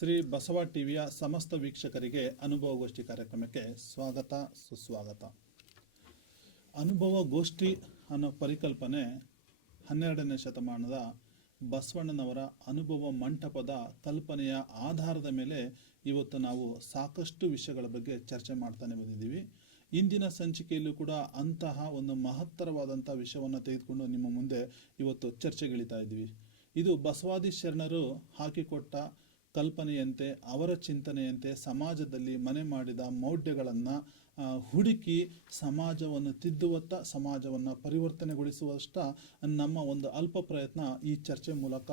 ಶ್ರೀ ಬಸವ ಟಿವಿಯ ಸಮಸ್ತ ವೀಕ್ಷಕರಿಗೆ ಅನುಭವಗೋಷ್ಠಿ ಕಾರ್ಯಕ್ರಮಕ್ಕೆ ಸ್ವಾಗತ ಸುಸ್ವಾಗತ. ಅನುಭವಗೋಷ್ಠಿ ಅನ್ನೋ ಪರಿಕಲ್ಪನೆ 12ನೇ ಶತಮಾನದ ಬಸವಣ್ಣನವರ ಅನುಭವ ಮಂಟಪದ ಕಲ್ಪನೆಯ ಆಧಾರದ ಮೇಲೆ ಇವತ್ತು ನಾವು ಸಾಕಷ್ಟು ವಿಷಯಗಳ ಬಗ್ಗೆ ಚರ್ಚೆ ಮಾಡ್ತಾನೆ ಬಂದಿದ್ದೀವಿ. ಇಂದಿನ ಸಂಚಿಕೆಯಲ್ಲೂ ಕೂಡ ಅಂತಹ ಒಂದು ಮಹತ್ತರವಾದಂಥ ವಿಷಯವನ್ನು ತೆಗೆದುಕೊಂಡು ನಿಮ್ಮ ಮುಂದೆ ಇವತ್ತು ಚರ್ಚೆಗಿಳಿತಾ ಇದ್ದೀವಿ. ಇದು ಬಸವಾದಿ ಶರಣರು ಹಾಕಿಕೊಟ್ಟ ಕಲ್ಪನೆಯಂತೆ, ಅವರ ಚಿಂತನೆಯಂತೆ ಸಮಾಜದಲ್ಲಿ ಮನೆ ಮಾಡಿದ ಮೌಢ್ಯಗಳನ್ನು ಹುಡುಕಿ ಸಮಾಜವನ್ನು ತಿದ್ದುವತ್ತ, ಸಮಾಜವನ್ನು ಪರಿವರ್ತನೆಗೊಳಿಸುವಷ್ಟ ನಮ್ಮ ಒಂದು ಅಲ್ಪ ಪ್ರಯತ್ನ ಈ ಚರ್ಚೆ ಮೂಲಕ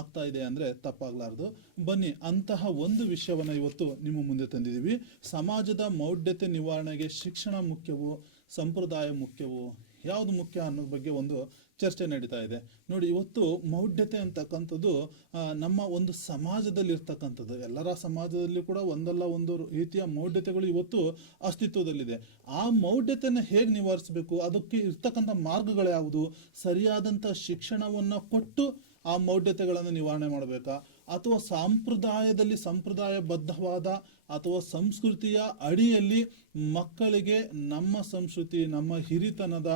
ಆಗ್ತಾ ಇದೆ ಅಂದರೆ ತಪ್ಪಾಗಲಾರದು. ಬನ್ನಿ, ಅಂತಹ ಒಂದು ವಿಷಯವನ್ನು ಇವತ್ತು ನಿಮ್ಮ ಮುಂದೆ ತಂದಿದ್ದೀವಿ. ಸಮಾಜದ ಮೌಢ್ಯತೆ ನಿವಾರಣೆಗೆ ಶಿಕ್ಷಣ ಮುಖ್ಯವೋ, ಸಂಪ್ರದಾಯ ಮುಖ್ಯವೋ, ಯಾವುದು ಮುಖ್ಯ ಅನ್ನೋ ಬಗ್ಗೆ ಒಂದು ಚರ್ಚೆ ನಡೀತಾ ಇದೆ. ನೋಡಿ, ಇವತ್ತು ಮೌಢ್ಯತೆ ಅಂತಕ್ಕಂಥದ್ದು ನಮ್ಮ ಒಂದು ಸಮಾಜದಲ್ಲಿ ಇರ್ತಕ್ಕಂಥದ್ದು. ಎಲ್ಲರ ಸಮಾಜದಲ್ಲಿ ಕೂಡ ಒಂದಲ್ಲ ಒಂದು ರೀತಿಯ ಮೌಢ್ಯತೆಗಳು ಇವತ್ತು ಅಸ್ತಿತ್ವದಲ್ಲಿದೆ. ಆ ಮೌಢ್ಯತೆಯನ್ನು ಹೇಗೆ ನಿವಾರಿಸಬೇಕು, ಅದಕ್ಕೆ ಇರ್ತಕ್ಕಂಥ ಮಾರ್ಗಗಳು ಯಾವುದು, ಸರಿಯಾದಂಥ ಶಿಕ್ಷಣವನ್ನು ಕೊಟ್ಟು ಆ ಮೌಢ್ಯತೆಗಳನ್ನು ನಿವಾರಣೆ ಮಾಡಬೇಕಾ, ಅಥವಾ ಸಂಪ್ರದಾಯದಲ್ಲಿ ಸಂಪ್ರದಾಯಬದ್ಧವಾದ ಅಥವಾ ಸಂಸ್ಕೃತಿಯ ಅಡಿಯಲ್ಲಿ ಮಕ್ಕಳಿಗೆ ನಮ್ಮ ಸಂಸ್ಕೃತಿ, ನಮ್ಮ ಹಿರಿತನದ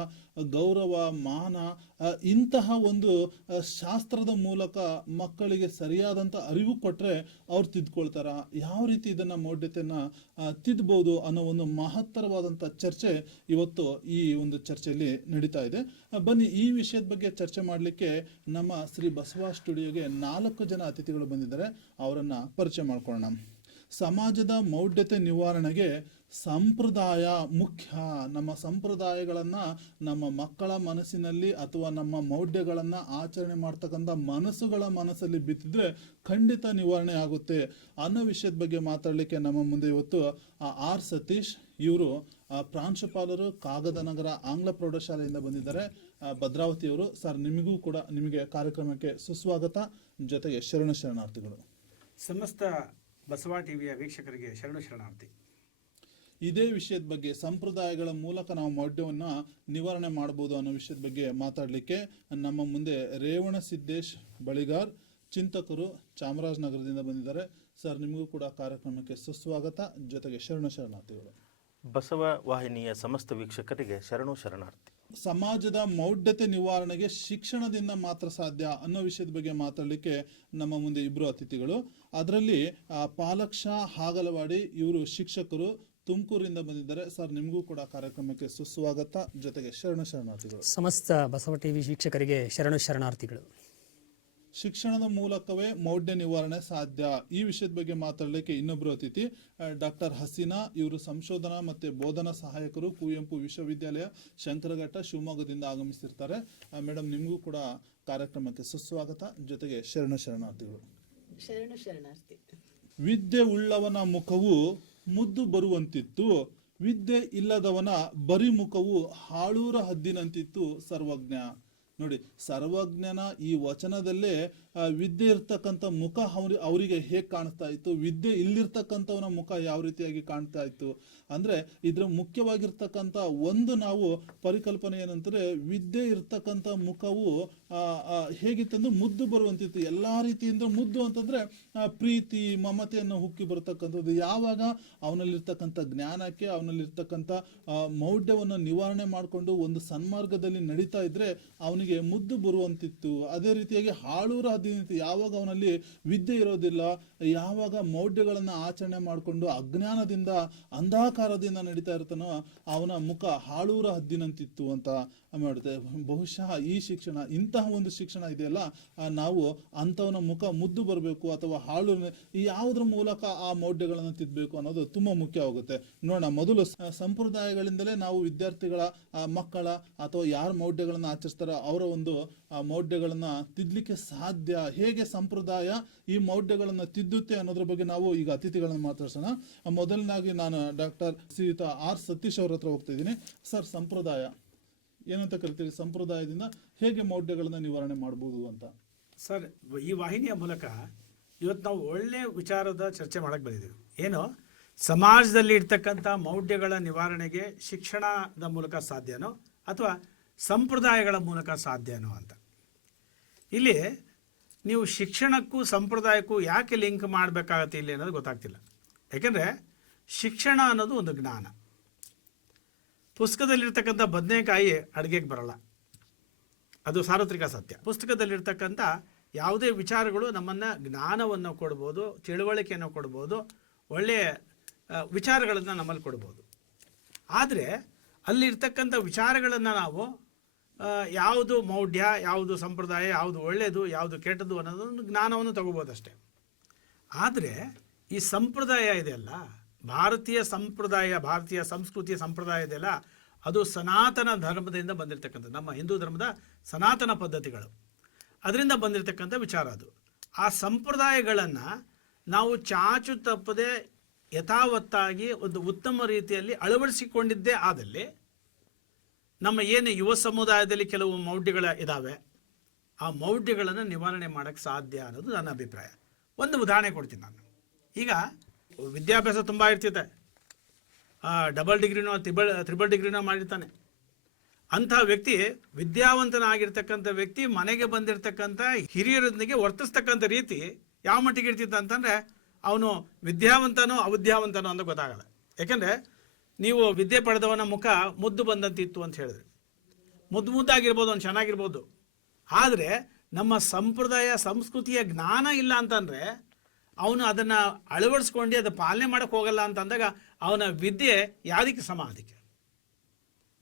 ಗೌರವ, ಮಾನ, ಇಂತಹ ಒಂದು ಶಾಸ್ತ್ರದ ಮೂಲಕ ಮಕ್ಕಳಿಗೆ ಸರಿಯಾದಂಥ ಅರಿವು ಕೊಟ್ಟರೆ ಅವ್ರು ತಿದ್ಕೊಳ್ತಾರ, ಯಾವ ರೀತಿ ಇದನ್ನು ಮೌಢ್ಯತೆಯನ್ನು ತಿದ್ದಬಹುದು ಅನ್ನೋ ಒಂದು ಮಹತ್ತರವಾದಂಥ ಚರ್ಚೆ ಇವತ್ತು ಈ ಒಂದು ಚರ್ಚೆಯಲ್ಲಿ ನಡೀತಾ ಇದೆ. ಬನ್ನಿ, ಈ ವಿಷಯದ ಬಗ್ಗೆ ಚರ್ಚೆ ಮಾಡಲಿಕ್ಕೆ ನಮ್ಮ ಶ್ರೀ ಬಸವ ಸ್ಟುಡಿಯೋಗೆ 4 ಜನ ಅತಿಥಿಗಳು ಬಂದಿದ್ದಾರೆ. ಅವರನ್ನು ಪರಿಚಯ ಮಾಡ್ಕೊಳ್ಳೋಣ. ಸಮಾಜದ ಮೌಢ್ಯತೆ ನಿವಾರಣೆಗೆ ಸಂಪ್ರದಾಯ ಮುಖ್ಯ. ನಮ್ಮ ಸಂಪ್ರದಾಯಗಳನ್ನು ನಮ್ಮ ಮಕ್ಕಳ ಮನಸ್ಸಿನಲ್ಲಿ ಅಥವಾ ನಮ್ಮ ಮೌಢ್ಯಗಳನ್ನು ಆಚರಣೆ ಮಾಡ್ತಕ್ಕಂಥ ಮನಸ್ಸುಗಳ ಮನಸ್ಸಲ್ಲಿ ಬಿತ್ತಿದ್ರೆ ಖಂಡಿತ ನಿವಾರಣೆ ಆಗುತ್ತೆ ಅನ್ನೋ ವಿಷಯದ ಬಗ್ಗೆ ಮಾತಾಡಲಿಕ್ಕೆ ನಮ್ಮ ಮುಂದೆ ಇವತ್ತು ಆರ್ ಸತೀಶ್, ಇವರು ಪ್ರಾಂಶುಪಾಲರು, ಕಾಗದನಗರ ಆಂಗ್ಲ ಪ್ರೌಢಶಾಲೆಯಿಂದ ಬಂದಿದ್ದಾರೆ. ಭದ್ರಾವತಿಯವರು. ಸರ್, ನಿಮಗೆ ಕಾರ್ಯಕ್ರಮಕ್ಕೆ ಸುಸ್ವಾಗತ, ಜೊತೆಗೆ ಶರಣಾರ್ಥಿಗಳು. ಸಮಸ್ತ ಬಸವ ಟಿವಿಯ ವೀಕ್ಷಕರಿಗೆ ಶರಣಾರ್ಥಿ. ಇದೇ ವಿಷಯದ ಬಗ್ಗೆ, ಸಂಪ್ರದಾಯಗಳ ಮೂಲಕ ನಾವು ಮೌಢ್ಯವನ್ನು ನಿವಾರಣೆ ಮಾಡಬಹುದು ಅನ್ನೋ ವಿಷಯದ ಬಗ್ಗೆ ಮಾತಾಡಲಿಕ್ಕೆ ನಮ್ಮ ಮುಂದೆ ರೇವಣ ಸಿದ್ದೇಶ್ ಬಳಿಗಾರ್, ಚಿಂತಕರು, ಚಾಮರಾಜನಗರದಿಂದ ಬಂದಿದ್ದಾರೆ. ಸರ್, ನಿಮಗೂ ಕೂಡ ಕಾರ್ಯಕ್ರಮಕ್ಕೆ ಸುಸ್ವಾಗತ, ಜೊತೆಗೆ ಶರಣಾರ್ಥಿಗಳು. ಬಸವ ವಾಹಿನಿಯ ಸಮಸ್ತ ವೀಕ್ಷಕರಿಗೆ ಶರಣಾರ್ಥಿ. ಸಮಾಜದ ಮೌಢ್ಯತೆ ನಿವಾರಣೆಗೆ ಶಿಕ್ಷಣದಿಂದ ಮಾತ್ರ ಸಾಧ್ಯ ಅನ್ನೋ ವಿಷಯದ ಬಗ್ಗೆ ಮಾತಾಡಲಿಕ್ಕೆ ನಮ್ಮ ಮುಂದೆ 2 ಅತಿಥಿಗಳು. ಅದರಲ್ಲಿ ಪಾಲಕ್ಷ ಹಾಗಲವಾಡಿ, ಇವರು ಶಿಕ್ಷಕರು, ತುಮಕೂರಿಂದ ಬಂದಿದ್ದಾರೆ. ಸರ್, ನಿಮಗೂ ಕೂಡ ಕಾರ್ಯಕ್ರಮಕ್ಕೆ ಸುಸ್ವಾಗತ, ಜೊತೆಗೆ ಶರಣಾರ್ಥಿಗಳು. ಸಮಸ್ತ ಬಸವ ಟಿವಿ ವೀಕ್ಷಕರಿಗೆ ಶರಣಾರ್ಥಿಗಳು. ಶಿಕ್ಷಣದ ಮೂಲಕವೇ ಮೌಢ್ಯ ನಿವಾರಣೆ ಸಾಧ್ಯ, ಈ ವಿಷಯದ ಬಗ್ಗೆ ಮಾತಾಡಲಿಕ್ಕೆ ಇನ್ನೊಬ್ಬರು ಅತಿಥಿ ಡಾಕ್ಟರ್ ಹಸೀನಾ, ಇವರು ಸಂಶೋಧನಾ ಮತ್ತು ಬೋಧನಾ ಸಹಾಯಕರು, ಕುವೆಂಪು ವಿಶ್ವವಿದ್ಯಾಲಯ ಶಂಕರಘಟ್ಟ, ಶಿವಮೊಗ್ಗದಿಂದ ಆಗಮಿಸಿರ್ತಾರೆ. ಮೇಡಮ್, ನಿಮಗೂ ಕೂಡ ಕಾರ್ಯಕ್ರಮಕ್ಕೆ ಸುಸ್ವಾಗತ, ಜೊತೆಗೆ ಶರಣಾರ್ಥಿಗಳು. ಶರಣಾರ್ಥಿ. ವಿದ್ಯೆ ಉಳ್ಳವನ ಮುಖವು ಮುದ್ದು ಬರುವಂತಿತ್ತು, ವಿದ್ಯೆ ಇಲ್ಲದವನ ಬರಿ ಮುಖವು ಹಾಳೂರ ಹದ್ದಿನಂತಿತ್ತು ಸರ್ವಜ್ಞ. ನೋಡಿ, ಸರ್ವಜ್ಞನ ಈ ವಚನದಲ್ಲೇ ವಿದ್ಯೆ ಇರ್ತಕ್ಕಂಥ ಮುಖ ಅವರಿಗೆ ಹೇಗೆ ಕಾಣಿಸ್ತಾ ಇತ್ತು, ವಿದ್ಯೆ ಇಲ್ಲಿರ್ತಕ್ಕಂಥವನ ಮುಖ ಯಾವ ರೀತಿಯಾಗಿ ಕಾಣ್ತಾ ಇತ್ತು ಅಂದರೆ, ಇದರ ಮುಖ್ಯವಾಗಿರ್ತಕ್ಕಂಥ ಒಂದು ನಾವು ಪರಿಕಲ್ಪನೆ ಏನಂದರೆ, ವಿದ್ಯೆ ಇರ್ತಕ್ಕಂಥ ಮುಖವು ಹೇಗಿತ್ತಂದ್ರೆ ಮುದ್ದು ಬರುವಂತಿತ್ತು. ಎಲ್ಲ ರೀತಿಯಿಂದ ಮುದ್ದು ಅಂತಂದರೆ ಪ್ರೀತಿ, ಮಮತೆಯನ್ನು ಹುಕ್ಕಿ ಬರ್ತಕ್ಕಂಥದ್ದು. ಯಾವಾಗ ಅವನಲ್ಲಿರ್ತಕ್ಕಂಥ ಜ್ಞಾನಕ್ಕೆ, ಅವನಲ್ಲಿರ್ತಕ್ಕಂಥ ಮೌಢ್ಯವನ್ನು ನಿವಾರಣೆ ಮಾಡಿಕೊಂಡು ಒಂದು ಸನ್ಮಾರ್ಗದಲ್ಲಿ ನಡೀತಾ ಇದ್ರೆ ಅವನಿಗೆ ಮುದ್ದು ಬರುವಂತಿತ್ತು. ಅದೇ ರೀತಿಯಾಗಿ ಹಾಳೂರ ಹದ್ದಿನಿತ್ತು. ಯಾವಾಗ ಅವನಲ್ಲಿ ವಿದ್ಯೆ ಇರೋದಿಲ್ಲ, ಯಾವಾಗ ಮೌಢ್ಯಗಳನ್ನು ಆಚರಣೆ ಮಾಡಿಕೊಂಡು ಅಜ್ಞಾನದಿಂದ, ಅಂಧಾಕಾರದಿಂದ ನಡೀತಾ ಇರ್ತಾನೋ ಅವನ ಮುಖ ಹಾಳೂರ ಹದ್ದಿನಂತಿತ್ತು ಅಂತ ಮಾಡುತ್ತೆ. ಬಹುಶಃ ಈ ಶಿಕ್ಷಣ, ಇಂತಹ ಒಂದು ಶಿಕ್ಷಣ ಇದೆಯಲ್ಲ, ನಾವು ಅಂಥವನ ಮುಖ ಮುದ್ದು ಬರಬೇಕು ಅಥವಾ ಹಾಳು ಯಾವುದ್ರ ಮೂಲಕ ಆ ಮೌಢ್ಯಗಳನ್ನು ತಿದ್ದಬೇಕು ಅನ್ನೋದು ತುಂಬ ಮುಖ್ಯವಾಗುತ್ತೆ. ನೋಡೋಣ, ಮೊದಲು ಸಂಪ್ರದಾಯಗಳಿಂದಲೇ ನಾವು ವಿದ್ಯಾರ್ಥಿಗಳ, ಮಕ್ಕಳ ಅಥವಾ ಯಾರು ಮೌಢ್ಯಗಳನ್ನು ಆಚರಿಸ್ತಾರೋ ಅವರ ಒಂದು ಮೌಢ್ಯಗಳನ್ನು ತಿದ್ದಲಿಕ್ಕೆ ಸಾಧ್ಯ. ಹೇಗೆ ಸಂಪ್ರದಾಯ ಈ ಮೌಢ್ಯಗಳನ್ನು ತಿದ್ದುತ್ತೆ ಅನ್ನೋದ್ರ ಬಗ್ಗೆ ನಾವು ಈಗ ಅತಿಥಿಗಳನ್ನು ಮಾತಾಡ್ಸೋಣ. ಮೊದಲನಾಗಿ ನಾನು ಡಾಕ್ಟರ್ ಶ್ರೀಯುತ ಆರ್ ಸತೀಶ್ ಅವ್ರ ಹತ್ರ ಹೋಗ್ತಾ ಇದ್ದೀನಿ. ಸರ್, ಸಂಪ್ರದಾಯ ಏನಂತ ಕರಿತೀರಿ? ಸಂಪ್ರದಾಯದಿಂದ ಹೇಗೆ ಮೌಢ್ಯಗಳನ್ನು ನಿವಾರಣೆ ಮಾಡ್ಬೋದು ಅಂತ. ಸರ್, ಈ ವಾಹಿನಿಯ ಮೂಲಕ ಇವತ್ತು ನಾವು ಒಳ್ಳೆಯ ವಿಚಾರದ ಚರ್ಚೆ ಮಾಡಕ್ಕೆ ಬಂದಿದ್ದೀವಿ. ಏನು, ಸಮಾಜದಲ್ಲಿ ಇರ್ತಕ್ಕಂಥ ಮೌಢ್ಯಗಳ ನಿವಾರಣೆಗೆ ಶಿಕ್ಷಣದ ಮೂಲಕ ಸಾಧ್ಯನೋ ಅಥವಾ ಸಂಪ್ರದಾಯಗಳ ಮೂಲಕ ಸಾಧ್ಯನೋ ಅಂತ. ಇಲ್ಲಿ ನೀವು ಶಿಕ್ಷಣಕ್ಕೂ ಸಂಪ್ರದಾಯಕ್ಕೂ ಯಾಕೆ ಲಿಂಕ್ ಮಾಡಬೇಕಾಗತ್ತೆ ಇಲ್ಲಿ ಅನ್ನೋದು ಗೊತ್ತಾಗ್ತಿಲ್ಲ. ಯಾಕೆಂದರೆ ಶಿಕ್ಷಣ ಅನ್ನೋದು ಒಂದು ಜ್ಞಾನ. ಪುಸ್ತಕದಲ್ಲಿರ್ತಕ್ಕಂಥ ಬದನೆಕಾಯಿ ಅಡುಗೆಗೆ ಬರಲ್ಲ, ಅದು ಸಾರ್ವತ್ರಿಕ ಸತ್ಯ. ಪುಸ್ತಕದಲ್ಲಿರ್ತಕ್ಕಂಥ ಯಾವುದೇ ವಿಚಾರಗಳು ನಮ್ಮನ್ನು ಜ್ಞಾನವನ್ನು ಕೊಡ್ಬೋದು, ತಿಳುವಳಿಕೆಯನ್ನು ಕೊಡ್ಬೋದು, ಒಳ್ಳೆಯ ವಿಚಾರಗಳನ್ನು ನಮ್ಮಲ್ಲಿ ಕೊಡ್ಬೋದು. ಆದರೆ ಅಲ್ಲಿರ್ತಕ್ಕಂಥ ವಿಚಾರಗಳನ್ನು ನಾವು ಯಾವುದು ಮೌಢ್ಯ, ಯಾವುದು ಸಂಪ್ರದಾಯ, ಯಾವುದು ಒಳ್ಳೆಯದು, ಯಾವುದು ಕೆಟ್ಟದ್ದು ಅನ್ನೋದೊಂದು ಜ್ಞಾನವನ್ನು ತಗೋಬೋದಷ್ಟೆ. ಆದರೆ ಈ ಸಂಪ್ರದಾಯ ಇದೆಯಲ್ಲ, ಭಾರತೀಯ ಸಂಪ್ರದಾಯ, ಭಾರತೀಯ ಸಂಸ್ಕೃತಿಯ ಸಂಪ್ರದಾಯ ಇದೆಯಲ್ಲ, ಅದು ಸನಾತನ ಧರ್ಮದಿಂದ ಬಂದಿರತಕ್ಕಂಥ, ನಮ್ಮ ಹಿಂದೂ ಧರ್ಮದ ಸನಾತನ ಪದ್ಧತಿಗಳು, ಅದರಿಂದ ಬಂದಿರತಕ್ಕಂಥ ವಿಚಾರ ಅದು. ಆ ಸಂಪ್ರದಾಯಗಳನ್ನು ನಾವು ಚಾಚು ತಪ್ಪದೆ ಯಥಾವತ್ತಾಗಿ ಒಂದು ಉತ್ತಮ ರೀತಿಯಲ್ಲಿ ಅಳವಡಿಸಿಕೊಂಡಿದ್ದೇ ಆದಲ್ಲಿ ನಮ್ಮ ಏನು ಯುವ ಸಮುದಾಯದಲ್ಲಿ ಕೆಲವು ಮೌಢ್ಯಗಳು ಇದ್ದಾವೆ, ಆ ಮೌಢ್ಯಗಳನ್ನು ನಿವಾರಣೆ ಮಾಡೋಕ್ಕೆ ಸಾಧ್ಯ ಅನ್ನೋದು ನನ್ನ ಅಭಿಪ್ರಾಯ. ಒಂದು ಉದಾಹರಣೆ ಕೊಡ್ತೀನಿ ನಾನು. ಈಗ ವಿದ್ಯಾಭ್ಯಾಸ ತುಂಬ ಇರ್ತಿದೆ, ಡಬಲ್ ಡಿಗ್ರಿನೋ ತ್ರಿಬಲ್ ಡಿಗ್ರಿನೋ ಮಾಡಿರ್ತಾನೆ. ಅಂಥ ವ್ಯಕ್ತಿ, ವಿದ್ಯಾವಂತನಾಗಿರ್ತಕ್ಕಂಥ ವ್ಯಕ್ತಿ ಮನೆಗೆ ಬಂದಿರತಕ್ಕಂಥ ಹಿರಿಯರೊಂದಿಗೆ ವರ್ತಿಸ್ತಕ್ಕಂಥ ರೀತಿ ಯಾವ ಮಟ್ಟಿಗೆ ಇರ್ತಿತ್ತು ಅಂತಂದರೆ ಅವನು ವಿದ್ಯಾವಂತನೋ ಅವಿದ್ಯಾವಂತನೋ ಅಂತ ಗೊತ್ತಾಗಲ್ಲ. ಯಾಕೆಂದರೆ ನೀವು ವಿದ್ಯೆ ಪಡೆದವನ ಮುಖ ಮುದ್ದು ಬಂದಂತಿತ್ತು ಅಂತ ಹೇಳಿದ್ರೆ, ಮುದ್ದಾಗಿರ್ಬೋದು, ಅವ್ನು ಚೆನ್ನಾಗಿರ್ಬೋದು. ಆದರೆ ನಮ್ಮ ಸಂಪ್ರದಾಯ ಸಂಸ್ಕೃತಿಯ ಜ್ಞಾನ ಇಲ್ಲ ಅಂತಂದರೆ ಅವನು ಅದನ್ನು ಅಳವಡಿಸ್ಕೊಂಡು ಅದು ಪಾಲನೆ ಮಾಡೋಕ್ಕೆ ಹೋಗಲ್ಲ ಅಂತಂದಾಗ ಅವನ ವಿದ್ಯೆ ಯಾವುದಕ್ಕೆ ಸಮ? ಅದಕ್ಕೆ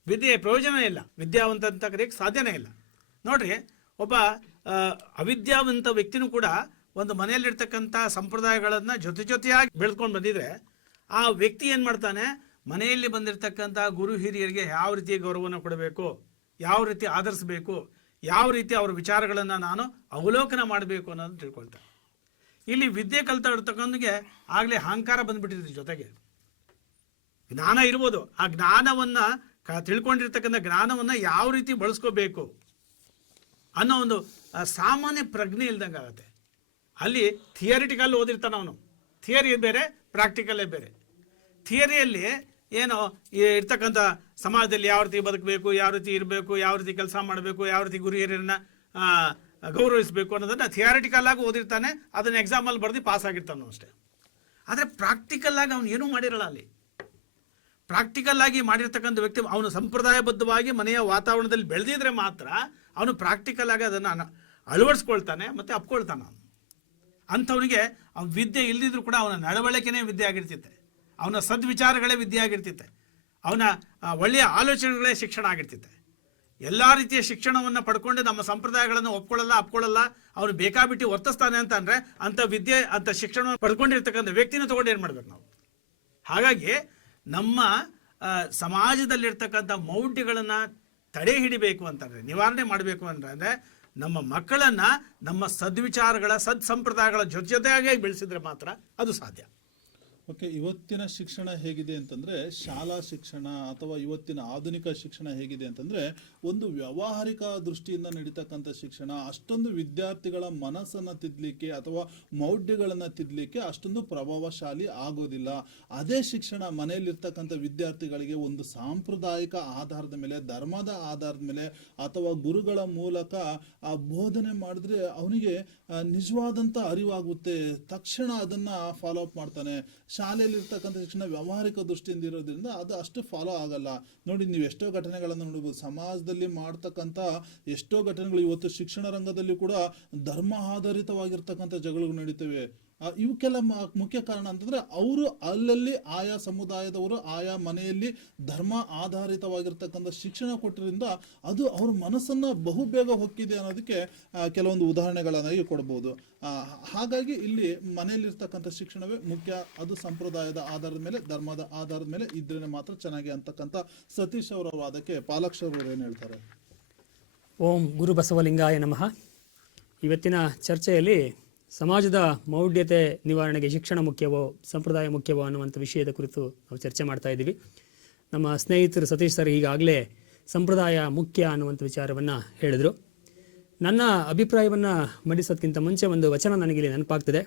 ವಿದ್ಯೆ ಪ್ರಯೋಜನ ಇಲ್ಲ, ವಿದ್ಯಾವಂತ ಅಂತ ಕರೆಯೋಕ್ಕೆ ಸಾಧ್ಯನೇ ಇಲ್ಲ. ನೋಡ್ರಿ, ಒಬ್ಬ ಅವಿದ್ಯಾವಂತ ವ್ಯಕ್ತಿನೂ ಕೂಡ ಒಂದು ಮನೆಯಲ್ಲಿರ್ತಕ್ಕಂಥ ಸಂಪ್ರದಾಯಗಳನ್ನು ಜೊತೆಯಾಗಿ ಬೆಳೆದುಕೊಂಡು ಬಂದಿದ್ರೆ ಆ ವ್ಯಕ್ತಿ ಏನು ಮಾಡ್ತಾನೆ, ಮನೆಯಲ್ಲಿ ಬಂದಿರತಕ್ಕಂಥ ಗುರು ಹಿರಿಯರಿಗೆ ಯಾವ ರೀತಿ ಗೌರವವನ್ನು ಕೊಡಬೇಕು, ಯಾವ ರೀತಿ ಆಧರಿಸಬೇಕು, ಯಾವ ರೀತಿ ಅವರ ವಿಚಾರಗಳನ್ನು ನಾನು ಅವಲೋಕನ ಮಾಡಬೇಕು ಅನ್ನೋದನ್ನು ತಿಳ್ಕೊಳ್ತಾರೆ. ಇಲ್ಲಿ ವಿದ್ಯೆ ಕಲ್ತಿರ್ತಕ್ಕಂಥಗೆ ಆಗಲೇ ಅಹಂಕಾರ ಬಂದುಬಿಟ್ಟಿದೆ. ಜೊತೆಗೆ ಜ್ಞಾನ ಇರ್ಬೋದು, ಆ ಜ್ಞಾನವನ್ನು ತಿಳ್ಕೊಂಡಿರ್ತಕ್ಕಂಥ ಜ್ಞಾನವನ್ನು ಯಾವ ರೀತಿ ಬಳಸ್ಕೋಬೇಕು ಅನ್ನೋ ಒಂದು ಸಾಮಾನ್ಯ ಪ್ರಜ್ಞೆ ಇಲ್ದಂಗೆ ಆಗುತ್ತೆ. ಅಲ್ಲಿ ಥಿಯರಿಟಿಕಲ್ ಓದಿರ್ತಾನೆ ಅವನು, ಥಿಯರಿ ಬೇರೆ, ಪ್ರಾಕ್ಟಿಕಲ್ಲೇ ಬೇರೆ. ಥಿಯರಿಯಲ್ಲಿ ಏನೋ ಇರ್ತಕ್ಕಂಥ ಸಮಾಜದಲ್ಲಿ ಯಾವ ರೀತಿ ಬದುಕಬೇಕು, ಯಾವ ರೀತಿ ಇರಬೇಕು, ಯಾವ ರೀತಿ ಕೆಲಸ ಮಾಡಬೇಕು, ಯಾವ ರೀತಿ ಗುರು ಹಿರಿಯರನ್ನ ಗೌರವಿಸಬೇಕು ಅನ್ನೋದನ್ನು ಥಿಯರಿಟಿಕಲ್ ಆಗಿ ಓದಿರ್ತಾನೆ, ಅದನ್ನು ಎಕ್ಸಾಮಲ್ಲಿ ಬರೆದು ಪಾಸ್ ಆಗಿರ್ತಾನೋ ಅಷ್ಟೇ. ಆದರೆ ಪ್ರಾಕ್ಟಿಕಲ್ ಆಗಿ ಅವನು ಏನೂ ಮಾಡಿರಲ್ಲ. ಅಲ್ಲಿ ಪ್ರಾಕ್ಟಿಕಲ್ ಆಗಿ ಮಾಡಿರ್ತಕ್ಕಂಥ ವ್ಯಕ್ತಿ ಅವನು ಸಂಪ್ರದಾಯಬದ್ಧವಾಗಿ ಮನೆಯ ವಾತಾವರಣದಲ್ಲಿ ಬೆಳೆದಿದ್ರೆ ಮಾತ್ರ ಅವನು ಪ್ರಾಕ್ಟಿಕಲ್ ಆಗಿ ಅದನ್ನು ಅಳವಡಿಸ್ಕೊಳ್ತಾನೆ ಮತ್ತು ಅಪ್ಕೊಳ್ತಾನೆ. ಅವನು ಅಂಥವನಿಗೆ ಅವನ ವಿದ್ಯೆ ಇಲ್ಲದಿದ್ರೂ ಕೂಡ ಅವನ ನಡವಳಿಕೆನೇ ವಿದ್ಯೆ ಆಗಿರ್ತಿತ್ತೆ, ಅವನ ಸದ್ವಿಚಾರಗಳೇ ವಿದ್ಯೆ ಆಗಿರ್ತಿತ್ತೆ, ಅವನ ಒಳ್ಳೆಯ ಆಲೋಚನೆಗಳೇ ಶಿಕ್ಷಣ ಆಗಿರ್ತಿತ್ತೆ. ಎಲ್ಲ ರೀತಿಯ ಶಿಕ್ಷಣವನ್ನು ಪಡ್ಕೊಂಡು ನಮ್ಮ ಸಂಪ್ರದಾಯಗಳನ್ನು ಅಪ್ಕೊಳ್ಳಲ್ಲ, ಅವನು ಬೇಕಾಬಿಟ್ಟು ವರ್ತಿಸ್ತಾನೆ ಅಂತ ಅಂದರೆ ಅಂಥ ವಿದ್ಯೆ, ಅಂಥ ಶಿಕ್ಷಣವನ್ನು ಪಡ್ಕೊಂಡಿರ್ತಕ್ಕಂಥ ವ್ಯಕ್ತಿನ ತೊಗೊಂಡು ಏನು ಮಾಡ್ಬೇಕು ನಾವು? ಹಾಗಾಗಿ ನಮ್ಮ ಸಮಾಜದಲ್ಲಿರ್ತಕ್ಕಂಥ ಮೌಢ್ಯಗಳನ್ನು ತಡೆ ಹಿಡಿಬೇಕು ಅಂತಂದರೆ, ನಿವಾರಣೆ ಮಾಡಬೇಕು ಅಂತಂದರೆ ನಮ್ಮ ಮಕ್ಕಳನ್ನು ನಮ್ಮ ಸದ್ವಿಚಾರಗಳ ಸಂಪ್ರದಾಯಗಳ ಜೊತೆಯಾಗಿ ಬೆಳೆಸಿದ್ರೆ ಮಾತ್ರ ಅದು ಸಾಧ್ಯ. ಓಕೆ, ಇವತ್ತಿನ ಶಿಕ್ಷಣ ಹೇಗಿದೆ ಅಂತಂದರೆ, ಶಾಲಾ ಶಿಕ್ಷಣ ಅಥವಾ ಇವತ್ತಿನ ಆಧುನಿಕ ಶಿಕ್ಷಣ ಹೇಗಿದೆ ಅಂತಂದರೆ, ಒಂದು ವ್ಯಾವಹಾರಿಕ ದೃಷ್ಟಿಯಿಂದ ನಡೀತಕ್ಕಂಥ ಶಿಕ್ಷಣ ಅಷ್ಟೊಂದು ವಿದ್ಯಾರ್ಥಿಗಳ ಮನಸ್ಸನ್ನು ತಿದ್ದಲಿಕ್ಕೆ ಅಥವಾ ಮೌಢ್ಯಗಳನ್ನು ತಿದ್ದಲಿಕ್ಕೆ ಅಷ್ಟೊಂದು ಪ್ರಭಾವಶಾಲಿ ಆಗೋದಿಲ್ಲ. ಅದೇ ಶಿಕ್ಷಣ ಮನೆಯಲ್ಲಿರ್ತಕ್ಕಂಥ ವಿದ್ಯಾರ್ಥಿಗಳಿಗೆ ಒಂದು ಸಾಂಪ್ರದಾಯಿಕ ಆಧಾರದ ಮೇಲೆ, ಧರ್ಮದ ಆಧಾರದ ಮೇಲೆ ಅಥವಾ ಗುರುಗಳ ಮೂಲಕ ಆ ಬೋಧನೆ ಮಾಡಿದ್ರೆ ಅವನಿಗೆ ನಿಜವಾದಂಥ ಅರಿವಾಗುತ್ತೆ, ತಕ್ಷಣ ಅದನ್ನು ಫಾಲೋ ಅಪ್ ಮಾಡ್ತಾನೆ. ಶಾಲೆಯಲ್ಲಿ ಇರ್ತಕ್ಕಂಥ ಶಿಕ್ಷಣ ವ್ಯಾವಹಾರಿಕ ದೃಷ್ಟಿಯಿಂದ ಇರೋದ್ರಿಂದ ಅದು ಅಷ್ಟು ಫಾಲೋ ಆಗಲ್ಲ. ನೋಡಿ, ನೀವು ಎಷ್ಟೋ ಘಟನೆಗಳನ್ನು ನೋಡಬಹುದು, ಸಮಾಜದಲ್ಲಿ ಮಾಡ್ತಕ್ಕಂಥ ಎಷ್ಟೋ ಘಟನೆಗಳು ಇವತ್ತು ಶಿಕ್ಷಣ ರಂಗದಲ್ಲಿ ಕೂಡ ಧರ್ಮ ಆಧಾರಿತವಾಗಿರ್ತಕ್ಕಂಥ ಜಗಳಗಳು ನಡೀತವೆ. ಇವಕ್ಕೆಲ್ಲ ಮುಖ್ಯ ಕಾರಣ ಅಂತಂದ್ರೆ ಅವರು ಅಲ್ಲಲ್ಲಿ ಆಯಾ ಸಮುದಾಯದವರು ಆಯಾ ಮನೆಯಲ್ಲಿ ಧರ್ಮ ಆಧಾರಿತವಾಗಿರ್ತಕ್ಕಂಥ ಶಿಕ್ಷಣ ಕೊಟ್ಟಿರಿಂದ ಅದು ಅವ್ರ ಮನಸ್ಸನ್ನ ಬಹುಬೇಗ ಹೊಕ್ಕಿದೆ ಅನ್ನೋದಕ್ಕೆ ಕೆಲವೊಂದು ಉದಾಹರಣೆಗಳನ್ನಾಗಿ ಕೊಡ್ಬೋದು. ಹಾಗಾಗಿ ಇಲ್ಲಿ ಮನೆಯಲ್ಲಿರ್ತಕ್ಕಂಥ ಶಿಕ್ಷಣವೇ ಮುಖ್ಯ, ಅದು ಸಂಪ್ರದಾಯದ ಆಧಾರದ ಮೇಲೆ, ಧರ್ಮದ ಆಧಾರದ ಮೇಲೆ ಇದ್ರೆ ಮಾತ್ರ ಚೆನ್ನಾಗಿ ಅಂತಕ್ಕಂಥ ಸತೀಶ್ ಅವರ ವಾದಕ್ಕೆ ಪಾಲಾಕ್ಷರವರು ಏನು ಹೇಳ್ತಾರೆ? ಓಂ ಗುರು ಬಸವಲಿಂಗಾಯ ನಮಃ. ಇವತ್ತಿನ ಚರ್ಚೆಯಲ್ಲಿ ಸಮಾಜದ ಮೌಢ್ಯತೆ ನಿವಾರಣೆಗೆ ಶಿಕ್ಷಣ ಮುಖ್ಯವೋ ಸಂಪ್ರದಾಯ ಮುಖ್ಯವೋ ಅನ್ನುವಂಥ ವಿಷಯದ ಕುರಿತು ನಾವು ಚರ್ಚೆ ಮಾಡ್ತಾ ಇದ್ದೀವಿ. ನಮ್ಮ ಸ್ನೇಹಿತರು ಸತೀಶ್ ಸರ್ ಈಗಾಗಲೇ ಸಂಪ್ರದಾಯ ಮುಖ್ಯ ಅನ್ನುವಂಥ ವಿಚಾರವನ್ನು ಹೇಳಿದರು. ನನ್ನ ಅಭಿಪ್ರಾಯವನ್ನು ಮಂಡಿಸೋದಕ್ಕಿಂತ ಮುಂಚೆ ಒಂದು ವಚನ ನನಗಿಲ್ಲಿ ನೆನಪಾಗ್ತದೆ.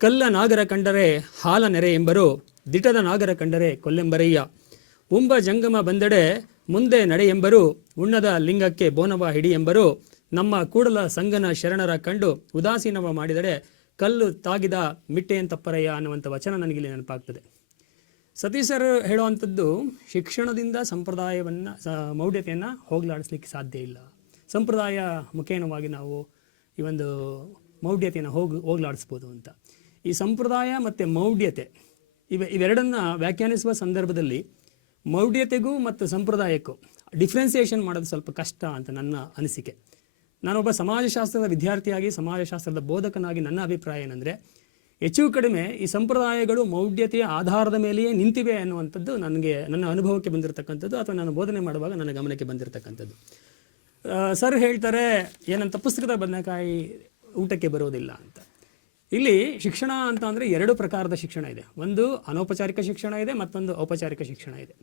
ಕಲ್ಲ ನಾಗರ ಕಂಡರೆ ಹಾಲ ನೆರೆ ಎಂಬರು, ದಿಟದ ನಾಗರ ಕಂಡರೆ ಕೊಲ್ಲೆಂಬರಯ್ಯ. ಉಂಬ ಜಂಗಮ ಬಂದೆಡೆ ಮುಂದೆ ನಡೆ ಎಂಬರು, ಉಣ್ಣದ ಲಿಂಗಕ್ಕೆ ಬೋನವ ಹಿಡಿ ಎಂಬರು, ನಮ್ಮ ಕೂಡಲ ಸಂಗನ ಶರಣರ ಕಂಡು ಉದಾಸೀನವ ಮಾಡಿದರೆ ಕಲ್ಲು ತಾಗಿದ ಮಿಟ್ಟೆಯಂತಪ್ಪರಯ್ಯ ಅನ್ನುವಂಥ ವಚನ ನನಗಿಲ್ಲಿ ನೆನಪಾಗ್ತದೆ. ಸತೀಶರು ಹೇಳುವಂಥದ್ದು ಶಿಕ್ಷಣದಿಂದ ಸಂಪ್ರದಾಯವನ್ನು ಮೌಢ್ಯತೆಯನ್ನು ಹೋಗಲಾಡಿಸ್ಲಿಕ್ಕೆ ಸಾಧ್ಯ ಇಲ್ಲ. ಸಂಪ್ರದಾಯ ಮುಖೇನವಾಗಿ ನಾವು ಈ ಒಂದು ಮೌಢ್ಯತೆಯನ್ನು ಹೋಗಲಾಡಿಸ್ಬೋದು ಅಂತ. ಈ ಸಂಪ್ರದಾಯ ಮತ್ತು ಮೌಢ್ಯತೆ ಇವೆರಡನ್ನು ವ್ಯಾಖ್ಯಾನಿಸುವ ಸಂದರ್ಭದಲ್ಲಿ ಮೌಢ್ಯತೆಗೂ ಮತ್ತು ಸಂಪ್ರದಾಯಕ್ಕೂ ಡಿಫ್ರೆನ್ಸಿಯೇಷನ್ ಮಾಡೋದು ಸ್ವಲ್ಪ ಕಷ್ಟ ಅಂತ ನನ್ನ ಅನಿಸಿಕೆ. ನಾನೊಬ್ಬ ಸಮಾಜಶಾಸ್ತ್ರದ ವಿದ್ಯಾರ್ಥಿಯಾಗಿ ಸಮಾಜಶಾಸ್ತ್ರದ ಬೋಧಕನಾಗಿ ನನ್ನ ಅಭಿಪ್ರಾಯ ಏನಂದರೆ, ಹೆಚ್ಚು ಕಡಿಮೆ ಈ ಸಂಪ್ರದಾಯಗಳು ಮೌಢ್ಯತೆಯ ಆಧಾರದ ಮೇಲೆಯೇ ನಿಂತಿವೆ ಅನ್ನುವಂಥದ್ದು ನನ್ನ ಅನುಭವಕ್ಕೆ ಬಂದಿರತಕ್ಕಂಥದ್ದು ಅಥವಾ ನಾನು ಬೋಧನೆ ಮಾಡುವಾಗ ನನ್ನ ಗಮನಕ್ಕೆ ಬಂದಿರತಕ್ಕಂಥದ್ದು. ಸರ್ ಹೇಳ್ತಾರೆ ಏನಂತ, ಪುಸ್ತಕದ ಬದನೆಕಾಯಿ ಊಟಕ್ಕೆ ಬರೋದಿಲ್ಲ ಅಂತ. ಇಲ್ಲಿ ಶಿಕ್ಷಣ ಅಂತ ಅಂದರೆ ಎರಡು ಪ್ರಕಾರದ ಶಿಕ್ಷಣ ಇದೆ. ಒಂದು ಅನೌಪಚಾರಿಕ ಶಿಕ್ಷಣ ಇದೆ, ಮತ್ತೊಂದು ಔಪಚಾರಿಕ ಶಿಕ್ಷಣ ಇದೆ.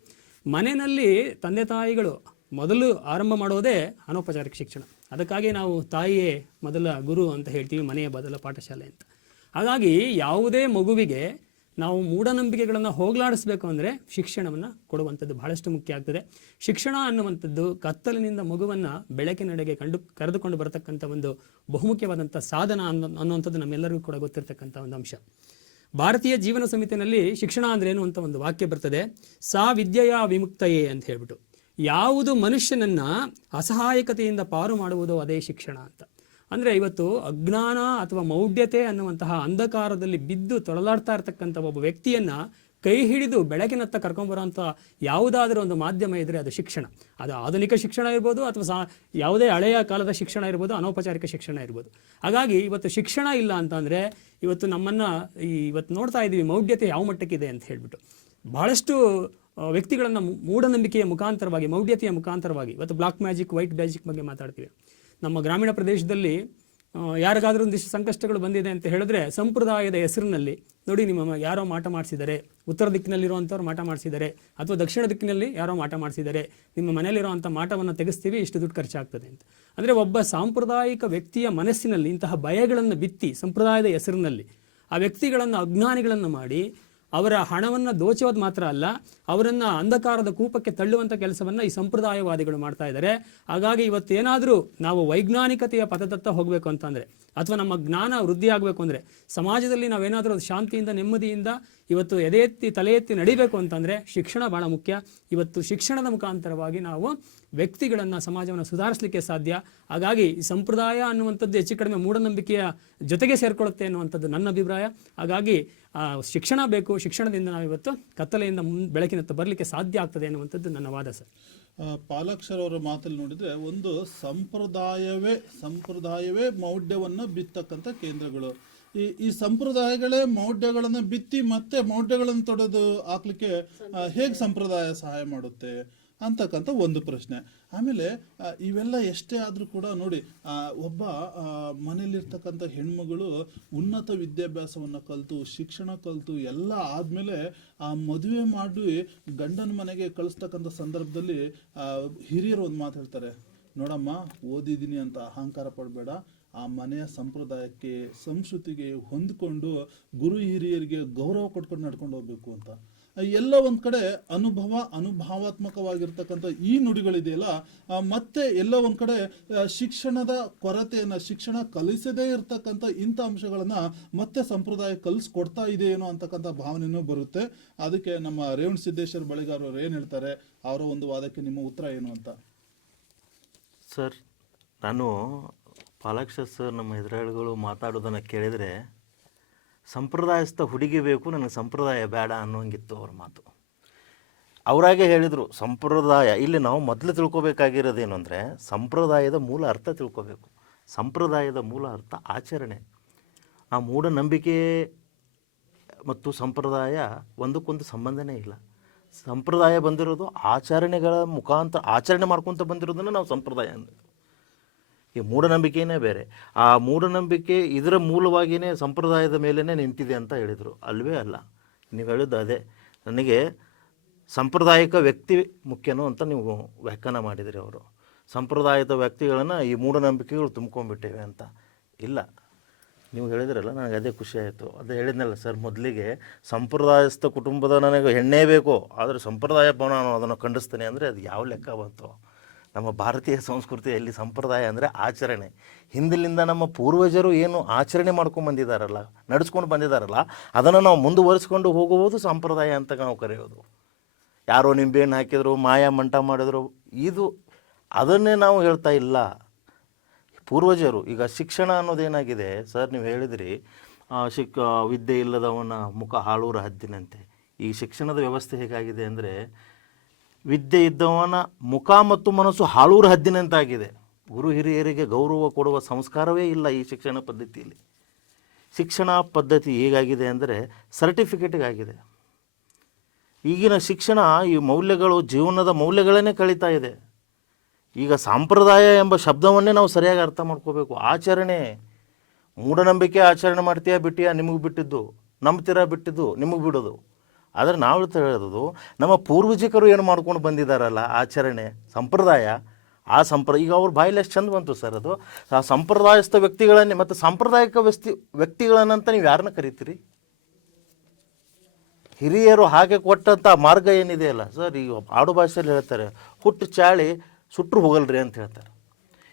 ಮನೆಯಲ್ಲಿ ತಂದೆ ತಾಯಿಗಳು ಮೊದಲು ಆರಂಭ ಮಾಡೋದೇ ಅನೌಪಚಾರಿಕ ಶಿಕ್ಷಣ. ಅದಕ್ಕಾಗಿ ನಾವು ತಾಯಿಯೇ ಮೊದಲ ಗುರು ಅಂತ ಹೇಳ್ತೀವಿ, ಮನೆಯ ಮೊದಲ ಪಾಠಶಾಲೆ ಅಂತ. ಹಾಗಾಗಿ ಯಾವುದೇ ಮಗುವಿಗೆ ನಾವು ಮೂಢನಂಬಿಕೆಗಳನ್ನು ಹೋಗಲಾಡಿಸ್ಬೇಕು ಅಂದರೆ ಶಿಕ್ಷಣವನ್ನು ಕೊಡುವಂಥದ್ದು ಬಹಳಷ್ಟು ಮುಖ್ಯ ಆಗ್ತದೆ. ಶಿಕ್ಷಣ ಅನ್ನುವಂಥದ್ದು ಕತ್ತಲಿನಿಂದ ಮಗುವನ್ನು ಬೆಳಕಿನೆಡೆಗೆ ಕರೆದುಕೊಂಡು ಬರತಕ್ಕಂಥ ಒಂದು ಬಹುಮುಖ್ಯವಾದಂಥ ಸಾಧನ ಅನ್ನುವಂಥದ್ದು ನಮ್ಮೆಲ್ಲರಿಗೂ ಕೂಡ ಗೊತ್ತಿರತಕ್ಕಂಥ ಒಂದು ಅಂಶ. ಭಾರತೀಯ ಜೀವನ ಸಮಿತಿಯಲ್ಲಿ ಶಿಕ್ಷಣ ಅಂದ್ರೇನು ಅಂತ ಒಂದು ವಾಕ್ಯ ಬರ್ತದೆ, ಸಾ ವಿದ್ಯೆಯ ವಿಮುಕ್ತಯೇ ಅಂತ ಹೇಳ್ಬಿಟ್ಟು. ಯಾವುದು ಮನುಷ್ಯನನ್ನು ಅಸಹಾಯಕತೆಯಿಂದ ಪಾರು ಮಾಡುವುದೋ ಅದೇ ಶಿಕ್ಷಣ ಅಂತ. ಅಂದರೆ ಇವತ್ತು ಅಜ್ಞಾನ ಅಥವಾ ಮೌಢ್ಯತೆ ಅನ್ನುವಂತಹ ಅಂಧಕಾರದಲ್ಲಿ ಬಿದ್ದು ತೊಳಲಾಡ್ತಾ ಇರ್ತಕ್ಕಂಥ ಒಬ್ಬ ವ್ಯಕ್ತಿಯನ್ನು ಕೈ ಹಿಡಿದು ಬೆಳಕಿನತ್ತ ಕರ್ಕೊಂಬರೋಂಥ ಯಾವುದಾದ್ರೂ ಒಂದು ಮಾಧ್ಯಮ ಇದ್ದರೆ ಅದು ಶಿಕ್ಷಣ. ಅದು ಆಧುನಿಕ ಶಿಕ್ಷಣ ಇರ್ಬೋದು ಅಥವಾ ಯಾವುದೇ ಹಳೆಯ ಕಾಲದ ಶಿಕ್ಷಣ ಇರ್ಬೋದು, ಅನೌಪಚಾರಿಕ ಶಿಕ್ಷಣ ಇರ್ಬೋದು. ಹಾಗಾಗಿ ಇವತ್ತು ಶಿಕ್ಷಣ ಇಲ್ಲ ಅಂತಂದರೆ ಇವತ್ತು ನಮ್ಮನ್ನು ಇವತ್ತು ನೋಡ್ತಾ ಇದ್ದೀವಿ ಮೌಢ್ಯತೆ ಯಾವ ಮಟ್ಟಕ್ಕಿದೆ ಅಂತ ಹೇಳ್ಬಿಟ್ಟು. ಬಹಳಷ್ಟು ವ್ಯಕ್ತಿಗಳನ್ನು ಮೂಢನಂಬಿಕೆಯ ಮುಖಾಂತರವಾಗಿ, ಮೌಢ್ಯತೆಯ ಮುಖಾಂತರವಾಗಿ ಇವತ್ತು ಬ್ಲಾಕ್ ಮ್ಯಾಜಿಕ್, ವೈಟ್ ಮ್ಯಾಜಿಕ್ ಬಗ್ಗೆ ಮಾತಾಡ್ತೀವಿ. ನಮ್ಮ ಗ್ರಾಮೀಣ ಪ್ರದೇಶದಲ್ಲಿ ಯಾರಿಗಾದ್ರೂ ಒಂದಿಷ್ಟು ಸಂಕಷ್ಟಗಳು ಬಂದಿದೆ ಅಂತ ಹೇಳಿದ್ರೆ ಸಂಪ್ರದಾಯದ ಹೆಸರಿನಲ್ಲಿ ನೋಡಿ, ನಿಮ್ಮ ಯಾರೋ ಮಾಟ ಮಾಡಿಸಿದ್ದಾರೆ, ಉತ್ತರ ದಿಕ್ಕಿನಲ್ಲಿರುವಂಥವ್ರು ಮಾಟ ಮಾಡಿಸಿದ್ದಾರೆ, ಅಥವಾ ದಕ್ಷಿಣ ದಿಕ್ಕಿನಲ್ಲಿ ಯಾರೋ ಮಾಟ ಮಾಡಿಸಿದ್ದಾರೆ, ನಿಮ್ಮ ಮನೆಯಲ್ಲಿರುವಂಥ ಮಾಟವನ್ನು ತೆಗೆಸ್ತೀವಿ, ಇಷ್ಟು ದುಡ್ಡು ಖರ್ಚಾಗ್ತದೆ ಅಂತ. ಅಂದರೆ ಒಬ್ಬ ಸಾಂಪ್ರದಾಯಿಕ ವ್ಯಕ್ತಿಯ ಮನಸ್ಸಿನಲ್ಲಿ ಇಂತಹ ಭಯಗಳನ್ನು ಬಿತ್ತಿ ಸಂಪ್ರದಾಯದ ಹೆಸರಿನಲ್ಲಿ ಆ ವ್ಯಕ್ತಿಗಳನ್ನು ಅಜ್ಞಾನಿಗಳನ್ನು ಮಾಡಿ ಅವರ ಹಣವನ್ನು ದೋಚೋದು ಮಾತ್ರ ಅಲ್ಲ, ಅವರನ್ನು ಅಂಧಕಾರದ ಕೂಪಕ್ಕೆ ತಳ್ಳುವಂಥ ಕೆಲಸವನ್ನು ಈ ಸಂಪ್ರದಾಯವಾದಿಗಳು ಮಾಡ್ತಾ ಇದ್ದಾರೆ. ಹಾಗಾಗಿ ಇವತ್ತೇನಾದರೂ ನಾವು ವೈಜ್ಞಾನಿಕತೆಯ ಪಥದತ್ತ ಹೋಗಬೇಕು ಅಂತಂದರೆ ಅಥವಾ ನಮ್ಮ ಜ್ಞಾನ ವೃದ್ಧಿ ಆಗಬೇಕು ಅಂದರೆ, ಸಮಾಜದಲ್ಲಿ ನಾವೇನಾದರೂ ಶಾಂತಿಯಿಂದ ನೆಮ್ಮದಿಯಿಂದ ಇವತ್ತು ಎದೆ ಎತ್ತಿ ತಲೆ ಎತ್ತಿ ನಡಿಬೇಕು ಅಂತಂದರೆ ಶಿಕ್ಷಣ ಭಾಳ ಮುಖ್ಯ. ಇವತ್ತು ಶಿಕ್ಷಣದ ಮುಖಾಂತರವಾಗಿ ನಾವು ವ್ಯಕ್ತಿಗಳನ್ನು, ಸಮಾಜವನ್ನು ಸುಧಾರಿಸಲಿಕ್ಕೆ ಸಾಧ್ಯ. ಹಾಗಾಗಿ ಈ ಸಂಪ್ರದಾಯ ಅನ್ನುವಂಥದ್ದು ಹೆಚ್ಚು ಕಡಿಮೆ ಮೂಢನಂಬಿಕೆಯ ಜೊತೆಗೆ ಸೇರಿಕೊಳ್ಳುತ್ತೆ ಅನ್ನುವಂಥದ್ದು ನನ್ನ ಅಭಿಪ್ರಾಯ. ಹಾಗಾಗಿ ಶಿಕ್ಷಣ ಬೇಕು, ಶಿಕ್ಷಣದಿಂದ ನಾವು ಇವತ್ತು ಕತ್ತಲೆಯಿಂದ ಬೆಳಕಿನತ್ತ ಬರಲಿಕ್ಕೆ ಸಾಧ್ಯ ಆಗ್ತದೆ ಅನ್ನುವಂಥದ್ದು ನನ್ನ ವಾದ ಸರ್. ಪಾಲಾಕ್ಷರ್ ಅವರ ಮಾತಲ್ಲಿ ನೋಡಿದರೆ, ಒಂದು ಸಂಪ್ರದಾಯವೇ ಮೌಢ್ಯವನ್ನು ಬಿತ್ತಕ್ಕಂಥ ಕೇಂದ್ರಗಳು. ಈ ಸಂಪ್ರದಾಯಗಳೇ ಮೌಢ್ಯಗಳನ್ನು ಬಿತ್ತಿ ಮತ್ತೆ ಮೌಢ್ಯಗಳನ್ನು ತೊಡೆದು ಹಾಕ್ಲಿಕ್ಕೆ ಹೇಗೆ ಸಂಪ್ರದಾಯ ಸಹಾಯ ಮಾಡುತ್ತೆ ಅಂತಕ್ಕಂಥ ಒಂದು ಪ್ರಶ್ನೆ. ಆಮೇಲೆ ಇವೆಲ್ಲ ಎಷ್ಟೇ ಆದರೂ ಕೂಡ ನೋಡಿ, ಒಬ್ಬ ಮನೆಯಲ್ಲಿರ್ತಕ್ಕಂಥ ಹೆಣ್ಮಗಳು ಉನ್ನತ ವಿದ್ಯಾಭ್ಯಾಸವನ್ನು ಕಲಿತು, ಶಿಕ್ಷಣ ಕಲಿತು ಎಲ್ಲ ಆದಮೇಲೆ ಆ ಮದುವೆ ಮಾಡಿ ಗಂಡನ ಮನೆಗೆ ಕಳಿಸ್ತಕ್ಕಂಥ ಸಂದರ್ಭದಲ್ಲಿ ಹಿರಿಯರು ಒಂದು ಮಾತು ಹೇಳ್ತಾರೆ, ನೋಡಮ್ಮ ಓದಿದ್ದೀನಿ ಅಂತ ಅಹಂಕಾರ ಪಡಬೇಡ, ಆ ಮನೆಯ ಸಂಪ್ರದಾಯಕ್ಕೆ, ಸಂಸ್ಕೃತಿಗೆ ಹೊಂದಿಕೊಂಡು ಗುರು ಹಿರಿಯರಿಗೆ ಗೌರವ ಕೊಟ್ಕೊಂಡು ನಡ್ಕೊಂಡು ಹೋಗ್ಬೇಕು ಅಂತ. ಎಲ್ಲ ಒಂದು ಕಡೆ ಅನುಭಾವಾತ್ಮಕವಾಗಿರ್ತಕ್ಕಂಥ ಈ ನುಡಿಗಳಿದೆಯಲ್ಲ, ಮತ್ತೆ ಎಲ್ಲ ಒಂದು ಕಡೆ ಶಿಕ್ಷಣದ ಕೊರತೆಯನ್ನು, ಶಿಕ್ಷಣ ಕಲಿಸದೇ ಇರತಕ್ಕಂಥ ಇಂಥ ಅಂಶಗಳನ್ನು ಮತ್ತೆ ಸಂಪ್ರದಾಯ ಕಲಿಸ್ಕೊಡ್ತಾ ಇದೆಯೇನೋ ಅಂತಕ್ಕಂಥ ಭಾವನೆಯೂ ಬರುತ್ತೆ. ಅದಕ್ಕೆ ನಮ್ಮ ರೇವಣ ಸಿದ್ದೇಶ್ವರ ಬಳಿಗಾರ್ ಅವರು ಏನು ಹೇಳ್ತಾರೆ, ಅವರ ಒಂದು ವಾದಕ್ಕೆ ನಿಮ್ಮ ಉತ್ತರ ಏನು ಅಂತ? ಸರ್, ನಾನು ಪಾಲಾಕ್ಷ ಸರ್ ನಮ್ಮ ಎದುರಾಳಿಗಳು ಮಾತಾಡೋದನ್ನು ಕೇಳಿದರೆ ಸಂಪ್ರದಾಯಸ್ಥ ಹುಡುಗಿ ಬೇಕು, ನನಗೆ ಸಂಪ್ರದಾಯ ಬೇಡ ಅನ್ನೋಂಗಿತ್ತು ಅವ್ರ ಮಾತು. ಅವರಾಗೆ ಹೇಳಿದರು ಸಂಪ್ರದಾಯ. ಇಲ್ಲಿ ನಾವು ಮೊದಲು ತಿಳ್ಕೊಬೇಕಾಗಿರೋದೇನು ಅಂದರೆ, ಸಂಪ್ರದಾಯದ ಮೂಲ ಅರ್ಥ ತಿಳ್ಕೊಬೇಕು. ಸಂಪ್ರದಾಯದ ಮೂಲ ಅರ್ಥ ಆಚರಣೆ. ಆ ಮೂಢನಂಬಿಕೆ ಮತ್ತು ಸಂಪ್ರದಾಯ ಒಂದಕ್ಕೊಂದು ಸಂಬಂಧನೇ ಇಲ್ಲ. ಸಂಪ್ರದಾಯ ಬಂದಿರೋದು ಆಚರಣೆಗಳ ಮುಖಾಂತರ, ಆಚರಣೆ ಮಾಡ್ಕೊತ ಬಂದಿರೋದನ್ನು ನಾವು ಸಂಪ್ರದಾಯ ಅಂದ್ವಿ. ಈ ಮೂಢನಂಬಿಕೆಯೇ ಬೇರೆ. ಆ ಮೂಢನಂಬಿಕೆ ಇದರ ಮೂಲವಾಗಿಯೇ ಸಂಪ್ರದಾಯದ ಮೇಲೇ ನಿಂತಿದೆ ಅಂತ ಹೇಳಿದರು. ಅಲ್ವೇ ಅಲ್ಲ, ನೀವು ಹೇಳಿದ್ದು ಅದೇ. ನನಗೆ ಸಾಂಪ್ರದಾಯಿಕ ವ್ಯಕ್ತಿ ಮುಖ್ಯನೋ ಅಂತ ನೀವು ವ್ಯಾಖ್ಯಾನ ಮಾಡಿದಿರಿ. ಅವರು ಸಂಪ್ರದಾಯದ ವ್ಯಕ್ತಿಗಳನ್ನು ಈ ಮೂಢನಂಬಿಕೆಗಳು ತುಂಬ್ಕೊಂಡ್ಬಿಟ್ಟಿವೆ ಅಂತ. ಇಲ್ಲ, ನೀವು ಹೇಳಿದ್ರಲ್ಲ, ನನಗೆ ಅದೇ ಖುಷಿ ಆಯಿತು. ಅದೇ ಹೇಳಿದ್ನಲ್ಲ ಸರ್, ಮೊದಲಿಗೆ ಸಂಪ್ರದಾಯಸ್ಥ ಕುಟುಂಬದ ನನಗೆ ಹೆಣ್ಣೇ ಬೇಕು, ಆದರೆ ಸಂಪ್ರದಾಯ ನಾನು ಅದನ್ನು ಖಂಡಿಸ್ತೇನೆ ಅಂದರೆ ಅದು ಯಾವ ಲೆಕ್ಕ ಬಂತು? ನಮ್ಮ ಭಾರತೀಯ ಸಂಸ್ಕೃತಿಯಲ್ಲಿ ಸಂಪ್ರದಾಯ ಅಂದರೆ ಆಚರಣೆ. ಹಿಂದಿನಿಂದ ನಮ್ಮ ಪೂರ್ವಜರು ಏನು ಆಚರಣೆ ಮಾಡ್ಕೊಂಡು ಬಂದಿದ್ದಾರಲ್ಲ, ನಡೆಸ್ಕೊಂಡು ಬಂದಿದ್ದಾರಲ್ಲ, ಅದನ್ನು ನಾವು ಮುಂದುವರಿಸ್ಕೊಂಡು ಹೋಗುವುದು ಸಂಪ್ರದಾಯ ಅಂತ ನಾವು ಕರೆಯೋದು. ಯಾರೋ ನಿಂಬೆಹಣ್ಣು ಹಾಕಿದ್ರು, ಮಾಯಾ ಮಂಟ ಮಾಡಿದ್ರು, ಇದು ಅದನ್ನೇ ನಾವು ಹೇಳ್ತಾ ಇಲ್ಲ. ಪೂರ್ವಜರು ಈಗ ಶಿಕ್ಷಣ ಅನ್ನೋದೇನಾಗಿದೆ ಸರ್, ನೀವು ಹೇಳಿದ್ರಿ ವಿದ್ಯೆ ಇಲ್ಲದವನ ಮುಖ ಹಾಳೂರ ಹದ್ದಿನಂತೆ. ಈ ಶಿಕ್ಷಣದ ವ್ಯವಸ್ಥೆ ಹೇಗಾಗಿದೆ ಅಂದರೆ, ವಿದ್ಯೆ ಇದ್ದವನ ಮುಖ ಮತ್ತು ಮನಸ್ಸು ಹಾಳೂರ ಹದ್ದಿನಂತಾಗಿದೆ. ಗುರು ಹಿರಿಯರಿಗೆ ಗೌರವ ಕೊಡುವ ಸಂಸ್ಕಾರವೇ ಇಲ್ಲ ಈ ಶಿಕ್ಷಣ ಪದ್ಧತಿಯಲ್ಲಿ. ಶಿಕ್ಷಣ ಪದ್ಧತಿ ಹೇಗಾಗಿದೆ ಅಂದರೆ ಸರ್ಟಿಫಿಕೇಟಿಗಾಗಿದೆ. ಈಗಿನ ಶಿಕ್ಷಣ ಈ ಮೌಲ್ಯಗಳು, ಜೀವನದ ಮೌಲ್ಯಗಳನ್ನೇ ಕಳೀತಾ ಇದೆ. ಈಗ ಸಂಪ್ರದಾಯ ಎಂಬ ಶಬ್ದವನ್ನೇ ನಾವು ಸರಿಯಾಗಿ ಅರ್ಥ ಮಾಡ್ಕೋಬೇಕು. ಆಚರಣೆ, ಮೂಢನಂಬಿಕೆ ಆಚರಣೆ ಮಾಡ್ತೀಯಾ ಬಿಟ್ಟಿಯಾ ನಿಮಗೆ ಬಿಟ್ಟಿದ್ದು, ನಂಬ್ತೀರಾ ಬಿಟ್ಟಿದ್ದು ನಿಮಗೆ ಬಿಡೋದು. ಆದರೆ ನಾವು ಹೇಳೋದು, ನಮ್ಮ ಪೂರ್ವಜಿಕರು ಏನು ಮಾಡ್ಕೊಂಡು ಬಂದಿದ್ದಾರಲ್ಲ ಆಚರಣೆ, ಸಂಪ್ರದಾಯ, ಆ ಈಗ ಅವ್ರ ಬಾಯಲ್ಲಿ ಎಷ್ಟು ಚಂದ ಬಂತು ಸರ್ ಅದು. ಆ ಸಂಪ್ರದಾಯಸ್ಥ ವ್ಯಕ್ತಿಗಳನ್ನೇ ಮತ್ತು ಸಾಂಪ್ರದಾಯಿಕ ವ್ಯಕ್ತಿಗಳನ್ನಂತ ನೀವು ಯಾರನ್ನ ಕರಿತೀರಿ? ಹಿರಿಯರು ಹಾಗೆ ಕೊಟ್ಟಂಥ ಮಾರ್ಗ ಏನಿದೆಯಲ್ಲ ಸರ್, ಈಗ ಆಡು ಭಾಷೆಯಲ್ಲಿ ಹೇಳ್ತಾರೆ, ಹುಟ್ಟು ಚಾಳಿ ಸುಟ್ಟರು ಹೋಗಲ್ರಿ ಅಂತ ಹೇಳ್ತಾರೆ.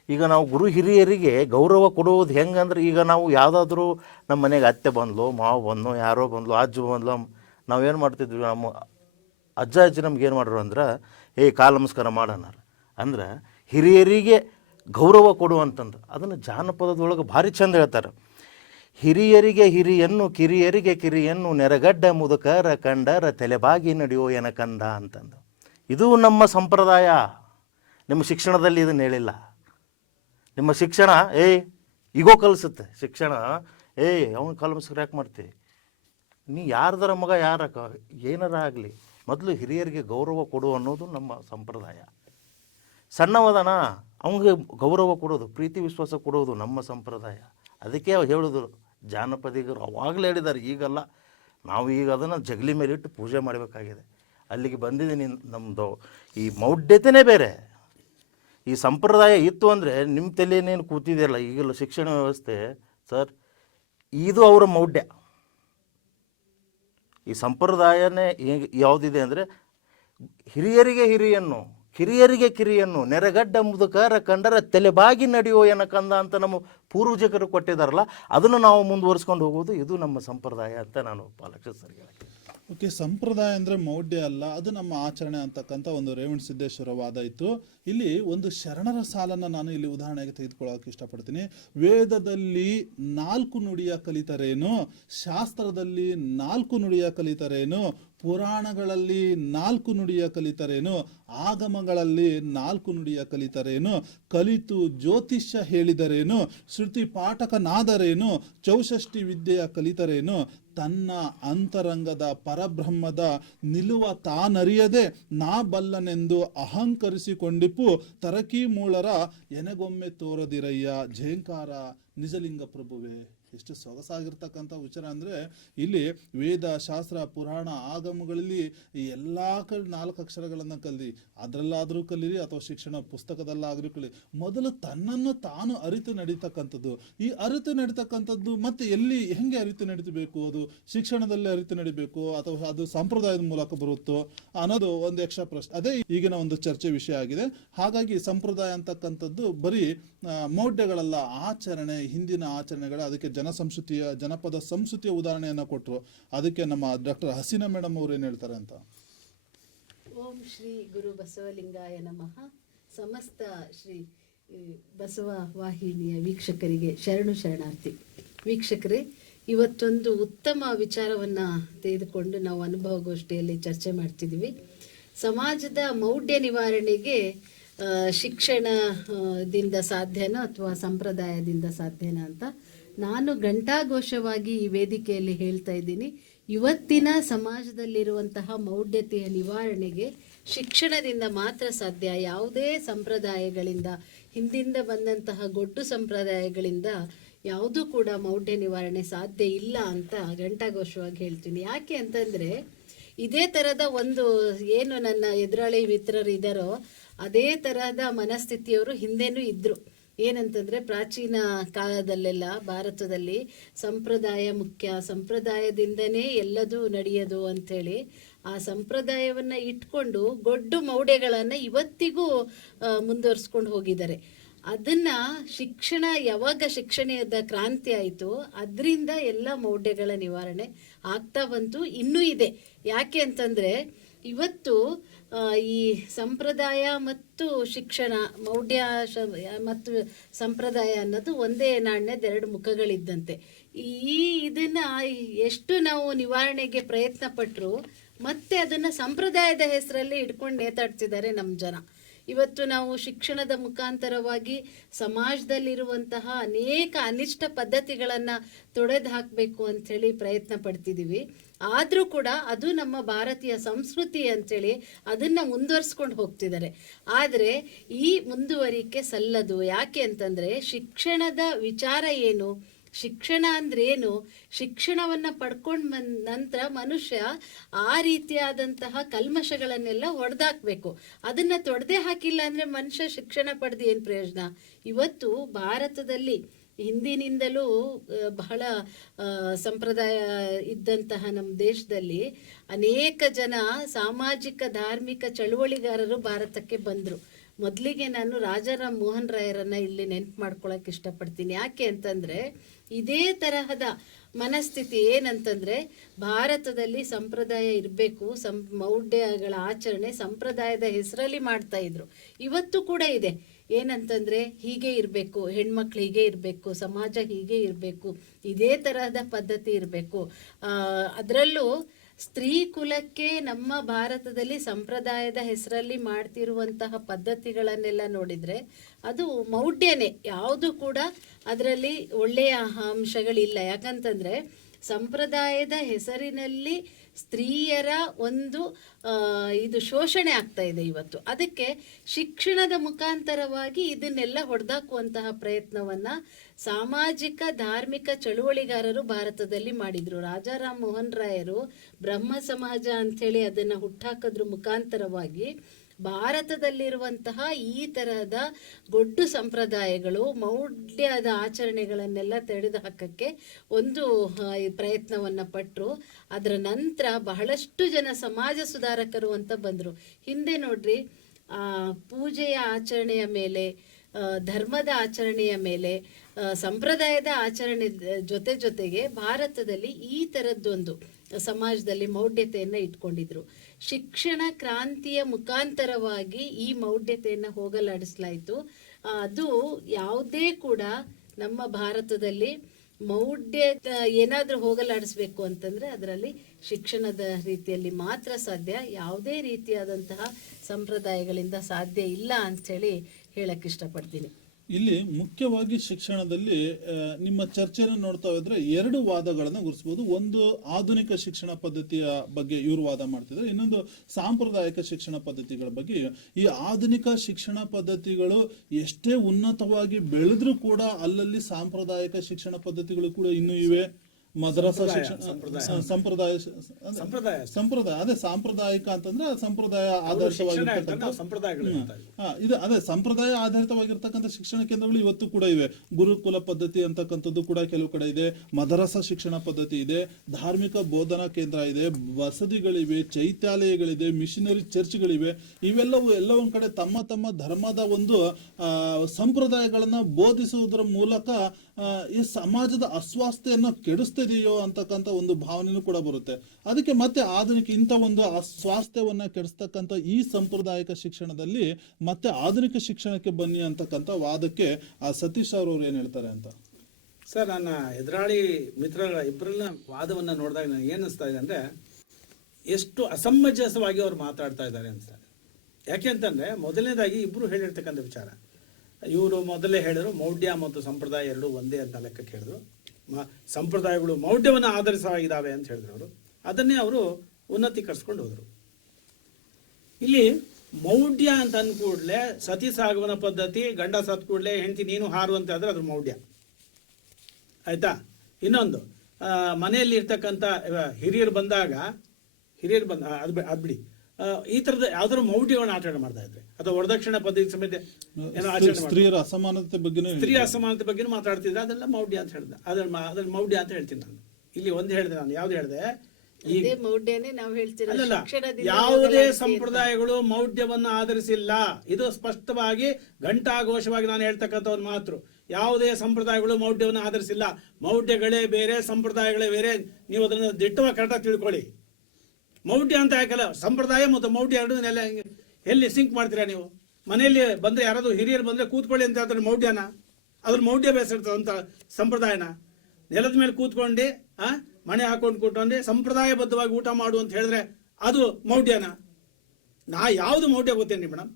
ಈಗ ನಾವು ಗುರು ಹಿರಿಯರಿಗೆ ಗೌರವ ಕೊಡುವುದು ಹೆಂಗಂದ್ರೆ, ಈಗ ನಾವು ಯಾವುದಾದ್ರೂ ನಮ್ಮ ಮನೆಗೆ ಅತ್ತೆ ಬಂದ್ಲು, ಮಾವು ಬಂದ್ಲು, ಯಾರೋ ಬಂದ್ಲು, ಅಜ್ಜು ಬಂದ್ಲು, ನಾವೇನು ಮಾಡ್ತಿದ್ವಿ, ನಮ್ಮ ಅಜ್ಜ ಅಜ್ಜಿ ನಮ್ಗೆ ಏನು ಮಾಡ್ರು ಅಂದ್ರೆ, ಕಾಲು ನಮಸ್ಕಾರ ಮಾಡೋಣ ಅಂದ್ರೆ ಹಿರಿಯರಿಗೆ ಗೌರವ ಕೊಡುವಂತಂದು. ಅದನ್ನು ಜಾನಪದದೊಳಗೆ ಭಾರಿ ಚಂದ ಹೇಳ್ತಾರೆ. ಹಿರಿಯರಿಗೆ ಹಿರಿಯನ್ನು, ಕಿರಿಯರಿಗೆ ಕಿರಿಯನ್ನು, ನೆರಗಡ್ಡ ಮುದುಕರ ಕಂಡರ ತಲೆಬಾಗಿ ನಡೆಯೋ ಕಂದ ಅಂತಂದು. ಇದು ನಮ್ಮ ಸಂಪ್ರದಾಯ. ನಿಮ್ಮ ಶಿಕ್ಷಣದಲ್ಲಿ ಇದನ್ನು ಹೇಳಿಲ್ಲ. ನಿಮ್ಮ ಶಿಕ್ಷಣ ಈಗೋ ಕಲಿಸುತ್ತೆ ಶಿಕ್ಷಣ. ಅವನು ಕಾಲು ನಮಸ್ಕಾರ ಯಾಕೆ ಮಾಡ್ತೀವಿ? ನೀ ಯಾರ್ದರ ಮಗ ಏನಾರ ಆಗಲಿ, ಮೊದಲು ಹಿರಿಯರಿಗೆ ಗೌರವ ಕೊಡು ಅನ್ನೋದು ನಮ್ಮ ಸಂಪ್ರದಾಯ. ಸಣ್ಣವದನ ಅವನಿಗೆ ಗೌರವ ಕೊಡೋದು, ಪ್ರೀತಿ ವಿಶ್ವಾಸ ಕೊಡೋದು ನಮ್ಮ ಸಂಪ್ರದಾಯ. ಅದಕ್ಕೆ ಹೇಳೋದು ಜಾನಪದಿಗರು ಅವಾಗಲೇ ಹೇಳಿದ್ದಾರೆ, ಈಗಲ್ಲ. ನಾವು ಈಗ ಅದನ್ನು ಜಗಲಿ ಮೇಲಿಟ್ಟು ಪೂಜೆ ಮಾಡಬೇಕಾಗಿದೆ. ಅಲ್ಲಿಗೆ ಬಂದಿದ್ದೀನಿ. ನಮ್ಮದು ಈ ಮೌಢ್ಯತೆಯೇ ಬೇರೆ. ಈ ಸಂಪ್ರದಾಯ ಇತ್ತು ಅಂದರೆ ನಿಮ್ಮ ತಲೆಯೇನೇನು ಕೂತಿದೆಯಲ್ಲ ಈಗೆಲ್ಲ ಶಿಕ್ಷಣ ವ್ಯವಸ್ಥೆ ಸರ್, ಇದು ಅವರ ಮೌಢ್ಯ. ಈ ಸಂಪ್ರದಾಯನೇ ಯಾವುದಿದೆ ಅಂದರೆ, ಹಿರಿಯರಿಗೆ ಹಿರಿಯನ್ನು, ಕಿರಿಯರಿಗೆ ಕಿರಿಯನ್ನು, ನೆರೆಗಡ್ಡ ಮುದುಕರ ಕಂಡರ ತಲೆಬಾಗಿ ನಡೆಯೋ ಕಂದ ಅಂತ ನಮ್ಮ ಪೂರ್ವಜಕರು ಕೊಟ್ಟಿದ್ದಾರಲ್ಲ, ಅದನ್ನು ನಾವು ಮುಂದುವರಿಸ್ಕೊಂಡು ಹೋಗೋದು ಇದು ನಮ್ಮ ಸಂಪ್ರದಾಯ ಅಂತ ನಾನು ಪಾಲಕ್ಷ ಸರಿಗೆ ಹೇಳ್ತೀನಿ. ಓಕೆ, ಸಂಪ್ರದಾಯ ಅಂದರೆ ಮೌಢ್ಯ ಅಲ್ಲ, ಅದು ನಮ್ಮ ಆಚರಣೆ ಅಂತಕ್ಕಂಥ ಒಂದು ರೇವಣ ಸಿದ್ದೇಶ್ವರ ವಾದ ಇತ್ತು. ಇಲ್ಲಿ ಒಂದು ಶರಣರ ಸಾಲನ್ನು ನಾನು ಇಲ್ಲಿ ಉದಾಹರಣೆಗೆ ತೆಗೆದುಕೊಳ್ಳೋಕೆ ಇಷ್ಟಪಡ್ತೀನಿ. ವೇದದಲ್ಲಿ 4 ನುಡಿಯ ಕಲಿತರೇನು, ಶಾಸ್ತ್ರದಲ್ಲಿ 4 ನುಡಿಯ ಕಲಿತರೇನು, ಪುರಾಣಗಳಲ್ಲಿ 4 ನುಡಿಯ ಕಲಿತರೇನು, ಆಗಮಗಳಲ್ಲಿ 4 ನುಡಿಯ ಕಲಿತರೇನು, ಕಲಿತು ಜ್ಯೋತಿಷ್ಯ ಹೇಳಿದರೇನು, ಶ್ರುತಿ ಪಾಠಕನಾದರೇನು, ಚೌಷಷ್ಠಿ ವಿದ್ಯೆಯ ಕಲಿತರೇನು, ತನ್ನ ಅಂತರಂಗದ ಪರಬ್ರಹ್ಮದ ನಿಲುವ ತಾನರಿಯದೆ ನಾ ಬಲ್ಲನೆಂದು ಅಹಂಕರಿಸಿಕೊಂಡಿಪ್ಪು ತರಕಿ ಮೂಳರ ಎನೆಗೊಮ್ಮೆ ತೋರದಿರಯ್ಯ ಝೇಂಕಾರ ನಿಜಲಿಂಗ ಪ್ರಭುವೆ. ಎಷ್ಟು ಸೊಗಸಾಗಿರ್ತಕ್ಕಂಥ ವಿಚಾರ ಅಂದರೆ, ಇಲ್ಲಿ ವೇದ ಶಾಸ್ತ್ರ ಪುರಾಣ ಆಗಮಗಳಲ್ಲಿ ಎಲ್ಲ 4 ಅಕ್ಷರಗಳನ್ನು ಕಲಿ, ಅದರಲ್ಲಾದರೂ ಕಲೀರಿ ಅಥವಾ ಶಿಕ್ಷಣ ಪುಸ್ತಕದಲ್ಲಾದರೂ ಕಲಿ. ಮೊದಲು ತನ್ನನ್ನು ತಾನು ಅರಿತು ನಡೀತಕ್ಕಂಥದ್ದು. ಈ ಅರಿತು ನಡೀತಕ್ಕಂಥದ್ದು ಮತ್ತೆ ಎಲ್ಲಿ ಹೆಂಗೆ ಅರಿತು ನಡೀಬೇಕು, ಅದು ಶಿಕ್ಷಣದಲ್ಲಿ ಅರಿತು ನಡಿಬೇಕು ಅಥವಾ ಅದು ಸಂಪ್ರದಾಯದ ಮೂಲಕ ಬರುತ್ತೋ ಅನ್ನೋದು ಒಂದು ಎಕ್ಸ್ಟ್ರಾ ಪ್ರಶ್ನೆ. ಅದೇ ಈಗಿನ ಒಂದು ಚರ್ಚೆ ವಿಷಯ ಆಗಿದೆ. ಹಾಗಾಗಿ ಸಂಪ್ರದಾಯ ಅಂತಕ್ಕಂಥದ್ದು ಬರೀ ಮೌಢ್ಯಗಳಲ್ಲ, ಆಚರಣೆ, ಹಿಂದಿನ ಆಚರಣೆಗಳ, ಅದಕ್ಕೆ ಜನಪದ ಸಂಸ್ಕೃತಿಯ ಉದಾಹರಣೆಯನ್ನು ಕೊಟ್ಟರು. ಅದಕ್ಕೆ ನಮ್ಮ ಡಾಕ್ಟರ್ ಹಸೀನಾ ಮೇಡಮ್ ಅವರು ಏನು ಹೇಳ್ತಾರೆ ಅಂತ. ಓಂ ಶ್ರೀ ಗುರು ಬಸವಲಿಂಗಾಯ ನಮಃ. ಸಮಸ್ತ ಶ್ರೀ ಬಸವ ವಾಹಿನಿಯ ವೀಕ್ಷಕರಿಗೆ ಶರಣಾರ್ಥಿ. ವೀಕ್ಷಕರೇ, ಇವತ್ತೊಂದು ಉತ್ತಮ ವಿಚಾರವನ್ನು ತೆಗೆದುಕೊಂಡು ನಾವು ಅನುಭವಗೋಷ್ಠಿಯಲ್ಲಿ ಚರ್ಚೆ ಮಾಡ್ತಿದ್ದೀವಿ. ಸಮಾಜದ ಮೌಢ್ಯ ನಿವಾರಣೆಗೆ ಶಿಕ್ಷಣದಿಂದ ಸಾಧ್ಯನೋ ಅಥವಾ ಸಂಪ್ರದಾಯದಿಂದ ಸಾಧ್ಯನಾ ಅಂತ ನಾನು ಘಂಟಾಘೋಷವಾಗಿ ಈ ವೇದಿಕೆಯಲ್ಲಿ ಹೇಳ್ತಾ ಇದ್ದೀನಿ. ಇವತ್ತಿನ ಸಮಾಜದಲ್ಲಿರುವಂತಹ ಮೌಢ್ಯತೆಯ ನಿವಾರಣೆಗೆ ಶಿಕ್ಷಣದಿಂದ ಮಾತ್ರ ಸಾಧ್ಯ. ಯಾವುದೇ ಸಂಪ್ರದಾಯಗಳಿಂದ, ಹಿಂದಿಂದ ಬಂದಂತಹ ಗೊಡ್ಡು ಸಂಪ್ರದಾಯಗಳಿಂದ ಯಾವುದೂ ಕೂಡ ಮೌಢ್ಯ ನಿವಾರಣೆ ಸಾಧ್ಯ ಇಲ್ಲ ಅಂತ ಘಂಟಾಘೋಷವಾಗಿ ಹೇಳ್ತೀನಿ. ಯಾಕೆ ಅಂತಂದರೆ, ಇದೇ ಥರದ ಒಂದು ಏನು ನನ್ನ ಎದುರಾಳಿ ಮಿತ್ರರು ಇದ್ದಾರೋ ಅದೇ ತರಹದ ಮನಸ್ಥಿತಿಯವರು ಹಿಂದೆನೂ ಇದ್ದರು. ಏನಂತಂದರೆ, ಪ್ರಾಚೀನ ಕಾಲದಲ್ಲೆಲ್ಲ ಭಾರತದಲ್ಲಿ ಸಂಪ್ರದಾಯ ಮುಖ್ಯ, ಸಂಪ್ರದಾಯದಿಂದನೇ ಎಲ್ಲದೂ ನಡೆಯೋದು ಅಂಥೇಳಿ ಆ ಸಂಪ್ರದಾಯವನ್ನ ಇಟ್ಕೊಂಡು ಗೊಡ್ಡು ಮೌಢ್ಯಗಳನ್ನ ಇವತ್ತಿಗೂ ಮುಂದುವರಿಸ್ಕೊಂಡು ಹೋಗಿದ್ದಾರೆ. ಅದನ್ನ ಶಿಕ್ಷಣ ಯಾವಾಗ ಶಿಕ್ಷಣದ ಕ್ರಾಂತಿ ಆಯಿತು ಅದರಿಂದ ಎಲ್ಲ ಮೌಢ್ಯಗಳ ನಿವಾರಣೆ ಆಗ್ತಾ ಬಂತು, ಇನ್ನೂ ಇದೆ. ಯಾಕೆ ಅಂತಂದ್ರೆ ಇವತ್ತು ಈ ಸಂಪ್ರದಾಯ ಮತ್ತು ಶಿಕ್ಷಣ, ಮೌಢ್ಯ ಮತ್ತು ಸಂಪ್ರದಾಯ ಅನ್ನೋದು ಒಂದೇ ನಾಣ್ಯದ ಎರಡು ಮುಖಗಳಿದ್ದಂತೆ. ಇದನ್ನ ಎಷ್ಟು ನಾವು ನಿವಾರಣೆಗೆ ಪ್ರಯತ್ನ ಪಟ್ಟರು ಮತ್ತೆ ಅದನ್ನ ಸಂಪ್ರದಾಯದ ಹೆಸರಲ್ಲಿ ಇಟ್ಕೊಂಡು ನೇತಾಡ್ತಿದ್ದಾರೆ ನಮ್ಮ ಜನ. ಇವತ್ತು ನಾವು ಶಿಕ್ಷಣದ ಮುಖಾಂತರವಾಗಿ ಸಮಾಜದಲ್ಲಿರುವಂತಹ ಅನೇಕ ಅನಿಷ್ಟ ಪದ್ಧತಿಗಳನ್ನು ತೊಡೆದು ಹಾಕಬೇಕು ಅಂಥೇಳಿ ಪ್ರಯತ್ನ ಪಡ್ತಿದ್ದೀವಿ. ಆದರೂ ಕೂಡ ಅದು ನಮ್ಮ ಭಾರತೀಯ ಸಂಸ್ಕೃತಿ ಅಂಥೇಳಿ ಅದನ್ನು ಮುಂದುವರಿಸ್ಕೊಂಡು ಹೋಗ್ತಿದ್ದಾರೆ. ಆದರೆ ಈ ಮುಂದುವರಿಕೆ ಸಲ್ಲದು. ಯಾಕೆ ಅಂತಂದರೆ ಶಿಕ್ಷಣದ ವಿಚಾರ ಏನು, ಶಿಕ್ಷಣ ಅಂದ್ರೆ ಏನು, ಶಿಕ್ಷಣವನ್ನು ಪಡ್ಕೊಂಡ ನಂತರ ಮನುಷ್ಯ ಆ ರೀತಿಯಾದಂತಹ ಕಲ್ಮಶಗಳನ್ನೆಲ್ಲ ಹೊಡೆದಾಕ್ಬೇಕು. ಅದನ್ನ ತೊಡೆದೇ ಹಾಕಿಲ್ಲ ಅಂದ್ರೆ ಮನುಷ್ಯ ಶಿಕ್ಷಣ ಪಡೆದು ಏನು ಪ್ರಯೋಜನ? ಇವತ್ತು ಭಾರತದಲ್ಲಿ ಹಿಂದಿನಿಂದಲೂ ಬಹಳ ಸಂಪ್ರದಾಯ ಇದ್ದಂತಹ ನಮ್ಮ ದೇಶದಲ್ಲಿ ಅನೇಕ ಜನ ಸಾಮಾಜಿಕ ಧಾರ್ಮಿಕ ಚಳುವಳಿಗಾರರು ಭಾರತಕ್ಕೆ ಬಂದರು. ಮೊದಲಿಗೆ ನಾನು ರಾಜಾರಾಮ್ ಮೋಹನ್ ರಾಯರನ್ನ ಇಲ್ಲಿ ನೆನ್ಪು ಮಾಡ್ಕೊಳಕ್ಕೆ ಇಷ್ಟಪಡ್ತೀನಿ. ಯಾಕೆ ಅಂತಂದ್ರೆ ಇದೇ ತರಹದ ಮನಸ್ಥಿತಿ ಏನಂತಂದ್ರೆ ಭಾರತದಲ್ಲಿ ಸಂಪ್ರದಾಯ ಇರಬೇಕು, ಮೌಢ್ಯಗಳ ಆಚರಣೆ ಸಂಪ್ರದಾಯದ ಹೆಸರಲ್ಲಿ ಮಾಡ್ತಾ ಇದ್ರು. ಇವತ್ತು ಕೂಡ ಇದೆ. ಏನಂತಂದ್ರೆ ಹೀಗೆ ಇರಬೇಕು, ಹೆಣ್ಮಕ್ಳು ಹೀಗೆ ಇರಬೇಕು, ಸಮಾಜ ಹೀಗೆ ಇರಬೇಕು, ಇದೇ ತರಹದ ಪದ್ಧತಿ ಇರಬೇಕು. ಅದರಲ್ಲೂ ಸ್ತ್ರೀ ಕುಲಕ್ಕೆ ನಮ್ಮ ಭಾರತದಲ್ಲಿ ಸಂಪ್ರದಾಯದ ಹೆಸರಲ್ಲಿ ಮಾಡ್ತಿರುವಂತಹ ಪದ್ಧತಿಗಳನ್ನೆಲ್ಲ ನೋಡಿದ್ರೆ ಅದು ಮೌಢ್ಯನೇ. ಯಾವುದು ಕೂಡ ಅದರಲ್ಲಿ ಒಳ್ಳೆಯ ಅಂಶಗಳಿಲ್ಲ. ಯಾಕಂತಂದ್ರೆ ಸಂಪ್ರದಾಯದ ಹೆಸರಿನಲ್ಲಿ ಸ್ತ್ರೀಯರ ಒಂದು ಇದು ಶೋಷಣೆ ಆಗ್ತಾ ಇದೆ ಇವತ್ತು. ಅದಕ್ಕೆ ಶಿಕ್ಷಣದ ಮುಖಾಂತರವಾಗಿ ಇದನ್ನೆಲ್ಲ ಹೊಡೆದಾಕುವಂತಹ ಪ್ರಯತ್ನವನ್ನ ಸಾಮಾಜಿಕ ಧಾರ್ಮಿಕ ಚಳುವಳಿಗಾರರು ಭಾರತದಲ್ಲಿ ಮಾಡಿದ್ರು. ರಾಜಾರಾಮ್ ಮೋಹನ್ ರಾಯರು ಬ್ರಹ್ಮ ಸಮಾಜ ಅಂಥೇಳಿ ಅದನ್ನ ಹುಟ್ಟಾಕೋದ್ರ ಮುಖಾಂತರವಾಗಿ ಭಾರತದಲ್ಲಿರುವಂತಹ ಈ ತರಹದ ಗೊಡ್ಡು ಸಂಪ್ರದಾಯಗಳು, ಮೌಢ್ಯದ ಆಚರಣೆಗಳನ್ನೆಲ್ಲ ತೆಗೆದು ಹಾಕಕ್ಕೆ ಒಂದು ಪ್ರಯತ್ನವನ್ನ ಪಟ್ಟರು. ಅದರ ನಂತರ ಬಹಳಷ್ಟು ಜನ ಸಮಾಜ ಸುಧಾರಕರು ಅಂತ ಬಂದರು. ಹಿಂದೆ ನೋಡ್ರಿ, ಪೂಜೆಯ ಆಚರಣೆಯ ಮೇಲೆ, ಧರ್ಮದ ಆಚರಣೆಯ ಮೇಲೆ, ಸಂಪ್ರದಾಯದ ಆಚರಣೆ ಜೊತೆಗೆ ಭಾರತದಲ್ಲಿ ಈ ಥರದ್ದೊಂದು ಸಮಾಜದಲ್ಲಿ ಮೌಢ್ಯತೆಯನ್ನು ಇಟ್ಕೊಂಡಿದ್ರು. ಶಿಕ್ಷಣ ಕ್ರಾಂತಿಯ ಮುಖಾಂತರವಾಗಿ ಈ ಮೌಢ್ಯತೆಯನ್ನು ಹೋಗಲಾಡಿಸಲಾಯಿತು. ಅದು ಯಾವುದೇ ಕೂಡ ನಮ್ಮ ಭಾರತದಲ್ಲಿ ಮೌಢ್ಯ ಏನಾದರೂ ಹೋಗಲಾಡಿಸ್ಬೇಕು ಅಂತಂದ್ರೆ ಅದರಲ್ಲಿ ಶಿಕ್ಷಣದ ರೀತಿಯಲ್ಲಿ ಮಾತ್ರ ಸಾಧ್ಯ. ಯಾವುದೇ ರೀತಿಯಾದಂತಹ ಸಂಪ್ರದಾಯಗಳಿಂದ ಸಾಧ್ಯ ಇಲ್ಲ ಅಂಥೇಳಿ ಹೇಳಕ್ ಇಷ್ಟಪಡ್ತೀನಿ. ಇಲ್ಲಿ ಮುಖ್ಯವಾಗಿ ಶಿಕ್ಷಣದಲ್ಲಿ ನಿಮ್ಮ ಚರ್ಚೆಯನ್ನು ನೋಡ್ತಾ ಇದ್ರೆ ಎರಡು ವಾದಗಳನ್ನ ಗುರುತಿಸಬಹುದು. ಒಂದು ಆಧುನಿಕ ಶಿಕ್ಷಣ ಪದ್ಧತಿಯ ಬಗ್ಗೆ ಇವರು ವಾದ ಮಾಡ್ತಿದ್ರೆ, ಇನ್ನೊಂದು ಸಾಂಪ್ರದಾಯಿಕ ಶಿಕ್ಷಣ ಪದ್ಧತಿಗಳ ಬಗ್ಗೆ. ಈ ಆಧುನಿಕ ಶಿಕ್ಷಣ ಪದ್ಧತಿಗಳು ಎಷ್ಟೇ ಉನ್ನತವಾಗಿ ಬೆಳೆದ್ರೂ ಕೂಡ ಅಲ್ಲಲ್ಲಿ ಸಾಂಪ್ರದಾಯಿಕ ಶಿಕ್ಷಣ ಪದ್ಧತಿಗಳು ಕೂಡ ಇನ್ನೂ ಇವೆ. ಮದ್ರಸಾ ಶಿಕ್ಷಣ ಸಂಪ್ರದಾಯ ಅದೇ ಸಾಂಪ್ರದಾಯಿಕ ಅಂತಂದ್ರೆ ಸಂಪ್ರದಾಯ ಆಧಾರಿತವಾಗಿರ್ತಕ್ಕಂಥ ಅದೇ ಸಂಪ್ರದಾಯ ಆಧಾರಿತವಾಗಿರ್ತಕ್ಕಂಥ ಶಿಕ್ಷಣ ಕೇಂದ್ರಗಳು ಇವತ್ತು ಕೂಡ ಇವೆ. ಗುರುಕುಲ ಪದ್ಧತಿ ಅಂತಕ್ಕಂಥದ್ದು ಕೂಡ ಕೆಲವು ಕಡೆ ಇದೆ, ಮದರಸಾ ಶಿಕ್ಷಣ ಪದ್ಧತಿ ಇದೆ, ಧಾರ್ಮಿಕ ಬೋಧನಾ ಕೇಂದ್ರ ಇದೆ, ವಸತಿಗಳಿವೆ, ಚೈತ್ಯಾಲಯಗಳಿದೆ, ಮಿಷನರಿ ಚರ್ಚ್ಗಳಿವೆ. ಇವೆಲ್ಲವೂ ಎಲ್ಲ ಒಂದ್ ಕಡೆ ತಮ್ಮ ತಮ್ಮ ಧರ್ಮದ ಒಂದು ಸಂಪ್ರದಾಯಗಳನ್ನ ಬೋಧಿಸುವುದರ ಮೂಲಕ ಈ ಸಮಾಜದ ಅಸ್ವಾಸ್ಥ್ಯವನ್ನು ಕೆಡಿಸ್ತಿದೆಯೋ ಅಂತಕ್ಕಂಥ ಒಂದು ಭಾವನೆನೂ ಕೂಡ ಬರುತ್ತೆ. ಅದಕ್ಕೆ ಮತ್ತೆ ಆಧುನಿಕ ಇಂಥ ಒಂದು ಅಸ್ವಾಸ್ಥ್ಯವನ್ನ ಕೆಡಿಸ್ತಕ್ಕಂಥ ಈ ಸಾಂಪ್ರದಾಯಿಕ ಶಿಕ್ಷಣದಲ್ಲಿ ಮತ್ತೆ ಆಧುನಿಕ ಶಿಕ್ಷಣಕ್ಕೆ ಬನ್ನಿ ಅಂತಕ್ಕಂಥ ವಾದಕ್ಕೆ ಸತೀಶ್ ಅವರು ಏನ್ ಹೇಳ್ತಾರೆ ಅಂತ. ಸರ್, ನನ್ನ ಎದುರಾಳಿ ಮಿತ್ರರ ಇಬ್ಬರನ್ನ ವಾದವನ್ನ ನೋಡಿದಾಗ ನನಗೆ ಏನು ಅನಿಸ್ತಾ ಇದೆ ಅಂದ್ರೆ ಎಷ್ಟು ಅಸಮಂಜಸವಾಗಿ ಅವ್ರು ಮಾತಾಡ್ತಾ ಇದ್ದಾರೆ ಅನ್ಸ್ತಾರೆ. ಯಾಕೆ ಅಂತಂದ್ರೆ ಮೊದಲನೇದಾಗಿ ಇಬ್ರು ಹೇಳಿರ್ತಕ್ಕಂಥ ವಿಚಾರ, ಇವರು ಮೊದಲೇ ಹೇಳಿದ್ರು ಮೌಢ್ಯ ಮತ್ತು ಸಂಪ್ರದಾಯ ಎರಡು ಒಂದೇ ಅಂತ ಲೆಕ್ಕಕ್ಕೆ ಹೇಳಿದ್ರು. ಸಂಪ್ರದಾಯಗಳು ಮೌಢ್ಯವನ್ನು ಆಧರಿಸವಾಗಿದ್ದಾವೆ ಅಂತ ಹೇಳಿದ್ರು ಅವರು. ಅದನ್ನೇ ಅವರು ಉನ್ನತೀಕರಿಸ್ಕೊಂಡು ಹೋದರು. ಇಲ್ಲಿ ಮೌಢ್ಯ ಅಂತ ಅಂದ್ಕೂಡ್ಲೆ ಸತಿ ಸಾಗವನ ಪದ್ಧತಿ, ಗಂಡ ಸತ್ ಕೂಡಲೇ ಹೆಂಡತಿ ನೀನು ಹಾರು ಅಂತ ಹೇಳಿದ್ರೆ ಅದ್ರ ಮೌಢ್ಯ ಆಯ್ತಾ. ಇನ್ನೊಂದು ಮನೆಯಲ್ಲಿ ಇರ್ತಕ್ಕಂಥ ಹಿರಿಯರು ಬಂದಾಗ ಅದು ಬಿಡಿ, ಈ ತರದ ಯಾವ್ದಾದ್ರು ಮೌಢ್ಯವನ್ನು ಆಚರಣೆ ಮಾಡ್ತಾ ಇದ್ರೆ ಅಥವಾ ವರದಕ್ಷಿಣೆ ಪದ್ಧತಿ ಸಮೇತ ಏನೋ ಆಚರಣೆ ಸ್ತ್ರೀಯರ ಅಸಮಾನತೆ ಬಗ್ಗೆ ಮಾತಾಡ್ತಿದ್ರೆ ಅದೆಲ್ಲ ಮೌಢ್ಯ ಅಂತ ಹೇಳಿದೆ. ಅದ್ರ ಮೌಢ್ಯ ಅಂತ ಹೇಳ್ತೀನಿ ನಾನು. ಇಲ್ಲಿ ಒಂದು ಹೇಳಿದೆ, ನಾನು ಯಾವ್ದು ಹೇಳಿದೆ, ಅದೇ ಮೌಢ್ಯನೇ ನಾವು ಹೇಳ್ತಿರೋ ಅಲ್ಲಲ್ಲ, ಶಿಕ್ಷಣದಿಂದ ಯಾವುದೇ ಹೋಗಲಾಡಿಸಿ ಅಂತ. ಸಂಪ್ರದಾಯಗಳು ಮೌಢ್ಯವನ್ನು ಆಧರಿಸಿಲ್ಲ. ಇದು ಸ್ಪಷ್ಟವಾಗಿ ಘಂಟಾಘೋಷವಾಗಿ ನಾನು ಹೇಳ್ತಕ್ಕಂಥ ಒಂದು ಮಾತು. ಯಾವುದೇ ಸಂಪ್ರದಾಯಗಳು ಮೌಢ್ಯವನ್ನು ಆಧರಿಸಿಲ್ಲ. ಮೌಢ್ಯಗಳೇ ಬೇರೆ, ಸಂಪ್ರದಾಯಗಳೇ ಬೇರೆ. ನೀವು ಅದನ್ನು ದಿಟ್ಟವಾಗಿ ಕರೆಕ್ಟಾಗಿ ತಿಳ್ಕೊಳ್ಳಿ. ಮೌಢ್ಯ ಅಂತ ಯಾಕಲ್ಲ, ಸಂಪ್ರದಾಯ ಮತ್ತು ಮೌಢ್ಯ ಎರಡು ಎಲ್ಲಿ ಸಿಂಕ್ ಮಾಡ್ತೀರಾ ನೀವು? ಮನೆಯಲ್ಲಿ ಬಂದರೆ ಯಾರಾದರೂ ಹಿರಿಯರು ಬಂದರೆ ಕೂತ್ಕೊಳ್ಳಿ ಅಂತ ಹೇಳ್ತಾರೆ, ಮೌಢ್ಯನ? ಅದ್ರ ಮೌಢ್ಯ ಬೇಸಿರ್ತದಂತ ಸಂಪ್ರದಾಯನ? ನೆಲದ ಮೇಲೆ ಕೂತ್ಕೊಂಡು ಮಣೆ ಹಾಕೊಂಡು ಕೂತ್ಕೊಂಡು ಸಂಪ್ರದಾಯಬದ್ಧವಾಗಿ ಊಟ ಮಾಡು ಅಂತ ಹೇಳಿದ್ರೆ ಅದು ಮೌಢ್ಯನ? ಯಾವುದು ಮೌಢ್ಯ ಗೊತ್ತೇನ್ರಿ ಮೇಡಮ್?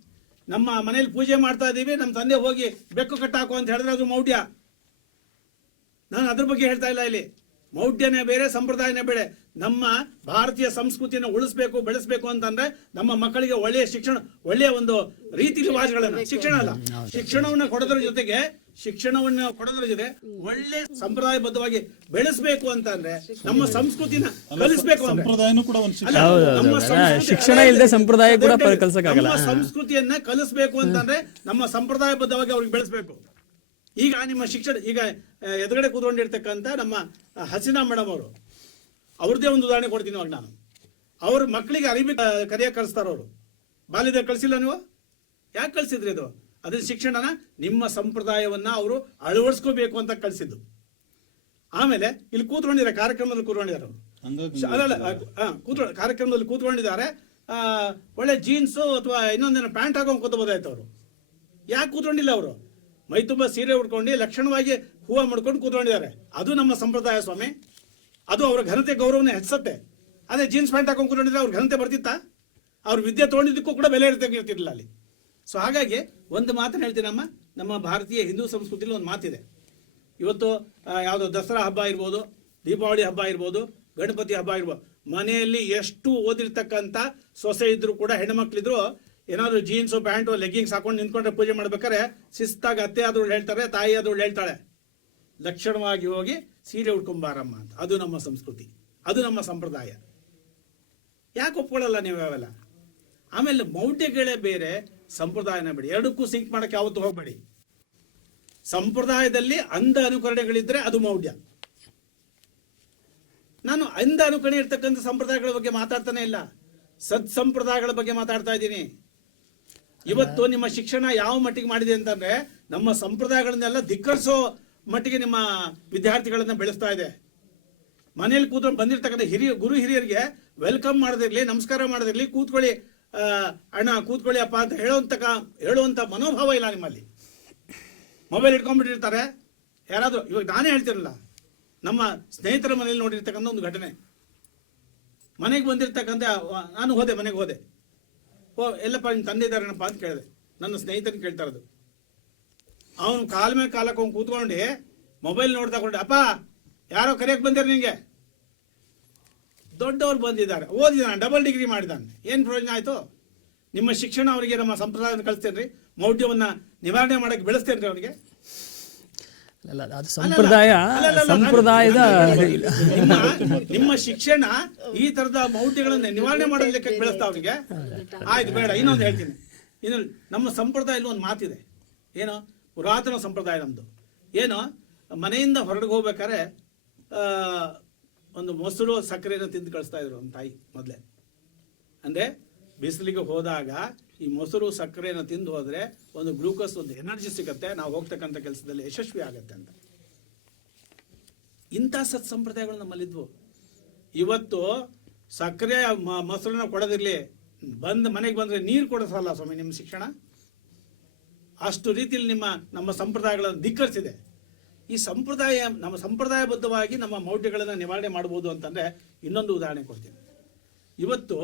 ನಮ್ಮ ಮನೇಲಿ ಪೂಜೆ ಮಾಡ್ತಾ ಇದ್ದೀವಿ, ನಮ್ಮ ತಂದೆ ಹೋಗಿ ಬೆಕ್ಕು ಕಟ್ಟಾಕು ಅಂತ ಹೇಳಿದ್ರೆ ಅದು ಮೌಢ್ಯ. ನಾನು ಅದ್ರ ಬಗ್ಗೆ ಹೇಳ್ತಾ ಇಲ್ಲ ಇಲ್ಲಿ. ಮೌಢ್ಯನೇ ಬೇರೆ, ಸಂಪ್ರದಾಯನೇ ಬೇರೆ. ನಮ್ಮ ಭಾರತೀಯ ಸಂಸ್ಕೃತಿಯನ್ನು ಉಳಿಸ್ಬೇಕು, ಬೆಳೆಸಬೇಕು ಅಂತಂದ್ರೆ ನಮ್ಮ ಮಕ್ಕಳಿಗೆ ಒಳ್ಳೆಯ ಶಿಕ್ಷಣ, ಒಳ್ಳೆಯ ಒಂದು ರೀತಿ ರಿವಾಜುಗಳನ್ನ, ಶಿಕ್ಷಣ ಅಲ್ಲ, ಶಿಕ್ಷಣವನ್ನು ಕೊಡೋದ್ರ ಜೊತೆಗೆ ಒಳ್ಳೆ ಸಂಪ್ರದಾಯಬದ್ಧವಾಗಿ ಬೆಳೆಸಬೇಕು ಅಂತಂದ್ರೆ ನಮ್ಮ ಸಂಸ್ಕೃತಿನ ಕಲಿಸ್ಬೇಕು. ಸಂಪ್ರದಾಯನೂ ಕೂಡ ಒಂದು ಶಿಕ್ಷಣ. ನಮ್ಮ ಶಿಕ್ಷಣ ಇಲ್ಲದೆ ಸಂಪ್ರದಾಯ ಕೂಡ ಕಲಿಸಕ್ಕಾಗಲ್ಲ. ನಮ್ಮ ಸಂಸ್ಕೃತಿಯನ್ನ ಕಲಿಸ್ಬೇಕು ಅಂತಂದ್ರೆ ನಮ್ಮ ಸಂಪ್ರದಾಯಬದ್ಧವಾಗಿ ಅವ್ರಿಗೆ ಬೆಳೆಸಬೇಕು. ಈಗ ನಿಮ್ಮ ಶಿಕ್ಷಣ, ಈಗ ಎದುರುಗಡೆ ಕೂತ್ಕೊಂಡಿರ್ತಕ್ಕಂಥ ನಮ್ಮ ಹಸೀನಾ ಮೇಡಮ್ ಅವರು, ಅವ್ರದ್ದೇ ಒಂದು ಉದಾಹರಣೆ ಕೊಡ್ತೀನಿ ಅವಾಗ ನಾನು. ಅವ್ರ ಮಕ್ಕಳಿಗೆ ಅರಿವಿ ಕಲಿಯಕ್ಕೆ ಕಳಿಸ್ತಾರ. ಅವರು ಬಾಲ್ಯದಾಗ ಕಳಿಸಿಲ್ಲ ನೀವು? ಯಾಕೆ ಕಳಿಸಿದ್ರಿ? ಅದು ಅದ್ರ ಶಿಕ್ಷಣನ ನಿಮ್ಮ ಸಂಪ್ರದಾಯವನ್ನ ಅವರು ಅಳವಡಿಸ್ಕೋಬೇಕು ಅಂತ ಕಳಿಸಿದ್ದು. ಆಮೇಲೆ ಇಲ್ಲಿ ಕೂತ್ಕೊಂಡಿದ್ದಾರೆ, ಕಾರ್ಯಕ್ರಮದಲ್ಲಿ ಕೂತ್ಕೊಂಡಿದ್ದಾರೆ ಅವರು. ಕಾರ್ಯಕ್ರಮದಲ್ಲಿ ಕೂತ್ಕೊಂಡಿದ್ದಾರೆ. ಒಳ್ಳೆ ಜೀನ್ಸು ಅಥವಾ ಇನ್ನೊಂದೇನೋ ಪ್ಯಾಂಟ್ ಹಾಕೊಂಡು ಕೂತ್ಬೋದಾಯ್ತು ಅವರು. ಯಾಕೆ ಕೂತ್ಕೊಂಡಿಲ್ಲ? ಅವರು ಮೈ ತುಂಬ ಸೀರೆ ಉಡ್ಕೊಂಡು ಲಕ್ಷಣವಾಗಿ ಹೂವು ಮಾಡ್ಕೊಂಡು ಕೂತ್ಕೊಂಡಿದ್ದಾರೆ. ಅದು ನಮ್ಮ ಸಂಪ್ರದಾಯ ಸ್ವಾಮಿ. ಅದು ಅವರ ಘನತೆ ಗೌರವನ ಹೆಚ್ಚುತ್ತೆ. ಅದೇ ಜೀನ್ಸ್ ಪ್ಯಾಂಟ್ ಹಾಕೊಂಡು ಕೂತ್ಕೊಂಡಿದ್ರೆ ಅವ್ರ ಘನತೆ ಬರ್ತಿತ್ತಾ? ಅವ್ರ ವಿದ್ಯೆ ತೊಗೊಂಡಿದ್ದಕ್ಕೂ ಕೂಡ ಬೆಲೆ ಇರ್ತಿರ್ಲಿಲ್ಲ ಅಲ್ಲಿ. ಸೊ ಹಾಗಾಗಿ ಒಂದು ಮಾತನ್ನು ಹೇಳ್ತೀನಿ, ನಮ್ಮ ಭಾರತೀಯ ಹಿಂದೂ ಸಂಸ್ಕೃತಿಯಲ್ಲಿ ಒಂದು ಮಾತಿದೆ. ಇವತ್ತು ಯಾವುದೋ ದಸರಾ ಹಬ್ಬ ಇರ್ಬೋದು, ದೀಪಾವಳಿ ಹಬ್ಬ ಇರ್ಬೋದು, ಗಣಪತಿ ಹಬ್ಬ ಇರ್ಬೋದು, ಮನೆಯಲ್ಲಿ ಎಷ್ಟು ಓದಿರ್ತಕ್ಕಂಥ ಸೊಸೆ ಇದ್ರು ಕೂಡ, ಹೆಣ್ಮಕ್ಳಿದ್ರು, ಏನಾದ್ರು ಜೀನ್ಸು ಪ್ಯಾಂಟು ಲೆಗ್ಗಿಂಗ್ಸ್ ಹಾಕೊಂಡು ನಿಂತ್ಕೊಂಡ್ರೆ ಪೂಜೆ ಮಾಡ್ಬೇಕಾದ್ರೆ ಶಿಸ್ತಾಗಿ ಅತ್ತೆ ಆದವಳು ಹೇಳ್ತಾರೆ, ತಾಯಿ ಆದವಳು ಹೇಳ್ತಾಳೆ, ಲಕ್ಷಣವಾಗಿ ಹೋಗಿ ಸೀರೆ ಉಟ್ಕೊಂಬಾರಮ್ಮ ಅಂತ. ಅದು ನಮ್ಮ ಸಂಸ್ಕೃತಿ, ಅದು ನಮ್ಮ ಸಂಪ್ರದಾಯ. ಯಾಕೆ ಒಪ್ಕೊಳ್ಳಲ್ಲ ನೀವು ಅವೆಲ್ಲ? ಆಮೇಲೆ ಮೌಢ್ಯಗಳೇ ಬೇರೆ, ಸಂಪ್ರದಾಯನ ಬೇಡಿ. ಎರಡಕ್ಕೂ ಸಿಂಕ್ ಮಾಡಕ್ಕೆ ಯಾವತ್ತೂ ಹೋಗಬೇಡಿ. ಸಂಪ್ರದಾಯದಲ್ಲಿ ಅಂಧ ಅನುಕರಣೆಗಳಿದ್ರೆ ಅದು ಮೌಢ್ಯ. ನಾನು ಅಂಧ ಅನುಕರಣೆ ಇರ್ತಕ್ಕಂಥ ಸಂಪ್ರದಾಯಗಳ ಬಗ್ಗೆ ಮಾತಾಡ್ತಾನೆ ಇಲ್ಲ, ಸತ್ಸಂಪ್ರದಾಯಗಳ ಬಗ್ಗೆ ಮಾತಾಡ್ತಾ ಇದ್ದೀನಿ. ಇವತ್ತು ನಿಮ್ಮ ಶಿಕ್ಷಣ ಯಾವ ಮಟ್ಟಿಗೆ ಮಾಡಿದೆ ಅಂತಂದ್ರೆ, ನಮ್ಮ ಸಂಪ್ರದಾಯಗಳನ್ನೆಲ್ಲ ಧಿಕ್ಕರಿಸೋ ಮಟ್ಟಿಗೆ ನಿಮ್ಮ ವಿದ್ಯಾರ್ಥಿಗಳನ್ನ ಬೆಳೆಸ್ತಾ ಇದೆ. ಮನೇಲಿ ಕೂತ್ಕೊಂಡು ಬಂದಿರ್ತಕ್ಕಂಥ ಗುರು ಹಿರಿಯರಿಗೆ ವೆಲ್ಕಮ್ ಮಾಡೋದಿರ್ಲಿ, ನಮಸ್ಕಾರ ಮಾಡೋದಿರ್ಲಿ, ಕೂತ್ಕೊಳ್ಳಿ ಅಣ್ಣ ಕೂತ್ಕೊಳ್ಳಿ ಅಪ್ಪ ಅಂತ ಹೇಳುವಂತ ಮನೋಭಾವ ಇಲ್ಲ ನಿಮ್ಮಲ್ಲಿ. ಮೊಬೈಲ್ ಇಟ್ಕೊಂಡ್ಬಿಟ್ಟಿರ್ತಾರೆ ಯಾರಾದರೂ. ಇವಾಗ ನಾನೇ ಹೇಳ್ತಿರಲ್ಲ, ನಮ್ಮ ಸ್ನೇಹಿತರ ಮನೇಲಿ ನೋಡಿರ್ತಕ್ಕಂಥ ಒಂದು ಘಟನೆ. ಮನೆಗೆ ಬಂದಿರ್ತಕ್ಕಂಥ, ನಾನು ಮನೆಗೆ ಹೋದೆ. ಎಲ್ಲಪ್ಪ ನಿಮ್ಮ ತಂದೆ ಇದ್ದಾರೇನಪ್ಪ ಅಂತ ಕೇಳಿದೆ. ನನ್ನ ಸ್ನೇಹಿತನ ಕೇಳ್ತಾ ಇರೋದು. ಅವನು ಕಾಲ ಮೇಲೆ ಕಾಲಕ್ಕೆ ಅವ್ನು ಕೂತ್ಕೊಂಡು ಮೊಬೈಲ್ ನೋಡ್ತಾ ಕೊಂಡೆ, ಅಪ್ಪ ಯಾರೋ ಕರೆಯಕ್ಕೆ ಬಂದಿರ ನಿಂಗೆ? ದೊಡ್ಡವ್ರು ಬಂದಿದ್ದಾರೆ, ಓದಿದ್ದಾನೆ, ಡಬಲ್ ಡಿಗ್ರಿ ಮಾಡಿದ್ದಾನೆ, ಏನು ಪ್ರಯೋಜನ ಆಯಿತು? ನಿಮ್ಮ ಶಿಕ್ಷಣ ಅವರಿಗೆ ನಮ್ಮ ಸಂಪ್ರದಾಯವನ್ನು ಕಲಿಸ್ತೇನ್ರಿ? ಮೌಢ್ಯವನ್ನ ನಿವಾರಣೆ ಮಾಡಕ್ಕೆ ಬೆಳೆಸ್ತೇನ್ರಿ ಅವರಿಗೆ? ಸಂಪ್ರದಾಯದ ನಿಮ್ಮ ಶಿಕ್ಷಣ ಈ ತರದ ಮೌಢ್ಯಗಳನ್ನ ನಿವಾರಣೆ ಮಾಡೋದಕ್ಕೆ ಬೆಳೆಸ್ತಾ ಅವರಿಗೆ? ಆಯ್ತು, ಬೇಡ. ಇನ್ನೊಂದು ಹೇಳ್ತೀನಿ. ಇನ್ನು ನಮ್ಮ ಸಂಪ್ರದಾಯದಲ್ಲಿ ಒಂದು ಮಾತಿದೆ. ಏನೋ ಪುರಾತನ ಸಂಪ್ರದಾಯ ನಮ್ದು. ಏನೋ ಮನೆಯಿಂದ ಹೊರಗೆ ಹೋಗ್ಬೇಕಾದ್ರೆ ಒಂದು ಮೊಸರು ಸಕ್ಕರೆಯನ್ನು ತಿಂದು ಕಳಿಸ್ತಾ ಇದ್ರು ನಮ್ಮ ತಾಯಿ ಮೊದಲೇ. ಅಂದರೆ ಬಿಸಿಲಿಗೆ ಹೋದಾಗ ಈ ಮೊಸರು ಸಕ್ಕರೆಯನ್ನು ತಿಂದು ಹೋದರೆ ಒಂದು ಗ್ಲೂಕೋಸ್, ಒಂದು ಎನರ್ಜಿ ಸಿಗುತ್ತೆ, ನಾವು ಹೋಗ್ತಕ್ಕಂಥ ಕೆಲಸದಲ್ಲಿ ಯಶಸ್ವಿ ಆಗುತ್ತೆ ಅಂತ. ಇಂಥ ಸಂಪ್ರದಾಯಗಳು ನಮ್ಮಲ್ಲಿದ್ವು. ಇವತ್ತು ಸಕ್ಕರೆ ಮೊಸರನ್ನ ಕೊಡೋದಿರಲಿ, ಮನೆಗೆ ಬಂದರೆ ನೀರು ಕೊಡಿಸಲ್ಲ ಸ್ವಾಮಿ ನಿಮ್ಮ ಶಿಕ್ಷಣ. ಅಷ್ಟು ರೀತಿಯಲ್ಲಿ ನಮ್ಮ ಸಂಪ್ರದಾಯಗಳನ್ನು ಧಿಕ್ಕರಿಸಿದೆ. ಈ ನಮ್ಮ ಸಂಪ್ರದಾಯಬದ್ಧವಾಗಿ ನಮ್ಮ ಮೌಢ್ಯಗಳನ್ನು ನಿವಾರಣೆ ಮಾಡ್ಬೋದು ಅಂತಂದರೆ ಇನ್ನೊಂದು ಉದಾಹರಣೆ ಕೊಡ್ತೀನಿ. ಇವತ್ತು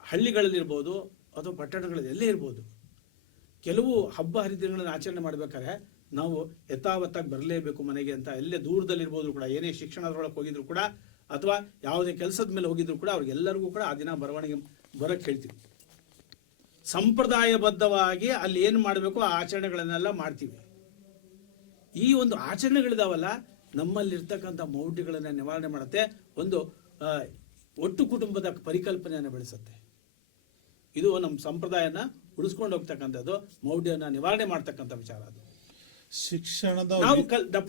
ಹಳ್ಳಿಗಳಲ್ಲಿರ್ಬೋದು ಅಥವಾ ಪಟ್ಟಣಗಳಲ್ಲಿ ಎಲ್ಲೇ ಇರ್ಬೋದು, ಕೆಲವು ಹಬ್ಬ ಹರಿದಿನಗಳನ್ನು ಆಚರಣೆ ಮಾಡಬೇಕಾದ್ರೆ ನಾವು ಯಥಾವತ್ತಾಗಿ ಬರಲೇಬೇಕು ಮನೆಗೆ ಅಂತ. ಎಲ್ಲೇ ದೂರದಲ್ಲಿರ್ಬೋದು ಕೂಡ, ಏನೇ ಶಿಕ್ಷಣದೊಳಗೆ ಹೋಗಿದ್ರು ಕೂಡ ಅಥವಾ ಯಾವುದೇ ಕೆಲಸದ ಮೇಲೆ ಹೋಗಿದ್ರು ಕೂಡ ಅವ್ರಿಗೆಲ್ಲರಿಗೂ ಕೂಡ ಆ ದಿನ ಬರಕ್ಕೆ ಹೇಳ್ತೀವಿ. ಸಂಪ್ರದಾಯಬದ್ಧವಾಗಿ ಅಲ್ಲಿ ಏನು ಮಾಡಬೇಕು ಆ ಆಚರಣೆಗಳನ್ನೆಲ್ಲ ಮಾಡ್ತೀವಿ. ಈ ಒಂದು ಆಚರಣೆಗಳಿದಾವಲ್ಲ, ನಮ್ಮಲ್ಲಿರ್ತಕ್ಕಂಥ ಮೌಢ್ಯಗಳನ್ನು ನಿವಾರಣೆ ಮಾಡುತ್ತೆ. ಒಂದು ಒಟ್ಟು ಕುಟುಂಬದ ಪರಿಕಲ್ಪನೆಯನ್ನು ಬೆಳೆಸುತ್ತೆ. ಇದು ನಮ್ಮ ಸಂಪ್ರದಾಯನ ಉಳಿಸ್ಕೊಂಡು ಹೋಗ್ತಕ್ಕಂಥದ್ದು, ಮೌಢ್ಯನ ನಿವಾರಣೆ ಮಾಡ್ತಕ್ಕಂಥ ವಿಚಾರ. ಅದು ಶಿಕ್ಷಣದ ನಾವು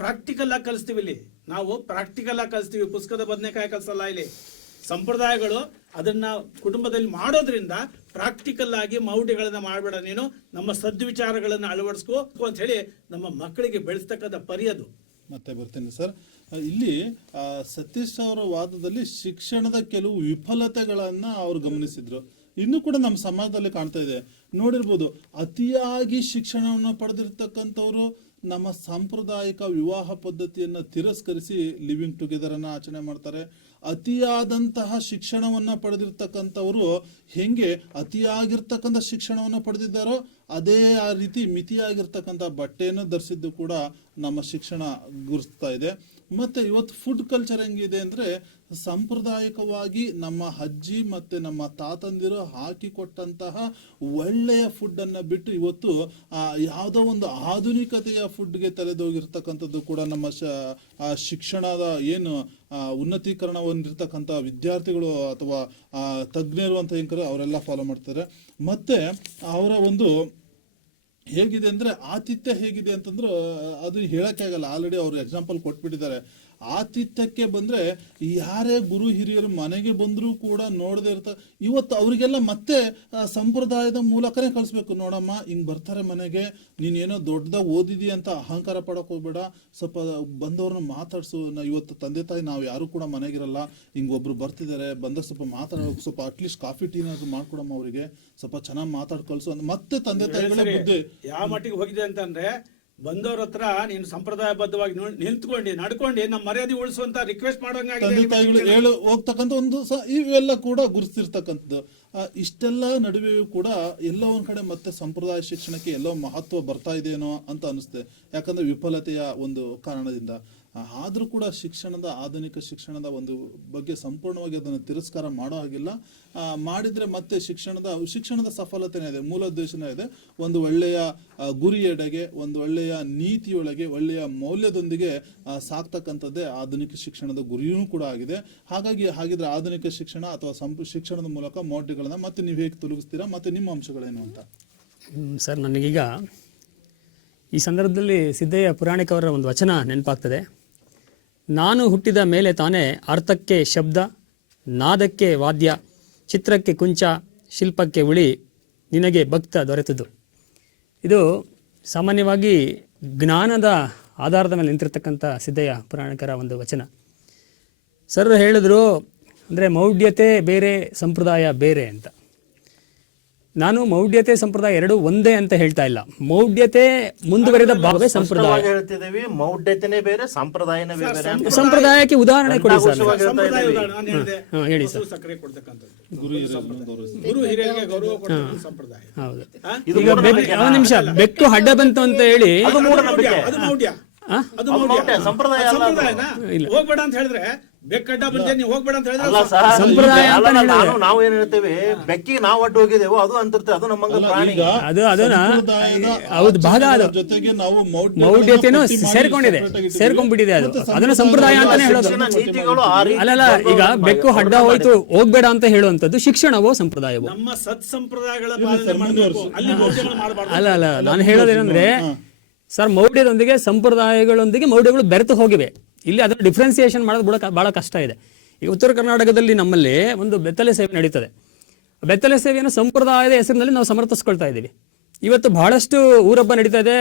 ಪ್ರಾಕ್ಟಿಕಲ್ ಆಗಿ ಕಲಿಸ್ತೀವಿ ಇಲ್ಲಿ. ನಾವು ಪ್ರಾಕ್ಟಿಕಲ್ ಆಗಿ ಕಲಿಸ್ತೀವಿ, ಪುಸ್ತಕದ ಬದನೆಕಾಯಿ ಕಲಿಸಲ್ಲ ಇಲ್ಲಿ. ಸಂಪ್ರದಾಯಗಳು ಅದನ್ನ ಕುಟುಂಬದಲ್ಲಿ ಮಾಡೋದ್ರಿಂದ ಪ್ರಾಕ್ಟಿಕಲ್ ಆಗಿ ಮೌಢ್ಯಗಳನ್ನ ಮಾಡಬೇಡ ನೀನು, ನಮ್ಮ ಸದ್ವಿಚಾರಗಳನ್ನ ಅಳವಡಿಸ್ಕೋ ಅಂತ ಹೇಳಿ ನಮ್ಮ ಮಕ್ಕಳಿಗೆ ಬೆಳೆಸ್ತಕ್ಕಂಥ ಪರಿಯದು. ಮತ್ತೆ ಬರ್ತೀನಿ ಸರ್. ಇಲ್ಲಿ ಸತೀಶ್ ಅವರ ವಾದದಲ್ಲಿ ಶಿಕ್ಷಣದ ಕೆಲವು ವಿಫಲತೆಗಳನ್ನ ಅವ್ರು ಗಮನಿಸಿದ್ರು. ಇನ್ನೂ ಕೂಡ ನಮ್ಮ ಸಮಾಜದಲ್ಲಿ ಕಾಣ್ತಾ ಇದೆ, ನೋಡಿರ್ಬೋದು. ಅತಿಯಾಗಿ ಶಿಕ್ಷಣವನ್ನು ಪಡೆದಿರ್ತಕ್ಕಂಥವ್ರು ನಮ್ಮ ಸಾಂಪ್ರದಾಯಿಕ ವಿವಾಹ ಪದ್ಧತಿಯನ್ನು ತಿರಸ್ಕರಿಸಿ ಲಿವಿಂಗ್ ಟುಗೆದರ್ ಅನ್ನ ಆಚರಣೆ ಮಾಡ್ತಾರೆ. ಅತಿಯಾದಂತಹ ಶಿಕ್ಷಣವನ್ನ ಪಡೆದಿರ್ತಕ್ಕಂಥವ್ರು ಹೆಂಗೆ ಅತಿಯಾಗಿರ್ತಕ್ಕಂಥ ಶಿಕ್ಷಣವನ್ನು ಪಡೆದಿದ್ದಾರೋ ಅದೇ ಆ ರೀತಿ ಮಿತಿಯಾಗಿರ್ತಕ್ಕಂಥ ಬಟ್ಟೆಯನ್ನು ಧರಿಸಿದ್ದು ಕೂಡ ನಮ್ಮ ಶಿಕ್ಷಣ ಗುರುತಿಸ್ತಾ ಇದೆ. ಮತ್ತೆ ಇವತ್ತು ಫುಡ್ ಕಲ್ಚರ್ ಹೆಂಗಿದೆ ಅಂದ್ರೆ, ಸಾಂಪ್ರದಾಯಿಕವಾಗಿ ನಮ್ಮ ಅಜ್ಜಿ ಮತ್ತೆ ನಮ್ಮ ತಾತಂದಿರು ಹಾಕಿಕೊಟ್ಟಂತಹ ಒಳ್ಳೆಯ ಫುಡ್ ಅನ್ನ ಬಿಟ್ಟು ಇವತ್ತು ಯಾವುದೋ ಒಂದು ಆಧುನಿಕತೆಯ ಫುಡ್ಗೆ ತಲೆದೋಗಿರ್ತಕ್ಕಂಥದ್ದು ಕೂಡ ನಮ್ಮ ಶಿಕ್ಷಣದ ಏನು ಉನ್ನತೀಕರಣ ಹೊಂದಿರ್ತಕ್ಕಂಥ ವಿದ್ಯಾರ್ಥಿಗಳು ಅಥವಾ ತಜ್ಞರು ಅಂತ ಏನ್ ಅವರೆಲ್ಲ ಫಾಲೋ ಮಾಡ್ತಾರೆ. ಮತ್ತೆ ಅವರ ಒಂದು ಹೇಗಿದೆ ಅಂದ್ರೆ ಆತಿಥ್ಯ ಹೇಗಿದೆ ಅಂತಂದ್ರೆ ಅದು ಹೇಳಕ್ಕೆ ಆಗಲ್ಲ. ಆಲ್ರೆಡಿ ಅವರು ಎಕ್ಸಾಂಪಲ್ ಕೊಟ್ಬಿಟ್ಟಿದ್ದಾರೆ. ಆತಿಥ್ಯಕ್ಕೆ ಬಂದ್ರೆ ಯಾರೇ ಗುರು ಹಿರಿಯರು ಮನೆಗೆ ಬಂದರೂ ಕೂಡ ನೋಡದೆ ಇರ್ತಾರೆ. ಇವತ್ತು ಅವರಿಗೆಲ್ಲ ಮತ್ತೆ ಸಂಪ್ರದಾಯದ ಮೂಲಕನೇ ಕಳಿಸ್ಬೇಕು. ನೋಡಮ್ಮ ಹಿಂಗ್ ಬರ್ತಾರೆ ಮನೆಗೆ, ನೀನೇನೋ ದೊಡ್ಡದಾಗಿ ಓದಿದಿ ಅಂತ ಅಹಂಕಾರ ಪಡಕ್ ಹೋಗ್ಬೇಡ, ಸ್ವಲ್ಪ ಬಂದವ್ರನ್ನ ಮಾತಾಡ್ಸು. ಇವತ್ತು ತಂದೆ ತಾಯಿ ನಾವು ಯಾರು ಕೂಡ ಮನೆಗಿರಲ್ಲ, ಹಿಂಗೊಬ್ರು ಬರ್ತಿದ್ದಾರೆ, ಬಂದ ಸ್ವಲ್ಪ ಮಾತಾಡೋಕೆ, ಸ್ವಲ್ಪ ಅಟ್ಲೀಸ್ಟ್ ಕಾಫಿ ಟೀನಾದ್ರು ಮಾಡ್ಕೊಡಮ್ಮ, ಅವರಿಗೆ ಸ್ವಲ್ಪ ಚೆನ್ನಾಗಿ ಮಾತಾಡ್ ಕಳ್ಸು ಅಂತ ಮತ್ತೆ ತಂದೆ ತಾಯಿಗಳೇ ಬುದ್ಧಿ. ಯಾವ ಮಟ್ಟಿಗೆ ಹೋಗಿದೆ ಅಂತಂದ್ರೆ, ಬಂದವ್ರ ಹತ್ರ ನೀನು ಸಂಪ್ರದಾಯಬದ್ಧವಾಗಿ ನಿಂತ್ಕೊಂಡು ನಡ್ಕೊಂಡು ನಮ್ಮ ಮರ್ಯಾದೆ ಉಳಿಸುವಂತ ರಿಕ್ವೆಸ್ಟ್ ಮಾಡೋಂಗಾಗಿದೆ. ತಂದೆ ತಾಯಿಗಳು ಹೇಳು ಹೋಗ್ತಕ್ಕಂಥ ಒಂದು ಇವೆಲ್ಲ ಕೂಡ ಗುರುತಿರ್ತಕ್ಕಂಥದ್ದು. ಇಷ್ಟೆಲ್ಲ ನಡುವೆಯೂ ಕೂಡ ಎಲ್ಲೋ ಒಂದ್ ಕಡೆ ಮತ್ತೆ ಸಂಪ್ರದಾಯ ಶಿಕ್ಷಣಕ್ಕೆ ಎಲ್ಲೋ ಮಹತ್ವ ಬರ್ತಾ ಇದೆಯೇನೋ ಅಂತ ಅನಿಸುತ್ತೆ. ಯಾಕಂದ್ರೆ ವಿಫಲತೆಯ ಒಂದು ಕಾರಣದಿಂದ. ಆದ್ರೂ ಕೂಡ ಶಿಕ್ಷಣದ ಆಧುನಿಕ ಶಿಕ್ಷಣದ ಒಂದು ಬಗ್ಗೆ ಸಂಪೂರ್ಣವಾಗಿ ಅದನ್ನು ತಿರಸ್ಕಾರ ಮಾಡೋ ಹಾಗಿಲ್ಲ. ಮಾಡಿದ್ರೆ ಮತ್ತೆ ಶಿಕ್ಷಣದ ಸಫಲತೆನೇ ಇದೆ, ಮೂಲೋದ್ದೇಶನೇ ಇದೆ. ಒಂದು ಒಳ್ಳೆಯ ಗುರಿಯೆಡೆಗೆ, ಒಂದು ಒಳ್ಳೆಯ ನೀತಿಯೊಳಗೆ, ಒಳ್ಳೆಯ ಮೌಲ್ಯದೊಂದಿಗೆ ಸಾಕ್ತಕ್ಕಂಥದ್ದೇ ಆಧುನಿಕ ಶಿಕ್ಷಣದ ಗುರಿಯೂ ಕೂಡ ಆಗಿದೆ. ಹಾಗಿದ್ರೆ ಆಧುನಿಕ ಶಿಕ್ಷಣ ಅಥವಾ ಶಿಕ್ಷಣದ ಮೂಲಕ ಮೌಢ್ಯಗಳನ್ನ ಮತ್ತೆ ನೀವು ಹೇಗೆ ತೊಲಗಿಸ್ತೀರಾ, ಮತ್ತೆ ನಿಮ್ಮ ಅಂಶಗಳೇನು ಅಂತ? ಸರ್, ನನಗೀಗ ಈ ಸಂದರ್ಭದಲ್ಲಿ ಸಿದ್ದಯ್ಯ ಪುರಾಣಿಕ ಅವರ ಒಂದು ವಚನ ನೆನಪಾಗ್ತದೆ. ನಾನು ಹುಟ್ಟಿದ ಮೇಲೆ ತಾನೇ ಅರ್ಥಕ್ಕೆ ಶಬ್ದ, ನಾದಕ್ಕೆ ವಾದ್ಯ, ಚಿತ್ರಕ್ಕೆ ಕುಂಚ, ಶಿಲ್ಪಕ್ಕೆ ಉಳಿ, ನಿನಗೆ ಭಕ್ತ ದೊರೆತದು. ಇದು ಸಾಮಾನ್ಯವಾಗಿ ಜ್ಞಾನದ ಆಧಾರದ ಮೇಲೆ ನಿಂತಿರ್ತಕ್ಕಂಥ ಸಿದ್ದಯ್ಯ ಪುರಾಣಿಕರ ಒಂದು ವಚನ. ಸರ್ ಹೇಳಿದ್ರು ಅಂದರೆ ಮೌಢ್ಯತೆ ಬೇರೆ, ಸಂಪ್ರದಾಯ ಬೇರೆ ಅಂತ. ನಾನು ಮೌಢ್ಯತೆ ಸಂಪ್ರದಾಯ ಎರಡು ಒಂದೇ ಅಂತ ಹೇಳ್ತಾ ಇಲ್ಲ. ಮೌಢ್ಯತೆ ಮುಂದುವರೆದ ಭಾಗವೇ ಸಂಪ್ರದಾಯ. ಹೇಳ್ತಿದ್ದೀವಿ ಮೌಢ್ಯತೆನೇ ಬೇರೆ, ಸಂಪ್ರದಾಯನೇ ಬೇರೆ. ಸಂಪ್ರದಾಯಕ್ಕೆ ಉದಾಹರಣೆ ಕೊಡಿ ಸರ್. ಹೇಳಿ ಸರ್. ಸಕ್ಕರೆ ಕೊಡ್ತಕ್ಕಂಥದ್ದು ಗುರು ಹಿರಿಯರಿಗೆ ಗೌರವ ಕೊಡ್ತಕ್ಕಂಥ ಸಂಪ್ರದಾಯ. ಹೌದು. ಈಗ ಒಂದು ನಿಮಿಷ, ಬೆಕ್ಕು ಅಡ್ಡ ಬಂತು ಅಂತ ಹೇಳಿ ಅದು ಮೌಢ್ಯ. ಅದು ಸಂಪ್ರದಾಯನ ಹೋಗ್ಬೇಡ ಅಂತ ಹೇಳಿದ್ರೆ, ಬೆಕ್ಕಡ್ಡ ಬಂದೆ ನೀವು ಹೋಗ್ಬೇಡ ಅಂತ ಹೇಳಿದ್ರೆ ಸಂಪ್ರದಾಯ ನಾವು ಏನ್ ಹೇಳ್ತೇವೆ, ಬೆಕ್ಕಿಗೆ ನಾವು ಅಡ್ಡ ಹೋಗಿದ್ದೇವೋ ಅದು ಅಂತಿರ್ತೇವೆ, ಅದು ನಮ್ಮ ಪ್ರಾಣಿ. ಹೌದು, ಭಾಗ ಅದು ಜೊತೆಗೆ ನಾವು ಮೌಢ್ಯತೆನೂ ಸೇರ್ಕೊಂಡ್ಬಿಟ್ಟಿದೆ. ಅದನ್ನ ಸಂಪ್ರದಾಯ ಅಂತಾನೆ ಹೇಳೋದು. ಅಲ್ಲಲ್ಲ, ಈಗ ಬೆಕ್ಕು ಅಡ್ಡ ಹೋಯ್ತು ಹೋಗ್ಬೇಡ ಅಂತ ಹೇಳುವಂತದ್ದು ಶಿಕ್ಷಣವೋ ಸಂಪ್ರದಾಯವೋ? ನಮ್ಮ ಸತ್ ಸಂಪ್ರದಾಯಗಳ ಪಾಲನೆ ಮಾಡಬೇಕು, ಅಲ್ಲಿ ಮೌಢ್ಯಗಳು ಮಾಡಬಾರ್ದು. ಅಲ್ಲ, ನಾನು ಹೇಳೋದೇನಂದ್ರೆ ಸರ್, ಮೌಢ್ಯದೊಂದಿಗೆ ಸಂಪ್ರದಾಯಗಳೊಂದಿಗೆ ಮೌಢ್ಯಗಳು ಬೆರೆತು ಹೋಗಿವೆ. ಇಲ್ಲಿ ಅದನ್ನು ಡಿಫ್ರೆನ್ಸಿಯೇಷನ್ ಮಾಡೋದು ಬಹಳ ಕಷ್ಟ ಇದೆ. ಈಗ ಉತ್ತರ ಕರ್ನಾಟಕದಲ್ಲಿ ನಮ್ಮಲ್ಲಿ ಒಂದು ಬೆತ್ತಲೆ ಸೇವೆ ನಡೀತದೆ. ಬೆತ್ತಲೆ ಸೇವೆಯನ್ನು ಸಂಪ್ರದಾಯದ ಹೆಸರಿನಲ್ಲಿ ನಾವು ಸಮರ್ಥಿಸ್ಕೊಳ್ತಾ ಇದ್ದೀವಿ. ಇವತ್ತು ಬಹಳಷ್ಟು ಊರಬ್ಬ ನಡೀತಾ ಇದೆ,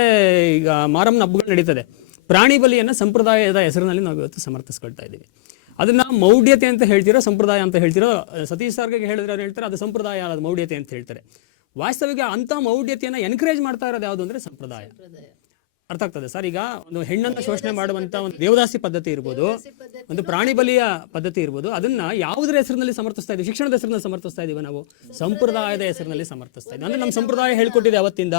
ಈಗ ಮಾರಮ್ಮನ ಹಬ್ಬಗಳು ನಡೀತದೆ. ಪ್ರಾಣಿ ಬಲಿಯನ್ನು ಸಂಪ್ರದಾಯದ ಹೆಸರಿನಲ್ಲಿ ನಾವು ಇವತ್ತು ಸಮರ್ಥಿಸ್ಕೊಳ್ತಾ ಇದ್ದೀವಿ. ಅದನ್ನ ಮೌಢ್ಯತೆ ಅಂತ ಹೇಳ್ತಿರೋ, ಸಂಪ್ರದಾಯ ಅಂತ ಹೇಳ್ತಿರೋ. ಸತೀಶ್ ಸರ್ಗೆ ಹೇಳಿದ್ರೆ ಅವ್ರು ಹೇಳ್ತಾರೆ ಅದು ಸಂಪ್ರದಾಯ, ಅದು ಮೌಢ್ಯತೆ ಅಂತ ಹೇಳ್ತಾರೆ. ವಾಸ್ತವಿಕ ಅಂಥ ಮೌಢ್ಯತೆಯನ್ನು ಎನ್ಕರೇಜ್ ಮಾಡ್ತಾ ಇರೋದು ಯಾವುದು ಅಂದರೆ ಸಂಪ್ರದಾಯ. ಅರ್ಥ ಆಗ್ತದೆ ಸರ್? ಈಗ ಒಂದು ಹೆಣ್ಣನ್ನು ಶೋಷಣೆ ಮಾಡುವಂಥ ಒಂದು ದೇವದಾಸಿ ಪದ್ಧತಿ ಇರ್ಬೋದು, ಒಂದು ಪ್ರಾಣಿ ಬಲಿಯ ಪದ್ಧತಿ ಇರ್ಬೋದು, ಅದನ್ನ ಯಾವುದರ ಹೆಸರಿನಲ್ಲಿ ಸಮರ್ಥಿಸ್ತಾ ಇದೀವಿ? ಶಿಕ್ಷಣದ ಹೆಸರಿನಲ್ಲಿ ಸಮರ್ಥಿಸ್ತಾ ಇದೀವಿ, ನಾವು ಸಂಪ್ರದಾಯದ ಹೆಸರಿನಲ್ಲಿ ಸಮರ್ಥಿಸ್ತಾ ಇದ್ದೀವಿ. ಅಂದ್ರೆ ನಮ್ಮ ಸಂಪ್ರದಾಯ ಹೇಳ್ಕೊಟ್ಟಿದೆ ಅವತ್ತಿಂದ,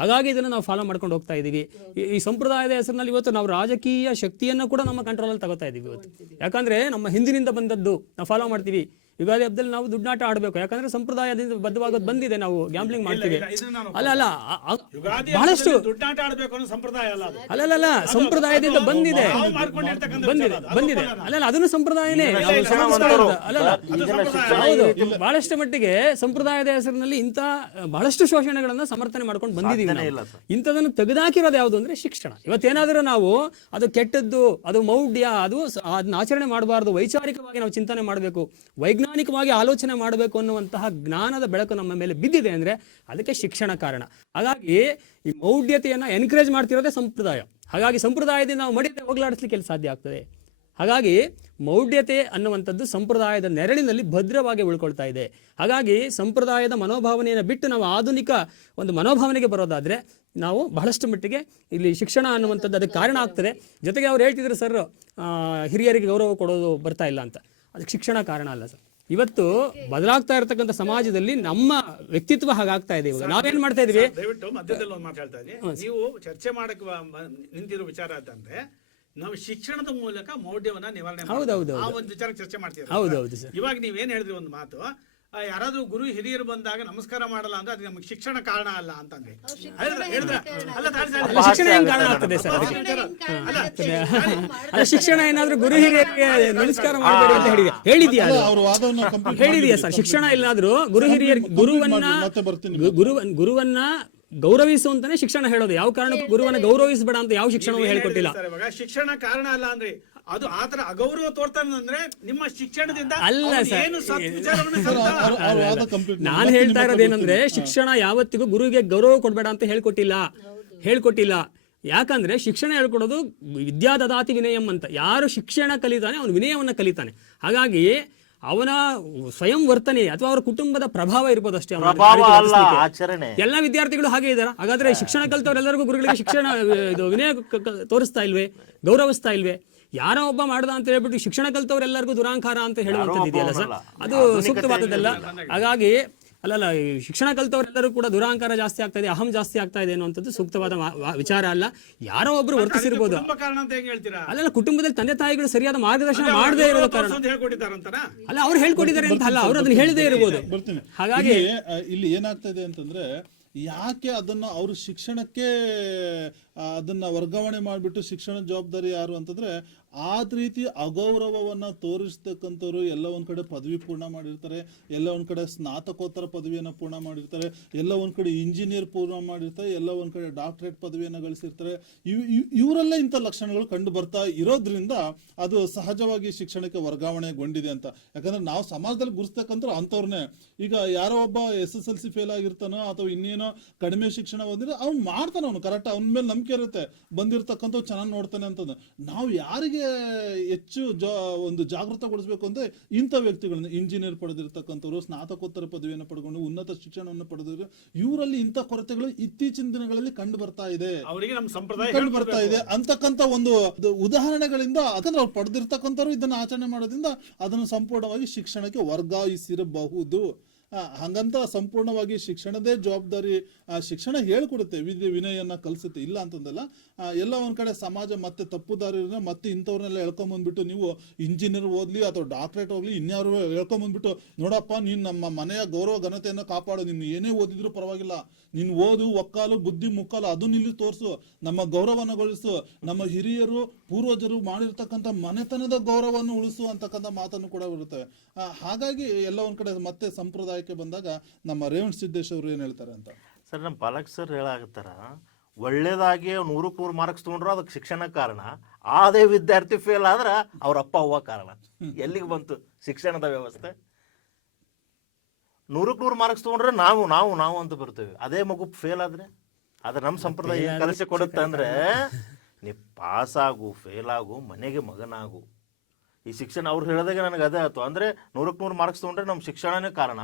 ಹಾಗಾಗಿ ಇದನ್ನು ನಾವು ಫಾಲೋ ಮಾಡ್ಕೊಂಡು ಹೋಗ್ತಾ ಇದ್ದೀವಿ. ಈ ಸಂಪ್ರದಾಯದ ಹೆಸರಿನಲ್ಲಿ ಇವತ್ತು ನಾವು ರಾಜಕೀಯ ಶಕ್ತಿಯನ್ನು ಕೂಡ ನಮ್ಮ ಕಂಟ್ರೋಲಲ್ಲಿ ತಗೋತಾ ಇದ್ದೀವಿ ಇವತ್ತು. ಯಾಕಂದ್ರೆ ನಮ್ಮ ಹಿಂದಿನಿಂದ ಬಂದದ್ದು ನಾವು ಫಾಲೋ ಮಾಡ್ತೀವಿ. ಯುಗಾದಿ ಹಬ್ಬದಲ್ಲಿ ನಾವು ದುಡ್ಡಾಟ ಆಡಬೇಕು, ಯಾಕಂದ್ರೆ ಸಂಪ್ರದಾಯದಿಂದ ಬದ್ಧವಾಗೋದು ಬಂದಿದೆ, ನಾವು ಗ್ಯಾಂಬ್ಲಿಂಗ್ ಮಾಡ್ತೀವಿ. ಇದನ್ನ ನಾನು ಅಲ್ಲ ಅಲ್ಲ ಯುಗಾದಿ ಬಹಳಷ್ಟು ಹಬ್ಬದಲ್ಲಿ ದುಡ್ಡಾಟ ಆಡಬೇಕು ಅನ್ನೋ ಸಂಪ್ರದಾಯ ಅಲ್ಲ ಅದು. ಅಲ್ಲಲ್ಲ ಸಂಪ್ರದಾಯದಿಂದ ಬಂದಿದೆ ನಾವು ಮಾಡ್ಕೊಂಡಿರ್ತಕ್ಕಂಥ ಬಂದಿದೆ ವಿಚಾರ ಅದು. ಅಲ್ಲಲ್ಲ ಅಲ್ಲಲ್ಲ ಅದನ್ನು ಸಂಪ್ರದಾಯನೇ ಈಗಿನ ನಾವು ಶಿಕ್ಷಣವಂತರು, ಅಲ್ಲಲ್ಲ ಈಗಿನ ಶಿಕ್ಷಣ ಹೌದು ಬಹಳಷ್ಟು ಮಟ್ಟಿಗೆ ಸಂಪ್ರದಾಯದ ಹೆಸರಿನಲ್ಲಿ ಇಂಥ ಬಹಳಷ್ಟು ಶೋಷಣೆಗಳನ್ನ ಸಮರ್ಥನೆ ಮಾಡ್ಕೊಂಡು ಬಂದಿದ್ದೀವಿ ಸಾಧ್ಯನೇ ನಾವು. ಇಲ್ಲ ಸರ್. ಇಂಥದನ್ನು ತೆಗೆದಾಕಿರೋದು ಯಾವುದು ಅಂದ್ರೆ ಶಿಕ್ಷಣ. ಇವತ್ತೇನಾದರೂ ನಾವು ಅದು ಕೆಟ್ಟದ್ದು, ಅದು ಮೌಢ್ಯ, ಅದು ಅದನ್ನ ಆಚರಣೆ ಮಾಡಬಾರ್ದು, ವೈಚಾರಿಕವಾಗಿ ನಾವು ಚಿಂತನೆ ಮಾಡಬೇಕು, ವೈಜ್ಞಾನಿಕವಾಗಿ ಆಲೋಚನೆ ಮಾಡಬೇಕು ಅನ್ನುವಂತಹ ಜ್ಞಾನದ ಬೆಳಕು ನಮ್ಮ ಮೇಲೆ ಬಿದ್ದಿದೆ ಅಂದ್ರೆ ಅದಕ್ಕೆ ಶಿಕ್ಷಣ ಕಾರಣ. ಹಾಗಾಗಿ ಈ ಮೌಢ್ಯತೆಯನ್ನ ಎನ್ಕರೇಜ್ ಮಾಡ್ತಿರೋದೇ ಸಂಪ್ರದಾಯ. ಹಾಗಾಗಿ ಸಂಪ್ರದಾಯದಿಂದ ನಾವು ಮಡಿತೆ ಹೋಗ್ಲಾಡಿಸ್ಲಿಕ್ಕೆ ಸಾಧ್ಯ ಆಗ್ತದೆ. ಹಾಗಾಗಿ ಮೌಢ್ಯತೆ ಅನ್ನುವಂಥದ್ದು ಸಂಪ್ರದಾಯದ ನೆರಳಿನಲ್ಲಿ ಭದ್ರವಾಗಿ ಉಳ್ಕೊಳ್ತಾ ಇದೆ. ಹಾಗಾಗಿ ಸಂಪ್ರದಾಯದ ಮನೋಭಾವನೆಯನ್ನು ಬಿಟ್ಟು ನಾವು ಆಧುನಿಕ ಒಂದು ಮನೋಭಾವನೆಗೆ ಬರೋದಾದ್ರೆ ನಾವು ಬಹಳಷ್ಟು ಮಟ್ಟಿಗೆ ಇಲ್ಲಿ ಶಿಕ್ಷಣ ಅನ್ನುವಂಥದ್ದು ಅದಕ್ಕೆ ಕಾರಣ ಆಗ್ತದೆ. ಜೊತೆಗೆ ಅವ್ರು ಹೇಳ್ತಿದ್ರು ಸರ್, ಹಿರಿಯರಿಗೆ ಗೌರವ ಕೊಡೋದು ಬರ್ತಾ ಇಲ್ಲ ಅಂತ. ಅದಕ್ಕೆ ಶಿಕ್ಷಣ ಕಾರಣ ಅಲ್ಲ ಸರ್. ಇವತ್ತು ಬದಲಾಗ್ತಾ ಇರತಕ್ಕಂಥ ಸಮಾಜದಲ್ಲಿ ನಮ್ಮ ವ್ಯಕ್ತಿತ್ವ ಹಾಗಾಗ್ತಾ ಇದೆ. ಇವಾಗ ನಾವೇನ್ ಮಾಡ್ತಾ ಇದೀವಿ, ದಯವಿಟ್ಟು ಮಧ್ಯದಲ್ಲಿ ಒಂದು ಮಾತಾಡ್ತಾ ಇದ್ದೀನಿ. ನೀವು ಚರ್ಚೆ ಮಾಡಕ್ಕೆ ನಿಂತಿರೋ ವಿಚಾರ ಅಂತಂದ್ರೆ ನಾವು ಶಿಕ್ಷಣದ ಮೂಲಕ ಮೌಢ್ಯವನ್ನ ನಿವಾರಣೆ ಹೌದೌದು ಆ ಒಂದು ವಿಚಾರ ಚರ್ಚೆ ಮಾಡ್ತೀವಿ. ಹೌದೌದು ಸರ್. ಇವಾಗ ನೀವೇನ್ ಹೇಳಿದ್ರಿ ಒಂದು ಮಾತು, ಯಾರಾದ್ರೂ ಗುರು ಹಿರಿಯರು ಬಂದಾಗ ನಮಸ್ಕಾರ ಮಾಡಲ್ಲ ಅಂದ್ರೆ ಅದು ನಮಗೆ ಶಿಕ್ಷಣ ಕಾರಣ ಅಲ್ಲ ಅಂತಂದ್ರೆ ಅಲ್ಲ ಶಿಕ್ಷಣ ಏನ್ ಕಾರಣ ಆಗ್ತದೆ ಸರ್ ಅದಕ್ಕೆ? ಅಲ್ಲ ಶಿಕ್ಷಣ ಏನಾದ್ರೂ ಗುರು ಹಿರಿಯರಿಗೆ ನಮಸ್ಕಾರ ಮಾಡಬೇಡಿ ಅಂತ ಹೇಳಿದ್ಯಾ? ಅವ್ರ ವಾದವನ್ನ ಕಂಪ್ಲೀಟ್ ಹೇಳಿದೆಯಾ ಸರ್? ಶಿಕ್ಷಣ ಇಲ್ಲಾದ್ರೂ ಗುರು ಹಿರಿಯರಿಗೆ ಗುರುವನ್ನ ಗೌರವಿಸುವಂತಾನೆ ಶಿಕ್ಷಣ ಹೇಳೋದು. ಯಾವ ಕಾರಣಕ್ಕೂ ಗುರುವನ್ನ ಗೌರವಿಸಬೇಡ ಅಂತ ಯಾವ ಶಿಕ್ಷಣವೂ ಹೇಳ್ಕೊಟ್ಟಿಲ್ಲ. ಇವಾಗ ಶಿಕ್ಷಣ ಕಾರಣ ಅಲ್ಲ ಅಂದ್ರೆ ಅದು ಆತರ ಅಗೌರವ ತೋರ್ತಾನೆ ಅಂದ್ರೆ ನಿಮ್ಮ ಶಿಕ್ಷಣದಿಂದ ಅಲ್ಲ ಸರ್, ಏನು ಸದ್ವಿಚಾರವನ್ನು ಕಲಿತ ನಾನು ಹೇಳ್ತಾ ಇರೋದೇನಂದ್ರೆ ಶಿಕ್ಷಣ ಯಾವತ್ತಿಗೂ ಗುರುವಿಗೆ ಗೌರವ ಕೊಡ್ಬೇಡ ಅಂತ ಹೇಳ್ಕೊಟ್ಟಿಲ್ಲ. ಯಾಕಂದ್ರೆ ಶಿಕ್ಷಣ ಹೇಳ್ಕೊಡೋದು ವಿದ್ಯಾ ದದಾತಿ ವಿನಯಂ ಅಂತ. ಯಾರು ಶಿಕ್ಷಣ ಕಲಿತಾನೆ ಅವನು ವಿನಯವನ್ನ ಕಲಿತಾನೆ. ಹಾಗಾಗಿ ಅವನ ಸ್ವಯಂ ವರ್ತನೆ ಅಥವಾ ಅವರ ಕುಟುಂಬದ ಪ್ರಭಾವ ಇರ್ಬೋದು ಅಷ್ಟೇ. ಆಚರಣೆ ಎಲ್ಲ ವಿದ್ಯಾರ್ಥಿಗಳು ಹಾಗೆ ಇದಾರ? ಹಾಗಾದ್ರೆ ಶಿಕ್ಷಣ ಕಲಿತವರೆಲ್ಲರಿಗೂ ಗುರುಗಳಿಗೆ ಶಿಕ್ಷಣ ಇದು ವಿನಯ ತೋರಿಸ್ತಾ ಇಲ್ವೇ, ಗೌರವಿಸ್ತಾ ಇಲ್ವೇ? ಯಾರೋ ಒಬ್ಬ ಮಾಡ್ದ ಅಂತ ಹೇಳ್ಬಿಟ್ಟು ಶಿಕ್ಷಣ ಕಲಿತವರೆಲ್ಲರಿಗೂ ದುರಾಂಕಾರ ಅಂತ ಹೇಳುವಂಥದ್ದು ಇದೆಯಲ್ಲ ಸರ್, ಅದು ಸೂಕ್ತವಾದದ್ದಲ್ಲ. ಹಾಗಾಗಿ ಅಲ್ಲಲ್ಲ ಶಿಕ್ಷಣ ಕಲಿತವರೆಲ್ಲರೂ ಕೂಡ ದುರಾಂಕಾರ ಜಾಸ್ತಿ ಆಗ್ತಾ ಇದೆ, ಅಹಂ ಜಾಸ್ತಿ ಆಗ್ತಾ ಇದೆ ಅನ್ನುವಂಥದ್ದು ಸೂಕ್ತವಾದ ವಿಚಾರ ಅಲ್ಲ. ಯಾರೋ ಒಬ್ರು ವರ್ತಿಸಿರ್ಬೋದು. ಅಲ್ಲ ಕುಟುಂಬದಲ್ಲಿ ತಂದೆ ತಾಯಿಗಳು ಸರಿಯಾದ ಮಾರ್ಗದರ್ಶನ ಮಾಡದೇ ಇರೋ ಕಾರಣ ಅಲ್ಲ, ಅವ್ರು ಹೇಳ್ಕೊಟ್ಟಿದ್ದಾರೆ ಅಂತ ಅಲ್ಲ, ಅವ್ರು ಅದನ್ನ ಹೇಳದೇ ಇರಬಹುದು. ಹಾಗಾಗಿ ಇಲ್ಲಿ ಏನಾಗ್ತಾ ಇದೆ ಅಂತಂದ್ರೆ, ಯಾಕೆ ಅದನ್ನ ಅವರು ಶಿಕ್ಷಣಕ್ಕೆ ಅದನ್ನ ವರ್ಗಾವಣೆ ಮಾಡಿಬಿಟ್ಟು ಶಿಕ್ಷಣ ಜವಾಬ್ದಾರಿ ಯಾರು ಅಂತಂದ್ರೆ, ಆದ ರೀತಿ ಅಗೌರವವನ್ನ ತೋರಿಸ್ತಕ್ಕಂಥವ್ರು ಎಲ್ಲ ಒಂದ್ ಕಡೆ ಪದವಿ ಪೂರ್ಣ ಮಾಡಿರ್ತಾರೆ, ಎಲ್ಲ ಒಂದ್ ಕಡೆ ಸ್ನಾತಕೋತ್ತರ ಪದವಿಯನ್ನ ಪೂರ್ಣ ಮಾಡಿರ್ತಾರೆ, ಎಲ್ಲ ಒಂದ್ ಕಡೆ ಇಂಜಿನಿಯರ್ ಪೂರ್ಣ ಮಾಡಿರ್ತಾರೆ, ಎಲ್ಲ ಒಂದ್ ಕಡೆ ಡಾಕ್ಟರೇಟ್ ಪದವಿಯನ್ನ ಗಳಿಸಿರ್ತಾರೆ. ಇವರೆಲ್ಲ ಇಂಥ ಲಕ್ಷಣಗಳು ಕಂಡು ಬರ್ತಾ ಇರೋದ್ರಿಂದ ಅದು ಸಹಜವಾಗಿ ಶಿಕ್ಷಣಕ್ಕೆ ವರ್ಗಾವಣೆಗೊಂಡಿದೆ ಅಂತ. ಯಾಕಂದ್ರೆ ನಾವು ಸಮಾಜದಲ್ಲಿ ಗುರುಸ್ತಕ್ಕಂಥ ಅಂಥವ್ರನ್ನೇ. ಈಗ ಯಾರೋ ಒಬ್ಬ SSLC ಫೇಲ್ ಆಗಿರ್ತಾನೋ ಅಥವಾ ಇನ್ನೇನೋ ಕಡಿಮೆ ಶಿಕ್ಷಣ ಓದಿದ್ರೆ ಅವ್ನು ಮಾಡ್ತಾನೆ, ಅವನು ಕರೆಕ್ಟ್, ಅವನ ಮೇಲೆ ನಂಬಿಕೆ ಇರುತ್ತೆ, ಬಂದಿರ್ತಕ್ಕಂಥ ಚೆನ್ನಾಗಿ ನೋಡ್ತಾನೆ ಅಂತಂದು. ನಾವು ಯಾರಿಗೆ ಹೆಚ್ಚು ಒಂದು ಜಾಗೃತಗೊಳಿಸಬೇಕು ಅಂದ್ರೆ ಇಂಥ ವ್ಯಕ್ತಿಗಳನ್ನ, ಇಂಜಿನಿಯರ್ ಪಡೆದಿರ್ತಕ್ಕಂಥವ್ರು, ಸ್ನಾತಕೋತ್ತರ ಪದವಿಯನ್ನು ಪಡ್ಕೊಂಡು ಉನ್ನತ ಶಿಕ್ಷಣವನ್ನು ಪಡೆದಿದ್ರು, ಇವರಲ್ಲಿ ಇಂಥ ಕೊರತೆಗಳು ಇತ್ತೀಚಿನ ದಿನಗಳಲ್ಲಿ ಕಂಡು ಬರ್ತಾ ಇದೆ ಅಂತಕ್ಕಂಥ ಒಂದು ಉದಾಹರಣೆಗಳಿಂದ. ಯಾಕಂದ್ರೆ ಅವ್ರು ಪಡೆದಿರ್ತಕ್ಕಂಥವ್ರು ಇದನ್ನ ಆಚರಣೆ ಮಾಡೋದ್ರಿಂದ ಅದನ್ನು ಸಂಪೂರ್ಣವಾಗಿ ಶಿಕ್ಷಣಕ್ಕೆ ವರ್ಗಾಯಿಸಿರಬಹುದು. ಹಂಗಂತ ಸಂಪೂರ್ಣವಾಗಿ ಶಿಕ್ಷಣದೇ ಜವಾಬ್ದಾರಿ, ಶಿಕ್ಷಣ ಹೇಳ್ಕೊಡುತ್ತೆ, ವಿನಯನ್ನ ಕಲಿಸುತ್ತೆ, ಇಲ್ಲ ಅಂತಂದಲ್ಲ. ಎಲ್ಲ ಒಂದ್ ಕಡೆ ಸಮಾಜ ಮತ್ತೆ ತಪ್ಪು ದಾರಿನ ಮತ್ತೆ ಇಂಥವ್ರನ್ನೆಲ್ಲ ಹೇಳ್ಕೊಂಬಂದ್ಬಿಟ್ಟು, ನೀವು ಇಂಜಿನಿಯರ್ ಓದ್ಲಿ ಅಥವಾ ಡಾಕ್ಟರೇಟ್ ಹೋಗ್ಲಿ ಇನ್ಯಾರು ಹೇಳ್ಕೊಂಬಂದ್ಬಿಟ್ಟು, ನೋಡಪ್ಪ ನೀನ್ ನಮ್ಮ ಮನೆಯ ಗೌರವ ಘನತೆಯನ್ನು ಕಾಪಾಡು, ನೀನು ಏನೇ ಓದಿದ್ರು ಪರವಾಗಿಲ್ಲ, ನೀನ್ ಓದು, ಒಕ್ಕಾಲು ಬುದ್ಧಿ ಮುಕ್ಕಾಲು ಅದನ್ನ ಇಲ್ಲಿ ತೋರಿಸು, ನಮ್ಮ ಗೌರವನಗೊಳಿಸು, ನಮ್ಮ ಹಿರಿಯರು ಪೂರ್ವಜರು ಮಾಡಿರ್ತಕ್ಕಂಥ ಮನೆತನದ ಗೌರವವನ್ನು ಉಳಿಸು ಅಂತಕ್ಕಂಥ ಮಾತನ್ನು ಕೂಡ ಬರುತ್ತವೆ. ಹಾಗಾಗಿ ಎಲ್ಲ ಒಂದ್ ಕಡೆ ಮತ್ತೆ ಸಂಪ್ರದಾಯಕ್ಕೆ ಬಂದಾಗ ನಮ್ಮ ರೇವಣ್ ಸಿದ್ದೇಶ್ ಅವರು ಏನ್ ಹೇಳ್ತಾರೆ ಅಂತ ಸರ್, ನಮ್ಮ ಪಾಲಕ್ ಸರ್ ಹೇಳಾಗತ್ತಾರ, ಒಳ್ಳೇದಾಗಿ 100 ಮಾರ್ಕ್ಸ್ ತೊಗೊಂಡ್ರು ಅದಕ್ಕೆ ಶಿಕ್ಷಣ ಕಾರಣ, ಅದೇ ವಿದ್ಯಾರ್ಥಿ ಫೇಲ್ ಆದ್ರೆ ಅವ್ರ ಅಪ್ಪ ಅವ್ವ ಕಾರಣ. ಎಲ್ಲಿಗೆ ಬಂತು ಶಿಕ್ಷಣದ ವ್ಯವಸ್ಥೆ? 100 ಮಾರ್ಕ್ಸ್ ತೊಗೊಂಡ್ರೆ ನಾವು ನಾವು ನಾವು ಅಂತ ಬರ್ತೇವೆ, ಅದೇ ಮಗು ಫೇಲ್ ಆದ್ರೆ ಅದು ನಮ್ಮ ಸಂಪ್ರದಾಯ ಏನು ಕಲಿಸಿ ಕೊಡುತ್ತೆ ಅಂದ್ರೆ, ನೀ ಪಾಸ್ ಆಗು ಫೇಲ್ ಆಗು ಮನೆಗೆ ಮಗನಾಗು. ಈ ಶಿಕ್ಷಣ ಅವ್ರು ಹೇಳಿದಾಗ ನನಗೆ ಅದೇ ಆಯ್ತು. ಅಂದರೆ 100 ಮಾರ್ಕ್ಸ್ ತೊಗೊಂಡ್ರೆ ನಮ್ಮ ಶಿಕ್ಷಣನೇ ಕಾರಣ,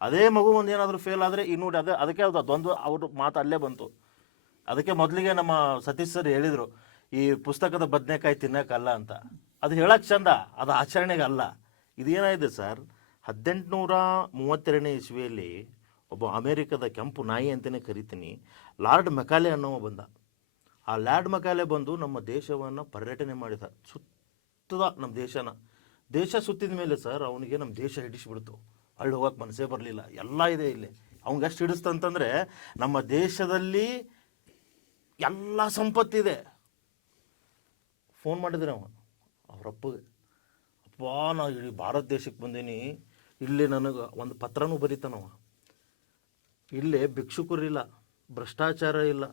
ಅದೇ ಮಗು ಒಂದು ಏನಾದರೂ ಫೇಲ್ ಆದರೆ ಇನ್ನೂಡಿ ಅದಕ್ಕೆ ಅದೊಂದು ಅವ್ರ ಮಾತು ಅಲ್ಲೇ ಬಂತು. ಅದಕ್ಕೆ ಮೊದಲಿಗೆ ನಮ್ಮ ಸತೀಶ್ ಸರ್ ಹೇಳಿದರು, ಈ ಪುಸ್ತಕದ ಬದನೆಕಾಯಿ ತಿನ್ನೋಕ್ಕಲ್ಲ ಅಂತ. ಅದು ಹೇಳಕ್ಕೆ ಚಂದ, ಅದು ಆಚರಣೆಗೆ ಅಲ್ಲ. ಇದೇನಾಗಿದೆ ಸರ್, 1832 ಇಸ್ವಿಯಲ್ಲಿ ಒಬ್ಬ ಅಮೇರಿಕದ ಕೆಂಪು ನಾಯಿ ಅಂತಲೇ ಕರಿತೀನಿ, ಲಾರ್ಡ್ ಮೆಕಾಲೆ ಅನ್ನೋವ ಬಂದ. ಆ ಲಾರ್ಡ್ ಮೆಕಾಲೆ ಬಂದು ನಮ್ಮ ದೇಶವನ್ನು ಪರ್ಯಟನೆ ಮಾಡಿದ, ಸುತ್ತದ ನಮ್ಮ ದೇಶನ ದೇಶ ಸುತ್ತಿದ ಮೇಲೆ ಸರ್ ಅವನಿಗೆ ನಮ್ಮ ದೇಶ ಹಿಡಿಸಿಬಿಡ್ತು. ಅಲ್ಲಿ ಹೋಗಕ್ಕೆ ಮನಸ್ಸೇ ಬರಲಿಲ್ಲ. ಎಲ್ಲ ಇದೆ ಇಲ್ಲಿ. ಅವ್ನಿಗೆ ಎಷ್ಟು ಹಿಡಿಸ್ತಂತಂದರೆ ನಮ್ಮ ದೇಶದಲ್ಲಿ ಎಲ್ಲ ಸಂಪತ್ತಿದೆ. ಫೋನ್ ಮಾಡಿದ್ರೆ ಅವರಪ್ಪಗೆ, ಅಪ್ಪ ನಾ ಇಡೀ ಭಾರತ ದೇಶಕ್ಕೆ ಬಂದೀನಿ, ಇಲ್ಲಿ ನನಗೆ ಒಂದು ಪತ್ರನೂ ಬರೀತಾನವ, ಇಲ್ಲೇ ಭಿಕ್ಷುಕರಿಲ್ಲ, ಭ್ರಷ್ಟಾಚಾರ ಇಲ್ಲ,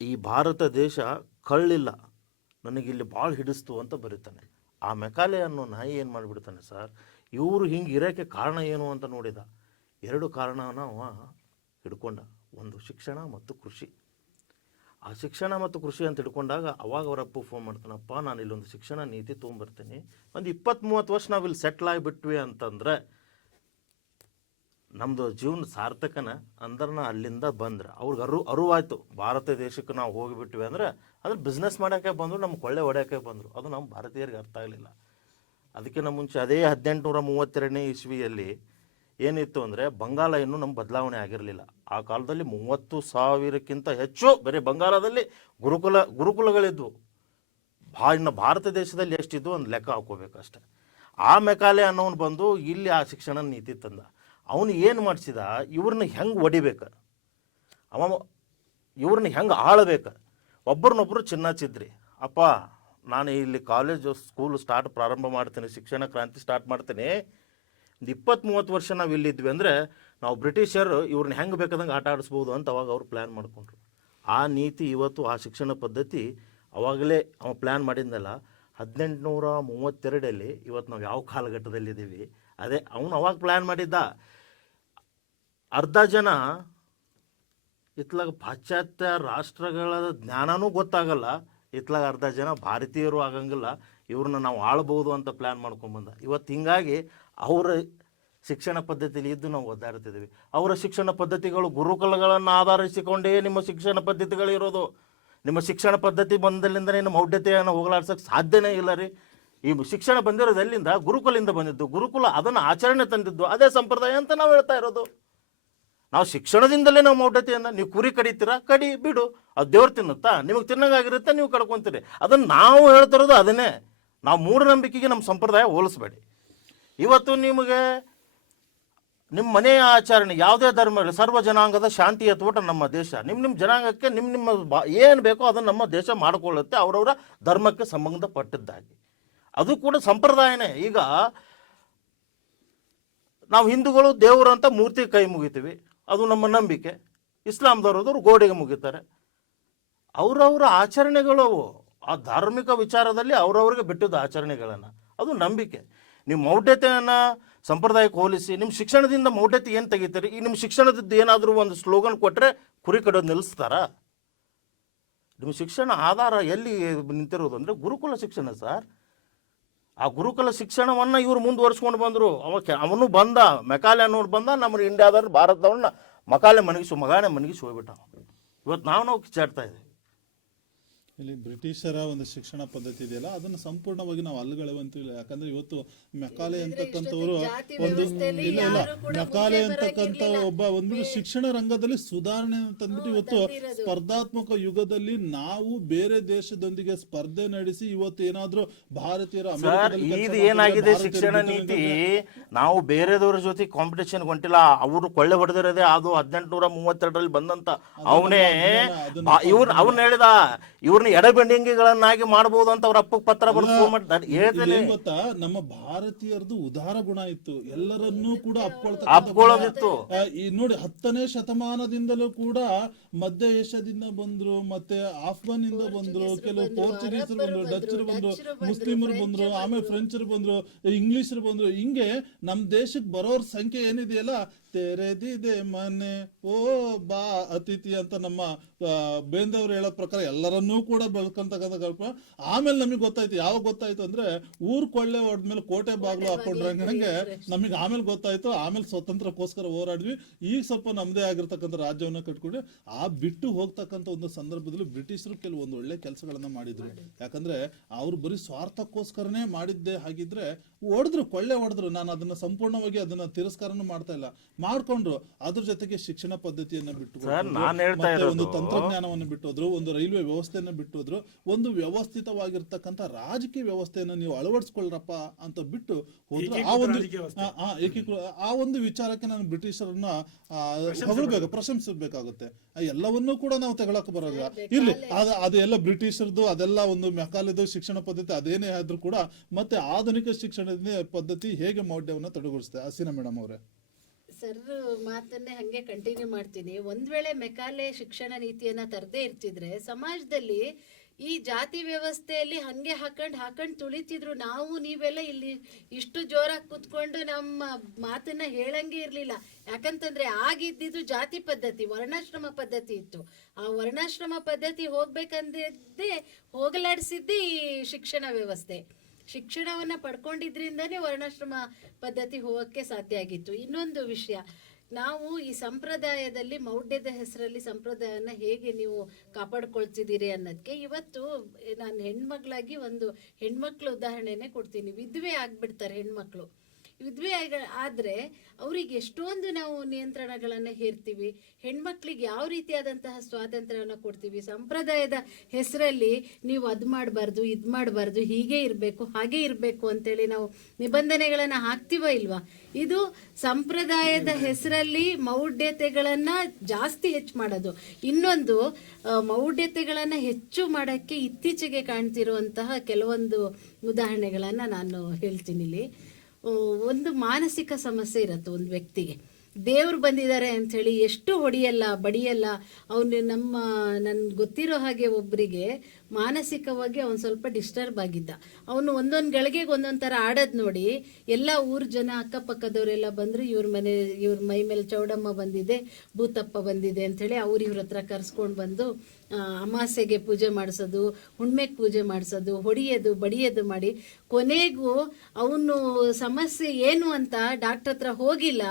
ಈ ಭಾರತ ದೇಶ ಕಳ್ಳಿಲ್ಲ, ನನಗಿಲ್ಲಿ ಭಾಳ ಹಿಡಿಸ್ತು ಅಂತ ಬರೀತಾನೆ. ಆ ಮೆಕಾಲೆ ಅನ್ನೋ ನಾಯಿ ಏನು ಮಾಡಿಬಿಡ್ತಾನೆ ಸರ್, ಇವರು ಹಿಂಗೆ ಇರೋಕ್ಕೆ ಕಾರಣ ಏನು ಅಂತ ನೋಡಿದ. 2 ಕಾರಣನ ಅವ ಹಿಡ್ಕೊಂಡ. ಒಂದು ಶಿಕ್ಷಣ ಮತ್ತು ಕೃಷಿ. ಆ ಶಿಕ್ಷಣ ಮತ್ತು ಕೃಷಿ ಅಂತ ಹಿಡ್ಕೊಂಡಾಗ ಅವಾಗ ಅವರಪ್ಪ ಫೋನ್ ಮಾಡ್ತಾನಪ್ಪ, ನಾನು ಇಲ್ಲೊಂದು ಶಿಕ್ಷಣ ನೀತಿ ತೊಗೊಂಬರ್ತೀನಿ, ಒಂದು 20-30 ವರ್ಷ ನಾವು ಇಲ್ಲಿ ಸೆಟ್ಲ್ ಆಗಿಬಿಟ್ವಿ ಅಂತಂದರೆ ನಮ್ಮದು ಜೀವನ ಸಾರ್ಥಕನ ಅಂದ್ರೆ ಅಲ್ಲಿಂದ ಬಂದ್ರೆ ಅವ್ರಿಗೆ ಅರಿವಾಯ್ತು ಭಾರತ ದೇಶಕ್ಕೆ ನಾವು ಹೋಗಿಬಿಟ್ವಿ ಅಂದರೆ ಅದ್ರ ಬಿಸ್ನೆಸ್ ಮಾಡೋಕ್ಕೆ ಬಂದರು, ನಮ್ಮ ಕೊಳ್ಳೆ ಹೊಡೆಯೋಕ್ಕೆ ಬಂದರು. ಅದು ನಮ್ಮ ಭಾರತೀಯರಿಗೆ ಅರ್ಥ ಆಗಲಿಲ್ಲ. ಅದಕ್ಕಿಂತ ಮುಂಚೆ ಅದೇ 1832ನೇ ಇಸ್ವಿಯಲ್ಲಿ ಏನಿತ್ತು ಅಂದರೆ ಬಂಗಾಲ ಇನ್ನೂ ನಮ್ಮ ಬದಲಾವಣೆ ಆಗಿರಲಿಲ್ಲ. ಆ ಕಾಲದಲ್ಲಿ 30,000ಕ್ಕಿಂತ ಹೆಚ್ಚು ಬರೀ ಬಂಗಾಲದಲ್ಲಿ ಗುರುಕುಲಗಳಿದ್ವು. ಇನ್ನು ಭಾರತ ದೇಶದಲ್ಲಿ ಎಷ್ಟಿದ್ವು ಒಂದು ಲೆಕ್ಕ ಹಾಕೋಬೇಕಷ್ಟೆ. ಆ ಮೆಕಾಲೆ ಅನ್ನೋನು ಬಂದು ಇಲ್ಲಿ ಆ ಶಿಕ್ಷಣ ನೀತಿ ತಂದ. ಅವನು ಏನು ಮಾಡಿಸಿದ, ಇವ್ರನ್ನ ಹೆಂಗೆ ಹೊಡಿಬೇಕು, ಇವ್ರನ್ನ ಹೆಂಗೆ ಆಳ್ಬೇಕು, ಒಬ್ಬರನ್ನೊಬ್ಬರು ಚಿನ್ನಚಿದ್ರಿ. ಅಪ್ಪ ನಾನು ಇಲ್ಲಿ ಕಾಲೇಜು ಸ್ಕೂಲ್ ಪ್ರಾರಂಭ ಮಾಡ್ತೀನಿ, ಶಿಕ್ಷಣ ಕ್ರಾಂತಿ ಸ್ಟಾರ್ಟ್ ಮಾಡ್ತೀನಿ, ಒಂದು 20-30 ವರ್ಷ ನಾವು ಇಲ್ಲಿದ್ವಿ ಅಂದರೆ ನಾವು ಬ್ರಿಟಿಷರು ಇವ್ರನ್ನ ಹೆಂಗೆ ಬೇಕಾದಂಗೆ ಆಟ ಆಡಿಸ್ಬೋದು ಅಂತ ಅವಾಗ ಅವ್ರು ಪ್ಲ್ಯಾನ್ ಮಾಡಿಕೊಂಡ್ರು. ಆ ನೀತಿ ಇವತ್ತು, ಆ ಶಿಕ್ಷಣ ಪದ್ಧತಿ ಅವಾಗಲೇ ಅವ ಪ್ಲ್ಯಾನ್ ಮಾಡಿದ್ನಲ್ಲ 1832. ಇವತ್ತು ನಾವು ಯಾವ ಕಾಲಘಟ್ಟದಲ್ಲಿದ್ದೀವಿ ಅದೇ ಅವನು ಅವಾಗ ಪ್ಲ್ಯಾನ್ ಮಾಡಿದ್ದ. ಅರ್ಧ ಜನ ಇತ್ಲಾಗ ಪಾಶ್ಚಾತ್ಯ ರಾಷ್ಟ್ರಗಳ ಜ್ಞಾನನೂ ಗೊತ್ತಾಗಲ್ಲ, ಇತ್ಲಾಗ ಅರ್ಧ ಜನ ಭಾರತೀಯರು ಆಗಂಗಿಲ್ಲ, ಇವ್ರನ್ನ ನಾವು ಆಳ್ಬೋದು ಅಂತ ಪ್ಲ್ಯಾನ್ ಮಾಡ್ಕೊಂಬಂದ. ಇವತ್ತು ಹಿಂಗಾಗಿ ಅವರ ಶಿಕ್ಷಣ ಪದ್ಧತಿಯಲ್ಲಿ ಇದ್ದು ನಾವು ಒದ್ದಾಡ್ತಿದ್ದೀವಿ. ಅವರ ಶಿಕ್ಷಣ ಪದ್ಧತಿಗಳು ಗುರುಕುಲಗಳನ್ನು ಆಧರಿಸಿಕೊಂಡೇ ನಿಮ್ಮ ಶಿಕ್ಷಣ ಪದ್ಧತಿಗಳಿರೋದು. ನಿಮ್ಮ ಶಿಕ್ಷಣ ಪದ್ಧತಿ ಬಂದಲ್ಲಿಂದ ನಿಮ್ಮ ಮೌಢ್ಯತೆಯನ್ನು ಹೋಗಲಾಡ್ಸೋಕ್ಕೆ ಸಾಧ್ಯನೇ ಇಲ್ಲ ರೀ. ಈ ಶಿಕ್ಷಣ ಬಂದಿರೋದು ಎಲ್ಲಿಂದ? ಗುರುಕುಲಿಂದ ಬಂದಿದ್ದು. ಗುರುಕುಲ ಅದನ್ನು ಆಚರಣೆ ತಂದಿದ್ದು, ಅದೇ ಸಂಪ್ರದಾಯ ಅಂತ ನಾವು ಹೇಳ್ತಾ ಇರೋದು. ನಾವು ಶಿಕ್ಷಣದಿಂದಲೇ ನಾವು ಮೌಢ್ಯತೆಯನ್ನು, ನೀವು ಕುರಿ ಕಡಿತೀರಾ, ಕಡಿ ಬಿಡು, ಅದು ದೇವ್ರು ತಿನ್ನುತ್ತಾ, ನಿಮಗೆ ತಿನ್ನಂಗಾಗಿರುತ್ತೆ, ನೀವು ಕಡ್ಕೊತೀರಿ. ಅದನ್ನು ನಾವು ಹೇಳ್ತಿರೋದು ಅದನ್ನೇ. ನಾವು ಮೂಢನಂಬಿಕೆಗೆ ನಮ್ಮ ಸಂಪ್ರದಾಯ ಹೋಲಿಸ್ಬೇಡಿ. ಇವತ್ತು ನಿಮಗೆ ನಿಮ್ಮ ಮನೆಯ ಆಚರಣೆ ಯಾವುದೇ ಧರ್ಮ ಇರಲಿ, ಸರ್ವ ಜನಾಂಗದ ಶಾಂತಿಯ ತೋಟ ನಮ್ಮ ದೇಶ. ನಿಮ್ಮ ಜನಾಂಗಕ್ಕೆ ನಿಮ್ಮ ಏನು ಬೇಕೋ ಅದನ್ನು ನಮ್ಮ ದೇಶ ಮಾಡಿಕೊಳ್ಳುತ್ತೆ, ಅವರವರ ಧರ್ಮಕ್ಕೆ ಸಂಬಂಧಪಟ್ಟಿದ್ದಾಗಿ. ಅದು ಕೂಡ ಸಂಪ್ರದಾಯನೇ. ಈಗ ನಾವು ಹಿಂದೂಗಳು ದೇವರು ಅಂತ ಮೂರ್ತಿ ಕೈ ಮುಗಿತೀವಿ, ಅದು ನಮ್ಮ ನಂಬಿಕೆ. ಇಸ್ಲಾಂದವ್ರದವ್ರು ಗೋಡೆಗೆ ಮುಗಿತಾರೆ. ಅವರವರ ಆಚರಣೆಗಳು ಆ ಧಾರ್ಮಿಕ ವಿಚಾರದಲ್ಲಿ ಅವರವ್ರಿಗೆ ಬಿಟ್ಟಿದ್ದ ಆಚರಣೆಗಳನ್ನು, ಅದು ನಂಬಿಕೆ. ನೀವು ಮೌಢ್ಯತೆಯನ್ನು ಸಂಪ್ರದಾಯಕ್ಕೆ ಹೋಲಿಸಿ ನಿಮ್ಮ ಶಿಕ್ಷಣದಿಂದ ಮೌಢ್ಯತೆ ಏನು ತೆಗಿತೀರಿ? ಈ ನಿಮ್ಮ ಶಿಕ್ಷಣದ ಏನಾದರೂ ಒಂದು ಸ್ಲೋಗನ್ ಕೊಟ್ಟರೆ ಕುರಿ ಕಡೋದು ನಿಲ್ಲಿಸ್ತಾರಾ? ನಿಮ್ಮ ಶಿಕ್ಷಣ ಆಧಾರ ಎಲ್ಲಿ ನಿಂತಿರೋದು ಅಂದರೆ ಗುರುಕುಲ ಶಿಕ್ಷಣ ಸರ್. ಆ ಗುರುಕುಲ ಶಿಕ್ಷಣವನ್ನು ಇವರು ಮುಂದುವರ್ಸ್ಕೊಂಡು ಬಂದರು. ಅವನು ಬಂದ, ಮೆಕಾಲೆ ಅನ್ನೋರು ಬಂದ, ನಮ್ಮ ಇಂಡಿಯಾದಲ್ಲಿ ಭಾರತದವ್ರನ್ನ ಮಗಾನೆ ಮನಗಿಸಿ ಹೋಗ್ಬಿಟ್ಟ. ಇವತ್ತು ನಾವು ಕಿಚ್ಚಾಡ್ತಾ ಇದ್ದೀವಿ. ಇಲ್ಲಿ ಬ್ರಿಟಿಷರ ಒಂದು ಶಿಕ್ಷಣ ಪದ್ಧತಿ ಇದೆಯಲ್ಲ, ಅದನ್ನು ಸಂಪೂರ್ಣವಾಗಿ ನಾವು ಅಲ್ಲಗಳೆಯುವಂತಿಲ್ಲ. ಯಾಕಂದ್ರೆ ಇವತ್ತು ಮೆಕಾಲೆ ಅಂತಕ್ಕಂಥವ್ರು ಇಲ್ಲ ಮೆಕಾಲೆ ಅಂತಕ್ಕಂಥ ಒಂದು ಶಿಕ್ಷಣ ರಂಗದಲ್ಲಿ ಸುಧಾರಣೆ ತಂದ್ಬಿಟ್ಟು ಇವತ್ತು ಸ್ಪರ್ಧಾತ್ಮಕ ಯುಗದಲ್ಲಿ ನಾವು ಬೇರೆ ದೇಶದೊಂದಿಗೆ ಸ್ಪರ್ಧೆ ನಡೆಸಿ ಇವತ್ತು ಏನಾದ್ರೂ ಭಾರತೀಯರ ಇದು ಏನಾಗಿದೆ ಶಿಕ್ಷಣ ನೀತಿ, ನಾವು ಬೇರೆದವ್ರ ಜೊತೆ ಕಾಂಪಿಟೇಷನ್ ಹೊಂಟಿಲ್ಲ. ಅವರು ಕೊಳ್ಳೆ ಹೊಡೆದಿರೋದೇ ಅದು 1832 ಬಂದಂತ ಅವನೇ ಅವ್ನ ಹೇಳಿದ, ಇವ್ರನ್ನ ಎಡಬೆಂಡಿಂಗಿಗಳನ್ನಾಗಿ ಮಾಡಬಹುದು ಅಂತ ಅವ್ರ ಅಪ್ಪಗೆ ಪತ್ರ ಬರೆದು ಗೊತ್ತಾ. ನಮ್ಮ ಭಾರತೀಯರದು ಉದಾರ ಗುಣ ಇತ್ತು, ಎಲ್ಲರನ್ನೂ ಕೂಡ ಅಪ್ಕೊಳ್ಳೋದಿತ್ತು. ನೋಡಿ 10ನೇ ಶತಮಾನದಿಂದಲೂ ಕೂಡ ಮಧ್ಯ ಏಷ್ಯಾದಿಂದ ಬಂದ್ರು, ಮತ್ತೆ ಆಫ್ಘಾನ್ ಇಂದ ಬಂದ್ರು, ಕೆಲವು ಪೋರ್ಚುಗೀಸರು ಬಂದ್ರು, ಡಚ್ಚರು ಬಂದ್ರು, ಮುಸ್ಲಿಮರು ಬಂದ್ರು, ಆಮೇಲೆ ಫ್ರೆಂಚರು ಬಂದ್ರು, ಇಂಗ್ಲಿಷರು ಬಂದ್ರು. ಹಿಂಗೆ ನಮ್ ದೇಶಕ್ಕೆ ಬರೋರ್ ಸಂಖ್ಯೆ ಏನಿದೆಯಲ್ಲ, ತೆರೆದಿದೆ ಮನೆ ಓ ಬಾ ಅತಿಥಿ ಅಂತ ನಮ್ಮ ಬೇಂದವ್ರು ಹೇಳೋ ಪ್ರಕಾರ ಎಲ್ಲರನ್ನೂ ಕೂಡ ಬೆಳ್ಕೊಂತಕ್ಕಂಥ ಗಲ್ಪ. ಆಮೇಲೆ ನಮಗೆ ಗೊತ್ತಾಯ್ತು. ಯಾವಾಗ ಗೊತ್ತಾಯ್ತು ಅಂದ್ರೆ ಊರ್ ಕೊಳ್ಳೆ ಹೊಡೆದ್ಮೇಲೆ ಕೋಟೆ ಬಾಗ್ಲು ಹಾಕೊಂಡ್ರಂಗೆ ನಮಗೆ ಆಮೇಲೆ ಗೊತ್ತಾಯ್ತು. ಆಮೇಲೆ ಸ್ವತಂತ್ರಕ್ಕೋಸ್ಕರ ಹೋರಾಡಿದ್ವಿ. ಈಗ ಸ್ವಲ್ಪ ನಮ್ದೇ ಆಗಿರ್ತಕ್ಕಂಥ ರಾಜ್ಯವನ್ನ ಕಟ್ಕೊಂಡ್ವಿ. ಆ ಬಿಟ್ಟು ಹೋಗ್ತಕ್ಕಂಥ ಒಂದು ಸಂದರ್ಭದಲ್ಲಿ ಬ್ರಿಟಿಷರು ಕೆಲವೊಂದು ಒಳ್ಳೆ ಕೆಲಸಗಳನ್ನ ಮಾಡಿದ್ರು. ಯಾಕಂದ್ರೆ ಅವ್ರು ಬರೀ ಸ್ವಾರ್ಥಕ್ಕೋಸ್ಕರನೇ ಮಾಡಿದ್ದೆ. ಹಾಗಿದ್ರೆ ಕೊಳ್ಳೆ ಹೊಡೆದ್ರು. ನಾನು ಅದನ್ನ ಸಂಪೂರ್ಣವಾಗಿ ಅದನ್ನ ತಿರಸ್ಕಾರನೂ ಮಾಡ್ತಾ ಇಲ್ಲ. ಮಾಡ್ಕೊಂಡ್ರು. ಅದ್ರ ಜೊತೆಗೆ ಶಿಕ್ಷಣ ಪದ್ಧತಿಯನ್ನ ಸರ್, ನಾನ್ ಹೇಳ್ತಾ ಮತ್ತೆ ಒಂದು ಇರೋದು- ತಂತ್ರಜ್ಞಾನವನ್ನು ಬಿಟ್ಟೋದ್ರು, ಒಂದು ರೈಲ್ವೆ ವ್ಯವಸ್ಥೆಯನ್ನ ಬಿಟ್ಟೋದ್ರು, ಒಂದು ವ್ಯವಸ್ಥಿತವಾಗಿರ್ತಕ್ಕಂಥ ರಾಜಕೀಯ ವ್ಯವಸ್ಥೆಯನ್ನು ನೀವು ಅಳವಡಿಸ್ಕೊಳ್ರಪ್ಪ ಅಂತ ಬಿಟ್ಟು ಹೋದ್ರು. ಆ ಒಂದು ಆ ಒಂದು ವಿಚಾರಕ್ಕೆ ನಾನು ಬ್ರಿಟಿಷರನ್ನ ಹೊಗಳಬೇಕು, ಪ್ರಶಂಸಿಸಬೇಕಾಗುತ್ತೆ. ಎಲ್ಲವನ್ನೂ ಕೂಡ ನಾವು ತಗೊಳಕ್ ಬರೋಲ್ಲ. ಇರ್ಲಿ, ಅದೆಲ್ಲ ಬ್ರಿಟಿಷರ್ದು, ಅದೆಲ್ಲ ಒಂದು ಮೆಕಾಲೆದು ಶಿಕ್ಷಣ ಪದ್ಧತಿ ಅದೇನೇ ಆದ್ರೂ ಕೂಡ ಮತ್ತೆ ಆಧುನಿಕ ಶಿಕ್ಷಣದ ಪದ್ಧತಿ ಹೇಗೆ ಮೌಢ್ಯವನ್ನು ತೊಡಗಿಸುತ್ತೆ? ಹಸೀನಾ ಮೇಡಮ್ ಅವರೇ. ಸರ್ ಮಾತನ್ನೇ ಹಂಗೆ ಕಂಟಿನ್ಯೂ ಮಾಡ್ತೀನಿ. ಒಂದ್ ವೇಳೆ ಮೆಕಾಲೆ ಶಿಕ್ಷಣ ನೀತಿಯನ್ನ ತರದೇ ಇರ್ತಿದ್ರೆ ಸಮಾಜದಲ್ಲಿ ಈ ಜಾತಿ ವ್ಯವಸ್ಥೆಯಲ್ಲಿ ಹಂಗೆ ಹಾಕೊಂಡ್ ತುಳಿತಿದ್ರು. ನಾವು ನೀವೆಲ್ಲ ಇಲ್ಲಿ ಇಷ್ಟು ಜೋರಾಗಿ ಕೂತ್ಕೊಂಡು ನಮ್ಮ ಮಾತನ್ನ ಹೇಳಂಗೆ ಇರ್ಲಿಲ್ಲ. ಯಾಕಂತಂದ್ರೆ ಆಗಿದ್ದು ಜಾತಿ ಪದ್ಧತಿ, ವರ್ಣಾಶ್ರಮ ಪದ್ಧತಿ ಇತ್ತು. ಆ ವರ್ಣಾಶ್ರಮ ಪದ್ಧತಿ ಹೋಗ್ಬೇಕಂದಿದ್ದೇ ಹೋಗಲಾಡಿಸಿದ್ದೇ ಈ ಶಿಕ್ಷಣ ವ್ಯವಸ್ಥೆ. ಶಿಕ್ಷಣವನ್ನ ಪಡ್ಕೊಂಡಿದ್ರಿಂದನೇ ವರ್ಣಾಶ್ರಮ ಪದ್ಧತಿ ಹೋಗಕ್ಕೆ ಸಾಧ್ಯ ಆಗಿತ್ತು. ಇನ್ನೊಂದು ವಿಷಯ, ನಾವು ಈ ಸಂಪ್ರದಾಯದಲ್ಲಿ ಮೌಢ್ಯದ ಹೆಸರಲ್ಲಿ ಸಂಪ್ರದಾಯನ ಹೇಗೆ ನೀವು ಕಾಪಾಡ್ಕೊಳ್ತಿದ್ದೀರಿ ಅನ್ನೋದಕ್ಕೆ ಇವತ್ತು ನಾನು ಹೆಣ್ಮಕ್ಳಾಗಿ ಒಂದು ಹೆಣ್ಮಕ್ಳು ಉದಾಹರಣೆನೆ ಕೊಡ್ತೀನಿ. ವಿಧವೆ ಆಗ್ಬಿಡ್ತಾರೆ ಹೆಣ್ಮಕ್ಳು. ವಿಧವೆ ಆದ್ರೆ ಅವ್ರಿಗೆ ಎಷ್ಟೊಂದು ನಾವು ನಿಯಂತ್ರಣಗಳನ್ನ ಹೇರ್ತೀವಿ. ಹೆಣ್ಮಕ್ಳಿಗೆ ಯಾವ ರೀತಿಯಾದಂತಹ ಸ್ವಾತಂತ್ರ್ಯವನ್ನು ಕೊಡ್ತೀವಿ. ಸಂಪ್ರದಾಯದ ಹೆಸರಲ್ಲಿ ನೀವು ಅದ್ ಮಾಡಬಾರ್ದು, ಇದ್ ಮಾಡಬಾರ್ದು, ಹೀಗೆ ಇರಬೇಕು, ಹಾಗೆ ಇರಬೇಕು ಅಂತೇಳಿ ನಾವು ನಿಬಂಧನೆಗಳನ್ನ ಹಾಕ್ತೀವ ಇಲ್ವಾ? ಇದು ಸಂಪ್ರದಾಯದ ಹೆಸರಲ್ಲಿ ಮೌಢ್ಯತೆಗಳನ್ನ ಜಾಸ್ತಿ ಹೆಚ್ಚು ಮಾಡೋದು. ಇನ್ನೊಂದು, ಮೌಢ್ಯತೆಗಳನ್ನ ಹೆಚ್ಚು ಮಾಡಕ್ಕೆ ಇತ್ತೀಚೆಗೆ ಕಾಣ್ತಿರುವಂತಹ ಕೆಲವೊಂದು ಉದಾಹರಣೆಗಳನ್ನ ನಾನು ಹೇಳ್ತೀನಿ ಇಲ್ಲಿ. ಒಂದು ಮಾನಸಿಕ ಸಮಸ್ಯೆ ಇರುತ್ತೆ ಒಂದು ವ್ಯಕ್ತಿಗೆ. ದೇವ್ರು ಬಂದಿದ್ದಾರೆ ಅಂಥೇಳಿ ಎಷ್ಟು ಹೊಡಿಯಲ್ಲ, ಬಡಿಯಲ್ಲ. ಅವನು ನನ್ಗೆ ಗೊತ್ತಿರೋ ಹಾಗೆ ಒಬ್ಬರಿಗೆ ಮಾನಸಿಕವಾಗಿ ಅವನು ಸ್ವಲ್ಪ ಡಿಸ್ಟರ್ಬ್ ಆಗಿದ್ದ. ಅವನು ಒಂದೊಂದು ಗಳಿಗೆಗೆ ಒಂದೊಂದು ಥರ ಆಡೋದು ನೋಡಿ ಎಲ್ಲ ಊರ ಜನ ಅಕ್ಕಪಕ್ಕದವರೆಲ್ಲ ಬಂದರು. ಇವ್ರ ಮೈ ಮೇಲೆ ಚೌಡಮ್ಮ ಬಂದಿದೆ, ಭೂತಪ್ಪ ಬಂದಿದೆ ಅಂಥೇಳಿ ಇವ್ರ ಹತ್ರ ಕರ್ಸ್ಕೊಂಡು ಬಂದು ಅಮಾಸೆಗೆ ಪೂಜೆ ಮಾಡಿಸೋದು, ಹುಣ್ಮೆಗೆ ಪೂಜೆ ಮಾಡಿಸೋದು, ಹೊಡಿಯೋದು ಬಡಿಯೋದು ಮಾಡಿ ಕೊನೆಗೂ ಅವನು ಸಮಸ್ಯೆ ಏನು ಅಂತ ಡಾಕ್ಟರ್ ಹತ್ರ ಹೋಗಿಲ್ಲ.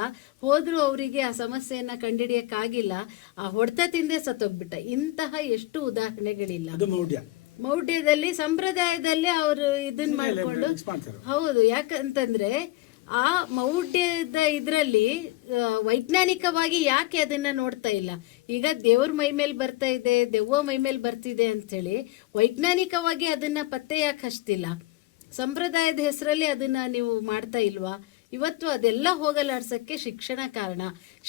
ಹೋದ್ರೂ ಅವರಿಗೆ ಆ ಸಮಸ್ಯೆಯನ್ನ ಕಂಡಿಡಿಯಕ್ಕಾಗಿಲ್ಲ. ಆ ಹೊಡೆತ ತಿಂದೇ ಸತ್ತೋಗ್ಬಿಟ್ಟ. ಇಂತಹ ಎಷ್ಟು ಉದಾಹರಣೆಗಳಿಲ್ಲ. ಮೌಢ್ಯದಲ್ಲಿ ಸಂಪ್ರದಾಯದಲ್ಲಿ ಅವರು ಇದನ್ನ ಮಾಡ್ಕೊಂಡು, ಹೌದು. ಯಾಕಂತಂದ್ರೆ ಆ ಮೌಢ್ಯದ ಇದರಲ್ಲಿ ವೈಜ್ಞಾನಿಕವಾಗಿ ಯಾಕೆ ಅದನ್ನ ನೋಡ್ತಾ ಇಲ್ಲ? ಈಗ ದೇವ್ರ ಮೈ ಮೇಲೆ ಬರ್ತಾ ಇದೆ, ದೆವ್ವ ಮೈ ಮೇಲೆ ಬರ್ತಿದೆ ಅಂಥೇಳಿ ವೈಜ್ಞಾನಿಕವಾಗಿ ಅದನ್ನ ಪತ್ತೆ ಯಾಕೆ ಹಚ್ತಿಲ್ಲ? ಸಂಪ್ರದಾಯದ ಹೆಸರಲ್ಲಿ ಅದನ್ನ ನೀವು ಮಾಡ್ತಾ ಇಲ್ವಾ? ಇವತ್ತು ಅದೆಲ್ಲ ಹೋಗಲಾಡ್ಸಕ್ಕೆ ಶಿಕ್ಷಣ ಕಾರಣ.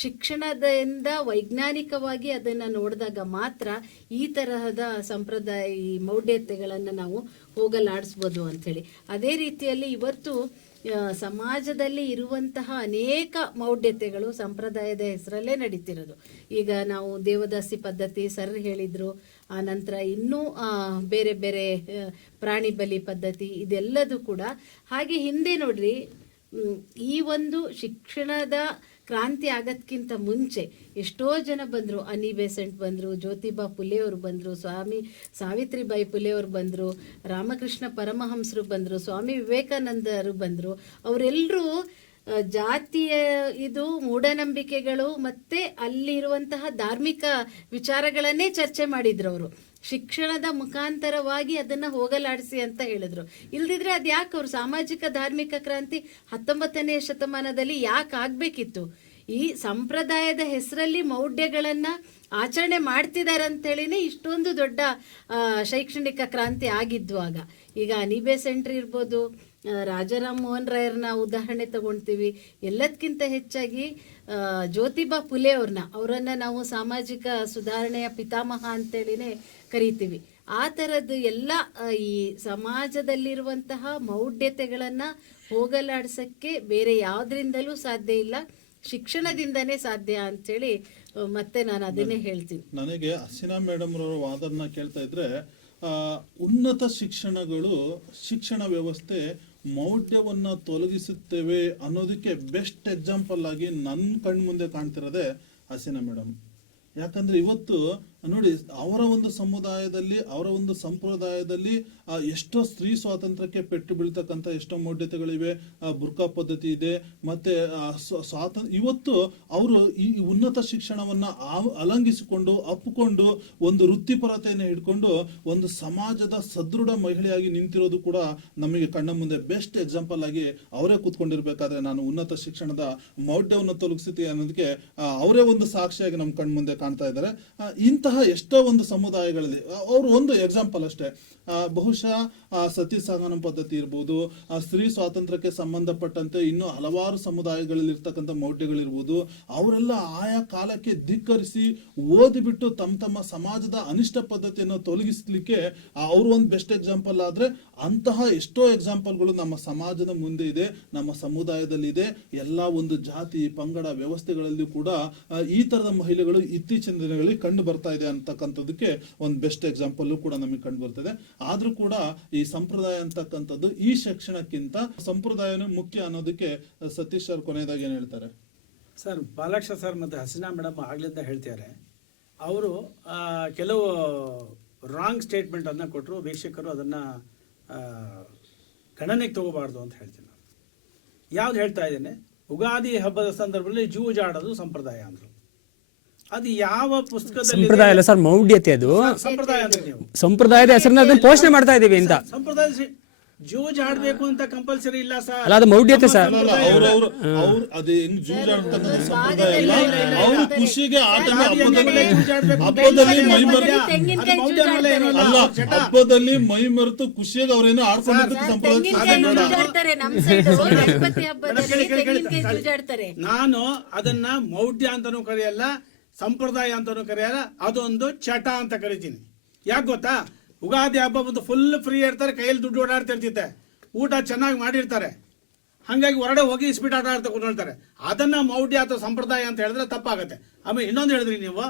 ಶಿಕ್ಷಣದಿಂದ ವೈಜ್ಞಾನಿಕವಾಗಿ ಅದನ್ನ ನೋಡಿದಾಗ ಮಾತ್ರ ಈ ತರಹದ ಸಂಪ್ರದಾಯ, ಈ ಮೌಢ್ಯತೆಗಳನ್ನು ನಾವು ಹೋಗಲಾಡಿಸ್ಬೋದು ಅಂಥೇಳಿ. ಅದೇ ರೀತಿಯಲ್ಲಿ ಇವತ್ತು ಸಮಾಜದಲ್ಲಿ ಇರುವಂತಹ ಅನೇಕ ಮೌಢ್ಯತೆಗಳು ಸಂಪ್ರದಾಯದ ಹೆಸರಲ್ಲೇ ನಡೀತಿರೋದು. ಈಗ ನಾವು ದೇವದಾಸಿ ಪದ್ಧತಿ ಸರ್ ಹೇಳಿದ್ರು, ಆ ನಂತರ ಇನ್ನೂ ಬೇರೆ ಬೇರೆ ಪ್ರಾಣಿ ಬಲಿ ಪದ್ಧತಿ, ಇದೆಲ್ಲದೂ ಕೂಡ ಹಾಗೆ. ಹಿಂದೆ ನೋಡ್ರಿ, ಈ ಒಂದು ಶಿಕ್ಷಣದ ಕ್ರಾಂತಿ ಆಗೋದ್ಕಿಂತ ಮುಂಚೆ ಎಷ್ಟೋ ಜನ ಬಂದರು. ಅನಿ ಬೆಸೆಂಟ್ ಬಂದರು, ಜ್ಯೋತಿಬಾ ಫುಲೆ ಅವರು ಬಂದರು, ಸಾವಿತ್ರಿಬಾಯಿ ಫುಲೆ ಅವರು ಬಂದರು, ರಾಮಕೃಷ್ಣ ಪರಮಹಂಸರು ಬಂದರು, ಸ್ವಾಮಿ ವಿವೇಕಾನಂದರು ಬಂದರು. ಅವರೆಲ್ಲರೂ ಜಾತಿಯ ಇದು ಮೂಢನಂಬಿಕೆಗಳು ಮತ್ತೆ ಅಲ್ಲಿರುವಂತಹ ಧಾರ್ಮಿಕ ವಿಚಾರಗಳನ್ನೇ ಚರ್ಚೆ ಮಾಡಿದ್ರು. ಅವರು ಶಿಕ್ಷಣದ ಮುಖಾಂತರವಾಗಿ ಅದನ್ನ ಹೋಗಲಾಡಿಸಿ ಅಂತ ಹೇಳಿದ್ರು. ಇಲ್ದಿದ್ರೆ ಅದ್ ಯಾಕೆ ಅವ್ರು ಸಾಮಾಜಿಕ ಧಾರ್ಮಿಕ ಕ್ರಾಂತಿ 19ನೇ ಶತಮಾನದಲ್ಲಿ ಯಾಕೆ ಆಗ್ಬೇಕಿತ್ತು? ಈ ಸಂಪ್ರದಾಯದ ಹೆಸರಲ್ಲಿ ಮೌಢ್ಯಗಳನ್ನ ಆಚರಣೆ ಮಾಡ್ತಿದ್ದಾರೆ ಅಂತೇಳಿನೇ ಇಷ್ಟೊಂದು ದೊಡ್ಡ ಶೈಕ್ಷಣಿಕ ಕ್ರಾಂತಿ ಆಗಿದ್ವಾಗ. ಈಗ ಅನಿಬೆ ಸೆಂಟ್ರ್ ಇರ್ಬೋದು, ರಾಜಾರಾಮ್ ಮೋಹನ್ ರಾಯರ್ನ ಉದಾಹರಣೆ ತಗೊಳ್ತೀವಿ. ಎಲ್ಲದಕ್ಕಿಂತ ಹೆಚ್ಚಾಗಿ ಜ್ಯೋತಿಬಾ ಫುಲೆ ಅವರನ್ನ ನಾವು ಸಾಮಾಜಿಕ ಸುಧಾರಣೆಯ ಪಿತಾಮಹ ಅಂತೇಳಿನೇ ಕರಿತೀವಿ. ಆ ಥರದ್ದು ಎಲ್ಲ ಈ ಸಮಾಜದಲ್ಲಿರುವಂತಹ ಮೌಢ್ಯತೆಗಳನ್ನ ಹೋಗಲಾಡ್ಸಕ್ಕೆ ಬೇರೆ ಯಾವುದರಿಂದಲೂ ಸಾಧ್ಯ ಇಲ್ಲ, ಶಿಕ್ಷಣದಿಂದನೇ ಸಾಧ್ಯ ಅಂತೇಳಿ ಮತ್ತೆ ನಾನು ಅದನ್ನೇ ಹೇಳ್ತೀನಿ. ನನಗೆ ಹಸೀನಾ ಮೇಡಮ್ ರವರ ವಾದನ ಕೇಳ್ತಾ ಇದ್ರೆ, ಉನ್ನತ ಶಿಕ್ಷಣಗಳು, ಶಿಕ್ಷಣ ವ್ಯವಸ್ಥೆ ಮೌಢ್ಯವನ್ನ ತೊಲಗಿಸುತ್ತೇವೆ ಅನ್ನೋದಕ್ಕೆ ಬೆಸ್ಟ್ ಎಕ್ಸಾಂಪಲ್ ಆಗಿ ನನ್ನ ಕಣ್ಣು ಮುಂದೆ ಕಾಣ್ತಿರೋದೇ ಹಸೀನಾ ಮೇಡಮ್. ಯಾಕಂದ್ರೆ ಇವತ್ತು ನೋಡಿ, ಅವರ ಒಂದು ಸಮುದಾಯದಲ್ಲಿ, ಅವರ ಒಂದು ಸಂಪ್ರದಾಯದಲ್ಲಿ ಎಷ್ಟೋ ಸ್ತ್ರೀ ಸ್ವಾತಂತ್ರ್ಯಕ್ಕೆ ಪೆಟ್ಟು ಬೀಳ್ತಕ್ಕಂಥ ಎಷ್ಟೋ ಮೌಢ್ಯತೆಗಳಿವೆ. ಬುರ್ಕಾ ಪದ್ಧತಿ ಇದೆ, ಮತ್ತೆ ಇವತ್ತು ಅವರು ಈ ಉನ್ನತ ಶಿಕ್ಷಣವನ್ನ ಅಲಂಘಿಸಿಕೊಂಡು ಅಪ್ಪಿಕೊಂಡು ಒಂದು ವೃತ್ತಿಪರತೆಯನ್ನು ಹಿಡ್ಕೊಂಡು ಒಂದು ಸಮಾಜದ ಸದೃಢ ಮಹಿಳೆಯಾಗಿ ನಿಂತಿರೋದು ಕೂಡ ನಮಗೆ ಕಣ್ಣ ಮುಂದೆ ಬೆಸ್ಟ್ ಎಕ್ಸಾಂಪಲ್ ಆಗಿ ಅವರೇ ಕೂತ್ಕೊಂಡಿರ್ಬೇಕಾದ್ರೆ ನಾನು ಉನ್ನತ ಶಿಕ್ಷಣದ ಮೌಢ್ಯವನ್ನು ತೊಲಗಿಸ್ತೀವಿ ಅನ್ನೋದಕ್ಕೆ ಅವರೇ ಒಂದು ಸಾಕ್ಷಿಯಾಗಿ ನಮ್ಮ ಕಣ್ಣ ಮುಂದೆ ಕಾಣ್ತಾ ಇದ್ದಾರೆ. ಇಂತಹ ಎಷ್ಟೋ ಒಂದು ಸಮುದಾಯಗಳಲ್ಲಿ ಅವರು ಒಂದು ಎಕ್ಸಾಂಪಲ್ ಅಷ್ಟೇ. ಬಹುಶಃ ಸತಿ ಸಹಗಮನ ಪದ್ಧತಿ ಇರ್ಬೋದು, ಸ್ತ್ರೀ ಸ್ವಾತಂತ್ರ್ಯಕ್ಕೆ ಸಂಬಂಧಪಟ್ಟಂತೆ ಇನ್ನೂ ಹಲವಾರು ಸಮುದಾಯಗಳಲ್ಲಿ ಇರ್ತಕ್ಕಂಥ ಮೌಢ್ಯಗಳಿರ್ಬೋದು, ಅವರೆಲ್ಲ ಆಯಾ ಕಾಲಕ್ಕೆ ಧಿಕ್ಕರಿಸಿ ಓದಿಬಿಟ್ಟು ತಮ್ಮ ಸಮಾಜದ ಅನಿಷ್ಟ ಪದ್ಧತಿಯನ್ನು ತೊಲಗಿಸ್ಲಿಕ್ಕೆ ಅವರು ಒಂದು ಬೆಸ್ಟ್ ಎಕ್ಸಾಂಪಲ್. ಆದ್ರೆ ಅಂತಹ ಎಷ್ಟೋ ಎಕ್ಸಾಂಪಲ್ಗಳು ನಮ್ಮ ಸಮಾಜದ ಮುಂದೆ ಇದೆ, ನಮ್ಮ ಸಮುದಾಯದಲ್ಲಿ ಇದೆ. ಎಲ್ಲ ಒಂದು ಜಾತಿ ಪಂಗಡ ವ್ಯವಸ್ಥೆಗಳಲ್ಲಿ ಕೂಡ ಈ ತರದ ಮಹಿಳೆಗಳು ಇತ್ತೀಚಿನ ದಿನಗಳಲ್ಲಿ ಕಂಡು ಬರ್ತಾ ಇದೆ ಅಂತಕ್ಕಂಥದಕ್ಕೆ ಒಂದು ಬೆಸ್ಟ್ ಎಕ್ಸಾಂಪಲ್ ಕೂಡ ನಮಗೆ ಕಂಡು ಬರ್ತದೆ. ಆದ್ರೂ ಕೂಡ ಈ ಸಂಪ್ರದಾಯ ಅಂತಕ್ಕಂಥದ್ದು ಈ ಶಿಕ್ಷಣಕ್ಕಿಂತ ಸಂಪ್ರದಾಯನೇ ಮುಖ್ಯ ಅನ್ನೋದಕ್ಕೆ ಸತೀಶ್ ಸರ್ ಕೊನೆಯದಾಗಿ ಏನ್ ಹೇಳ್ತಾರೆ? ಸರ್, ಪಾಲಾಕ್ಷ ಸರ್ ಮತ್ತು ಹಸೀನಾ ಮೇಡಮ್ ಆಗ್ಲಿಂದ ಹೇಳ್ತಿದ್ದಾರೆ. ಅವರು ಕೆಲವು ರಾಂಗ್ ಸ್ಟೇಟ್ಮೆಂಟನ್ನು ಕೊಟ್ಟರು, ವೀಕ್ಷಕರು ಅದನ್ನು ಗಣನೆಗೆ ತಗೋಬಾರ್ದು ಅಂತ ಹೇಳ್ತೀನಿ ನಾನು. ಯಾವ್ದು ಹೇಳ್ತಾ ಇದ್ದೇನೆ, ಯುಗಾದಿ ಹಬ್ಬದ ಸಂದರ್ಭದಲ್ಲಿ ಜೂಜಾಡೋದು ಸಂಪ್ರದಾಯ ಅಂದರು. ಅದು ಯಾವ ಪುಸ್ತಕದಲ್ಲಿ? ಸಂಪ್ರದಾಯ ಅಲ್ಲ ಸರ್, ಮೌಢ್ಯತೆ. ಅದು ಸಂಪ್ರದಾಯ ಅಂದ್ರೆ ನೀವು ಸಂಪ್ರದಾಯದ ಹೆಸರನ್ನ ಅದನ್ನ ಪೋಷಣೆ ಮಾಡ್ತಾ ಇದೀವಿ ಅಂತ. ಸಂಪ್ರದಾಯ ಜೂಜ್ ಆಡ್ಬೇಕು ಅಂತ ಕಂಪಲ್ಸರಿ ಇಲ್ಲ ಸರ್. ಅಲ್ಲ, ಅದು ಮೌಢ್ಯತೆ ಸರ್. ಅದು ಹೆಂಗ್ ಜೂಜಾಡ್ತಕ್ಕಂಥ ಸಂಪ್ರದಾಯ ಇಲ್ಲ. ಅವರು ಖುಷಿಗೆ ಹಬ್ಬದಲ್ಲಿ ಮೈ ಮರೆತು ಖುಷಿಯಾಗಿ ಅವ್ರೇನೋ ಆಡ್ಕೊಂಡಿದ್ದಕ್ಕೆ ಸಂಪ್ರದಾಯ. ನಾನು ಅದನ್ನ ಮೌಢ್ಯ ಅಂತಾನೂ ಕರೆಯಲ್ಲ, ಸಂಪ್ರದಾಯ ಅಂತಾನೂ ಕರೆಯಲ್ಲ, ಅದೊಂದು ಚಟ ಅಂತ ಕರಿತೀನಿ. ಯಾಕೆ ಗೊತ್ತಾ? ಯುಗಾದಿ ಹಬ್ಬ ಬಂದು ಫುಲ್ ಫ್ರೀ ಇರ್ತಾರೆ, ಕೈಯಲ್ಲಿ ದುಡ್ಡು ಓಡಾಡ್ತಿರ್ತಿತ್ತೆ, ಊಟ ಚೆನ್ನಾಗಿ ಮಾಡಿರ್ತಾರೆ, ಹಾಗಾಗಿ ಹೊರಡೆ ಹೋಗಿ ಸ್ಪೀಡ್ ಆಟ ಆಡ್ತಾ ಕೂತ್ಕೊಳ್ತಾರೆ. ಅದನ್ನ ಮೌಢ್ಯ ಅಥವಾ ಸಂಪ್ರದಾಯ ಅಂತ ಹೇಳಿದ್ರೆ ತಪ್ಪಾಗತ್ತೆ. ಆಮೇಲೆ ಇನ್ನೊಂದು ಹೇಳಿದ್ರಿ ನೀವು,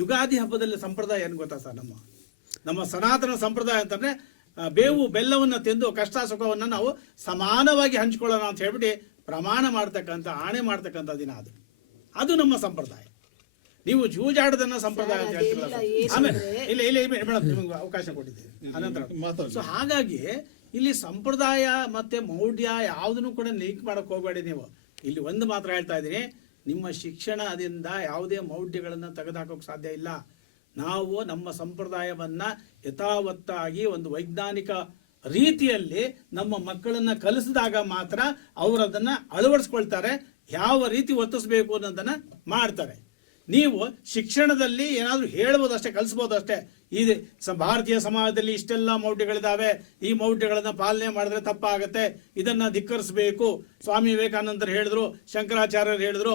ಯುಗಾದಿ ಹಬ್ಬದಲ್ಲಿ ಸಂಪ್ರದಾಯ ಏನು ಗೊತ್ತಾ ಸರ್? ನಮ್ಮ ಸನಾತನ ಸಂಪ್ರದಾಯ ಅಂತಂದ್ರೆ ಬೇವು ಬೆಲ್ಲವನ್ನು ತಿಂದು ಕಷ್ಟ ಸುಖವನ್ನು ನಾವು ಸಮಾನವಾಗಿ ಹಂಚ್ಕೊಳ್ಳೋಣ ಅಂತ ಹೇಳ್ಬಿಟ್ಟು ಪ್ರಮಾಣ ಮಾಡ್ತಕ್ಕಂಥ, ಆಣೆ ಮಾಡ್ತಕ್ಕಂಥ ದಿನ ಅದು ನಮ್ಮ ಸಂಪ್ರದಾಯ. ನೀವು ಜೂಜಾಡದನ್ನ ಸಂಪ್ರದಾಯ ಅಂತ ಹೇಳ್ತೀರಲ್ಲ. ಆಮೇಲೆ ಇಲ್ಲ ಮೇಡಮ್, ನಿಮಗೆ ಅವಕಾಶ ಕೊಟ್ಟಿದ್ದೀವಿ ಅನಂತರ. ಸೊ ಹಾಗಾಗಿ ಇಲ್ಲಿ ಸಂಪ್ರದಾಯ ಮತ್ತೆ ಮೌಢ್ಯ ಯಾವುದನ್ನು ಕೂಡ ಲಿಂಕ್ ಮಾಡಕ್ ಹೋಗಬೇಡಿ ನೀವು. ಇಲ್ಲಿ ಒಂದು ಮಾತ್ರ ಹೇಳ್ತಾ ಇದ್ದೀನಿ, ನಿಮ್ಮ ಶಿಕ್ಷಣದಿಂದ ಯಾವುದೇ ಮೌಢ್ಯಗಳನ್ನು ತೆಗೆದುಹಾಕೋಕೆ ಸಾಧ್ಯ ಇಲ್ಲ. ನಾವು ನಮ್ಮ ಸಂಪ್ರದಾಯವನ್ನ ಯಥಾವತ್ತಾಗಿ ಒಂದು ವೈಜ್ಞಾನಿಕ ರೀತಿಯಲ್ಲಿ ನಮ್ಮ ಮಕ್ಕಳನ್ನ ಕಲಿಸಿದಾಗ ಮಾತ್ರ ಅವರು ಅದನ್ನ ಅಳವಡಿಸ್ಕೊಳ್ತಾರೆ, ಯಾವ ರೀತಿ ವರ್ತಿಸಬೇಕು ಅನ್ನೋದನ್ನ ಮಾಡ್ತಾರೆ. ನೀವು ಶಿಕ್ಷಣದಲ್ಲಿ ಏನಾದರೂ ಹೇಳ್ಬೋದಷ್ಟೇ, ಕಲಿಸ್ಬೋದಷ್ಟೇ. ಈ ಭಾರತೀಯ ಸಮಾಜದಲ್ಲಿ ಇಷ್ಟೆಲ್ಲ ಮೌಢ್ಯಗಳಿದಾವೆ, ಈ ಮೌಢ್ಯಗಳನ್ನ ಪಾಲನೆ ಮಾಡಿದ್ರೆ ತಪ್ಪಾಗತ್ತೆ, ಇದನ್ನ ಧಿಕ್ಕರಿಸಬೇಕು. ಸ್ವಾಮಿ ವಿವೇಕಾನಂದರು ಹೇಳಿದ್ರು, ಶಂಕರಾಚಾರ್ಯರು ಹೇಳಿದ್ರು,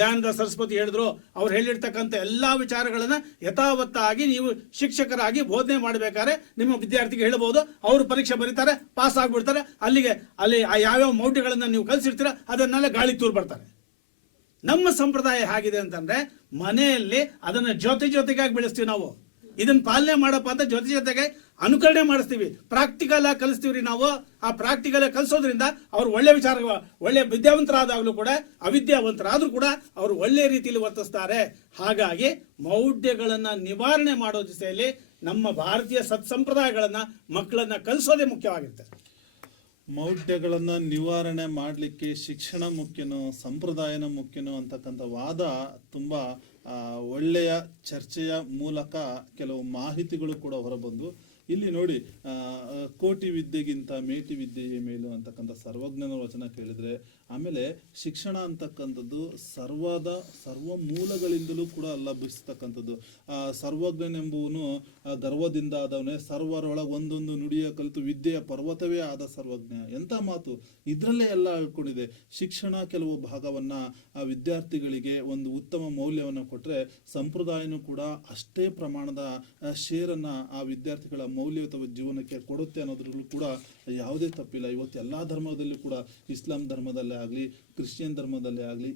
ದಯಾನಂದ ಸರಸ್ವತಿ ಹೇಳಿದ್ರು. ಅವ್ರು ಹೇಳಿರ್ತಕ್ಕಂಥ ಎಲ್ಲಾ ವಿಚಾರಗಳನ್ನ ಯಥಾವತ್ತಾಗಿ ನೀವು ಶಿಕ್ಷಕರಾಗಿ ಬೋಧನೆ ಮಾಡಬೇಕಾದ್ರೆ ನಿಮ್ಮ ವಿದ್ಯಾರ್ಥಿಗೆ ಹೇಳ್ಬೋದು. ಅವರು ಪರೀಕ್ಷೆ ಬರೀತಾರೆ, ಪಾಸ್ ಆಗ್ಬಿಡ್ತಾರೆ. ಅಲ್ಲಿ ಯಾವ್ಯಾವ ಮೌಢ್ಯಗಳನ್ನ ನೀವು ಕಲಿಸಿರ್ತೀರ ಅದನ್ನೆಲ್ಲ ಗಾಳಿ ತೂರ್ ಬರ್ತಾರೆ. ನಮ್ಮ ಸಂಪ್ರದಾಯ ಹೇಗಿದೆ ಅಂತಂದ್ರೆ, ಮನೆಯಲ್ಲಿ ಅದನ್ನ ಜೊತೆಗಾಗಿ ಬೆಳೆಸ್ತೀವಿ ನಾವು. ಇದನ್ನ ಪಾಲನೆ ಮಾಡಪ್ಪ ಅಂತ ಜೊತೆಗೆ ಅನುಕರಣೆ ಮಾಡಿಸ್ತೀವಿ, ಪ್ರಾಕ್ಟಿಕಲ್ ಆಗಿ ಕಲಿಸ್ತೀವ್ರಿ ನಾವು. ಆ ಪ್ರಾಕ್ಟಿಕಲ್ ಆಗಿ ಕಲಿಸೋದ್ರಿಂದ ಅವ್ರು ಒಳ್ಳೆ ಒಳ್ಳೆ ವಿದ್ಯಾವಂತರಾದಾಗಲೂ ಕೂಡ, ಅವಿದ್ಯಾವಂತರಾದ್ರೂ ಕೂಡ ಅವರು ಒಳ್ಳೆ ರೀತಿಯಲ್ಲಿ ವರ್ತಿಸ್ತಾರೆ. ಹಾಗಾಗಿ ಮೌಢ್ಯಗಳನ್ನ ನಿವಾರಣೆ ಮಾಡೋ ದಿಸೆಯಲ್ಲಿ ನಮ್ಮ ಭಾರತೀಯ ಸತ್ಸಂಪ್ರದಾಯಗಳನ್ನ ಮಕ್ಕಳನ್ನ ಕಲಿಸೋದೇ ಮುಖ್ಯವಾಗಿರುತ್ತೆ. ಮೌಢ್ಯಗಳನ್ನ ನಿವಾರಣೆ ಮಾಡಲಿಕ್ಕೆ ಶಿಕ್ಷಣ ಮುಖ್ಯನೋ ಸಂಪ್ರದಾಯನ ಮುಖ್ಯನೋ ಅಂತಕ್ಕಂಥ ವಾದ ತುಂಬಾ ಒಳ್ಳೆಯ ಚರ್ಚೆಯ ಮೂಲಕ ಕೆಲವು ಮಾಹಿತಿಗಳು ಕೂಡ ಹೊರಬಂದು ಇಲ್ಲಿ ನೋಡಿ, ಕೋಟಿ ವಿದ್ಯೆಗಿಂತ ಮೇಟಿ ವಿದ್ಯೆಯೇ ಮೇಲು ಅಂತಕ್ಕಂಥ ಸರ್ವಜ್ಞನ ವಚನ ಕೇಳಿದ್ರೆ, ಆಮೇಲೆ ಶಿಕ್ಷಣ ಅಂತಕ್ಕಂಥದ್ದು ಸರ್ವ ಮೂಲಗಳಿಂದಲೂ ಕೂಡ ಲಭಿಸ್ತಕ್ಕಂಥದ್ದು. ಸರ್ವಜ್ಞನೆಂಬುವನು ಗರ್ವದಿಂದ ಆದವನೇ, ಸರ್ವರೊಳಗೆ ಒಂದೊಂದು ನುಡಿಯ ಕಲಿತು ವಿದ್ಯೆಯ ಪರ್ವತವೇ ಆದ ಸರ್ವಜ್ಞ. ಎಂಥ ಮಾತು! ಇದರಲ್ಲೇ ಎಲ್ಲ ಹೇಳ್ಕೊಂಡಿದೆ. ಶಿಕ್ಷಣ ಕೆಲವು ಭಾಗವನ್ನ ವಿದ್ಯಾರ್ಥಿಗಳಿಗೆ ಒಂದು ಉತ್ತಮ ಮೌಲ್ಯವನ್ನು ಕೊಟ್ಟರೆ, ಸಂಪ್ರದಾಯನೂ ಕೂಡ ಅಷ್ಟೇ ಪ್ರಮಾಣದ ಶೇರನ್ನ ಆ ವಿದ್ಯಾರ್ಥಿಗಳ ಮೌಲ್ಯಯುತ ಜೀವನಕ್ಕೆ ಕೊಡುತ್ತೆ ಅನ್ನೋದ್ರಲ್ಲೂ ಕೂಡ ಯಾವುದೇ ತಪ್ಪಿಲ್ಲ. ಇವತ್ತು ಎಲ್ಲ ಧರ್ಮದಲ್ಲೂ ಕೂಡ, ಇಸ್ಲಾಂ ಧರ್ಮದಲ್ಲೇ ಆಗಲಿ, ಕ್ರಿಶ್ಚಿಯನ್ ಧರ್ಮದಲ್ಲೇ ಆಗಲಿ,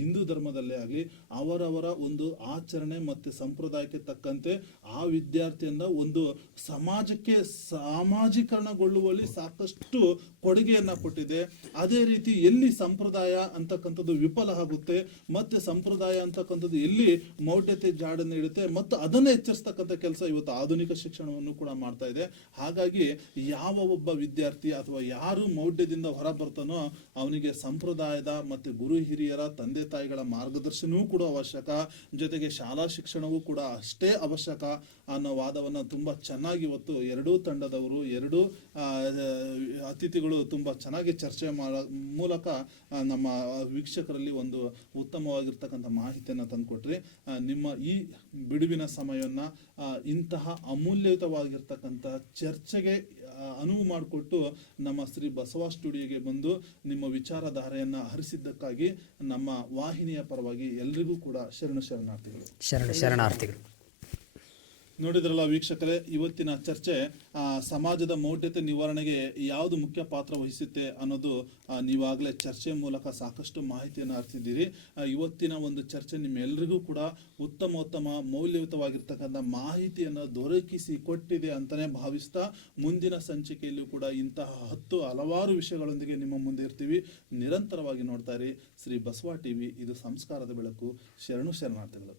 ಹಿಂದೂ ಧರ್ಮದಲ್ಲೇ ಆಗಲಿ, ಅವರವರ ಒಂದು ಆಚರಣೆ ಮತ್ತು ಸಂಪ್ರದಾಯಕ್ಕೆ ತಕ್ಕಂತೆ ಆ ವಿದ್ಯಾರ್ಥಿಯನ್ನ ಒಂದು ಸಮಾಜಕ್ಕೆ ಸಾಮಾಜೀಕರಣಗೊಳ್ಳುವಲ್ಲಿ ಸಾಕಷ್ಟು ಕೊಡುಗೆಯನ್ನ ಕೊಟ್ಟಿದೆ. ಅದೇ ರೀತಿ ಎಲ್ಲಿ ಸಂಪ್ರದಾಯ ಅಂತಕ್ಕಂಥದ್ದು ವಿಫಲ ಆಗುತ್ತೆ, ಮತ್ತೆ ಸಂಪ್ರದಾಯ ಅಂತಕ್ಕಂಥದ್ದು ಎಲ್ಲಿ ಮೌಢ್ಯತೆ ಜಾಡನ್ನು ಇಡುತ್ತೆ, ಮತ್ತು ಅದನ್ನ ಎಚ್ಚರಿಸ್ತಕ್ಕಂಥ ಕೆಲಸ ಇವತ್ತು ಆಧುನಿಕ ಶಿಕ್ಷಣವನ್ನು ಕೂಡ ಮಾಡ್ತಾ ಇದೆ. ಹಾಗಾಗಿ ಯಾವ ಒಬ್ಬ ವಿದ್ಯಾರ್ಥಿ ಅಥವಾ ಯಾರು ಮೌಢ್ಯದಿಂದ ಹೊರ ಬರ್ತಾನೋ ಅವನಿಗೆ ಸಂಪ್ರದಾಯದ ಮತ್ತು ಗುರು ಹಿರಿಯರ ತಂದೆ ತಾಯಿಗಳ ಮಾರ್ಗದರ್ಶನವೂ ಕೂಡ ಅವಶ್ಯಕ, ಜೊತೆಗೆ ಶಾಲಾ ಶಿಕ್ಷಣವೂ ಕೂಡ ಅಷ್ಟೇ ಅವಶ್ಯಕ ಅನ್ನೋ ವಾದವನ್ನು ತುಂಬಾ ಚೆನ್ನಾಗಿ ಇವತ್ತು ಎರಡೂ ತಂಡದವರು, ಎರಡೂ ಅತಿಥಿಗಳು ತುಂಬಾ ಚೆನ್ನಾಗಿ ಚರ್ಚೆ ಮೂಲಕ ನಮ್ಮ ವೀಕ್ಷಕರಲ್ಲಿ ಒಂದು ಉತ್ತಮವಾಗಿರ್ತಕ್ಕಂಥ ಮಾಹಿತಿಯನ್ನು ತಂದುಕೊಟ್ರಿ. ನಿಮ್ಮ ಈ ಬಿಡುವಿನ ಸಮಯವನ್ನ ಇಂತಹ ಅಮೂಲ್ಯಯುತವಾಗಿರ್ತಕ್ಕಂಥ ಚರ್ಚೆಗೆ ಅನುವು ಮಾಡಿಕೊಟ್ಟು ನಮ್ಮ ಶ್ರೀ ಬಸವ ಸ್ಟುಡಿಯೋಗೆ ಬಂದು ನಿಮ್ಮ ವಿಚಾರಧಾರೆಯನ್ನ ಹರಿಸಿದ್ದಕ್ಕಾಗಿ ನಮ್ಮ ವಾಹಿನಿಯ ಪರವಾಗಿ ಎಲ್ರಿಗೂ ಕೂಡ ಶರಣಾರ್ಥಿಗಳು. ಶರಣಾರ್ಥಿಗಳು. ನೋಡಿದ್ರಲ್ಲ ವೀಕ್ಷಕರೇ, ಇವತ್ತಿನ ಚರ್ಚೆ ಸಮಾಜದ ಮೌಢ್ಯತೆ ನಿವಾರಣೆಗೆ ಯಾವುದು ಮುಖ್ಯ ಪಾತ್ರ ವಹಿಸುತ್ತೆ ಅನ್ನೋದು ನೀವಾಗಲೇ ಚರ್ಚೆ ಮೂಲಕ ಸಾಕಷ್ಟು ಮಾಹಿತಿಯನ್ನು ಅರಿತಿದ್ದೀರಿ. ಇವತ್ತಿನ ಒಂದು ಚರ್ಚೆ ನಿಮ್ಮೆಲ್ಲರಿಗೂ ಕೂಡ ಉತ್ತಮ ಮೌಲ್ಯಯುತವಾಗಿರ್ತಕ್ಕಂಥ ಮಾಹಿತಿಯನ್ನು ದೊರಕಿಸಿ ಕೊಟ್ಟಿದೆ ಅಂತಾನೆ ಭಾವಿಸ್ತಾ, ಮುಂದಿನ ಸಂಚಿಕೆಯಲ್ಲೂ ಕೂಡ ಇಂತಹ ಹಲವಾರು ವಿಷಯಗಳೊಂದಿಗೆ ನಿಮ್ಮ ಮುಂದೆ ಇರ್ತೀವಿ. ನಿರಂತರವಾಗಿ ನೋಡ್ತಾ ಇರಿ ಶ್ರೀ ಬಸವ ಟಿವಿ. ಇದು ಸಂಸ್ಕಾರದ ಬೆಳಕು. ಶರಣಾರ್ಥಿಗಳು.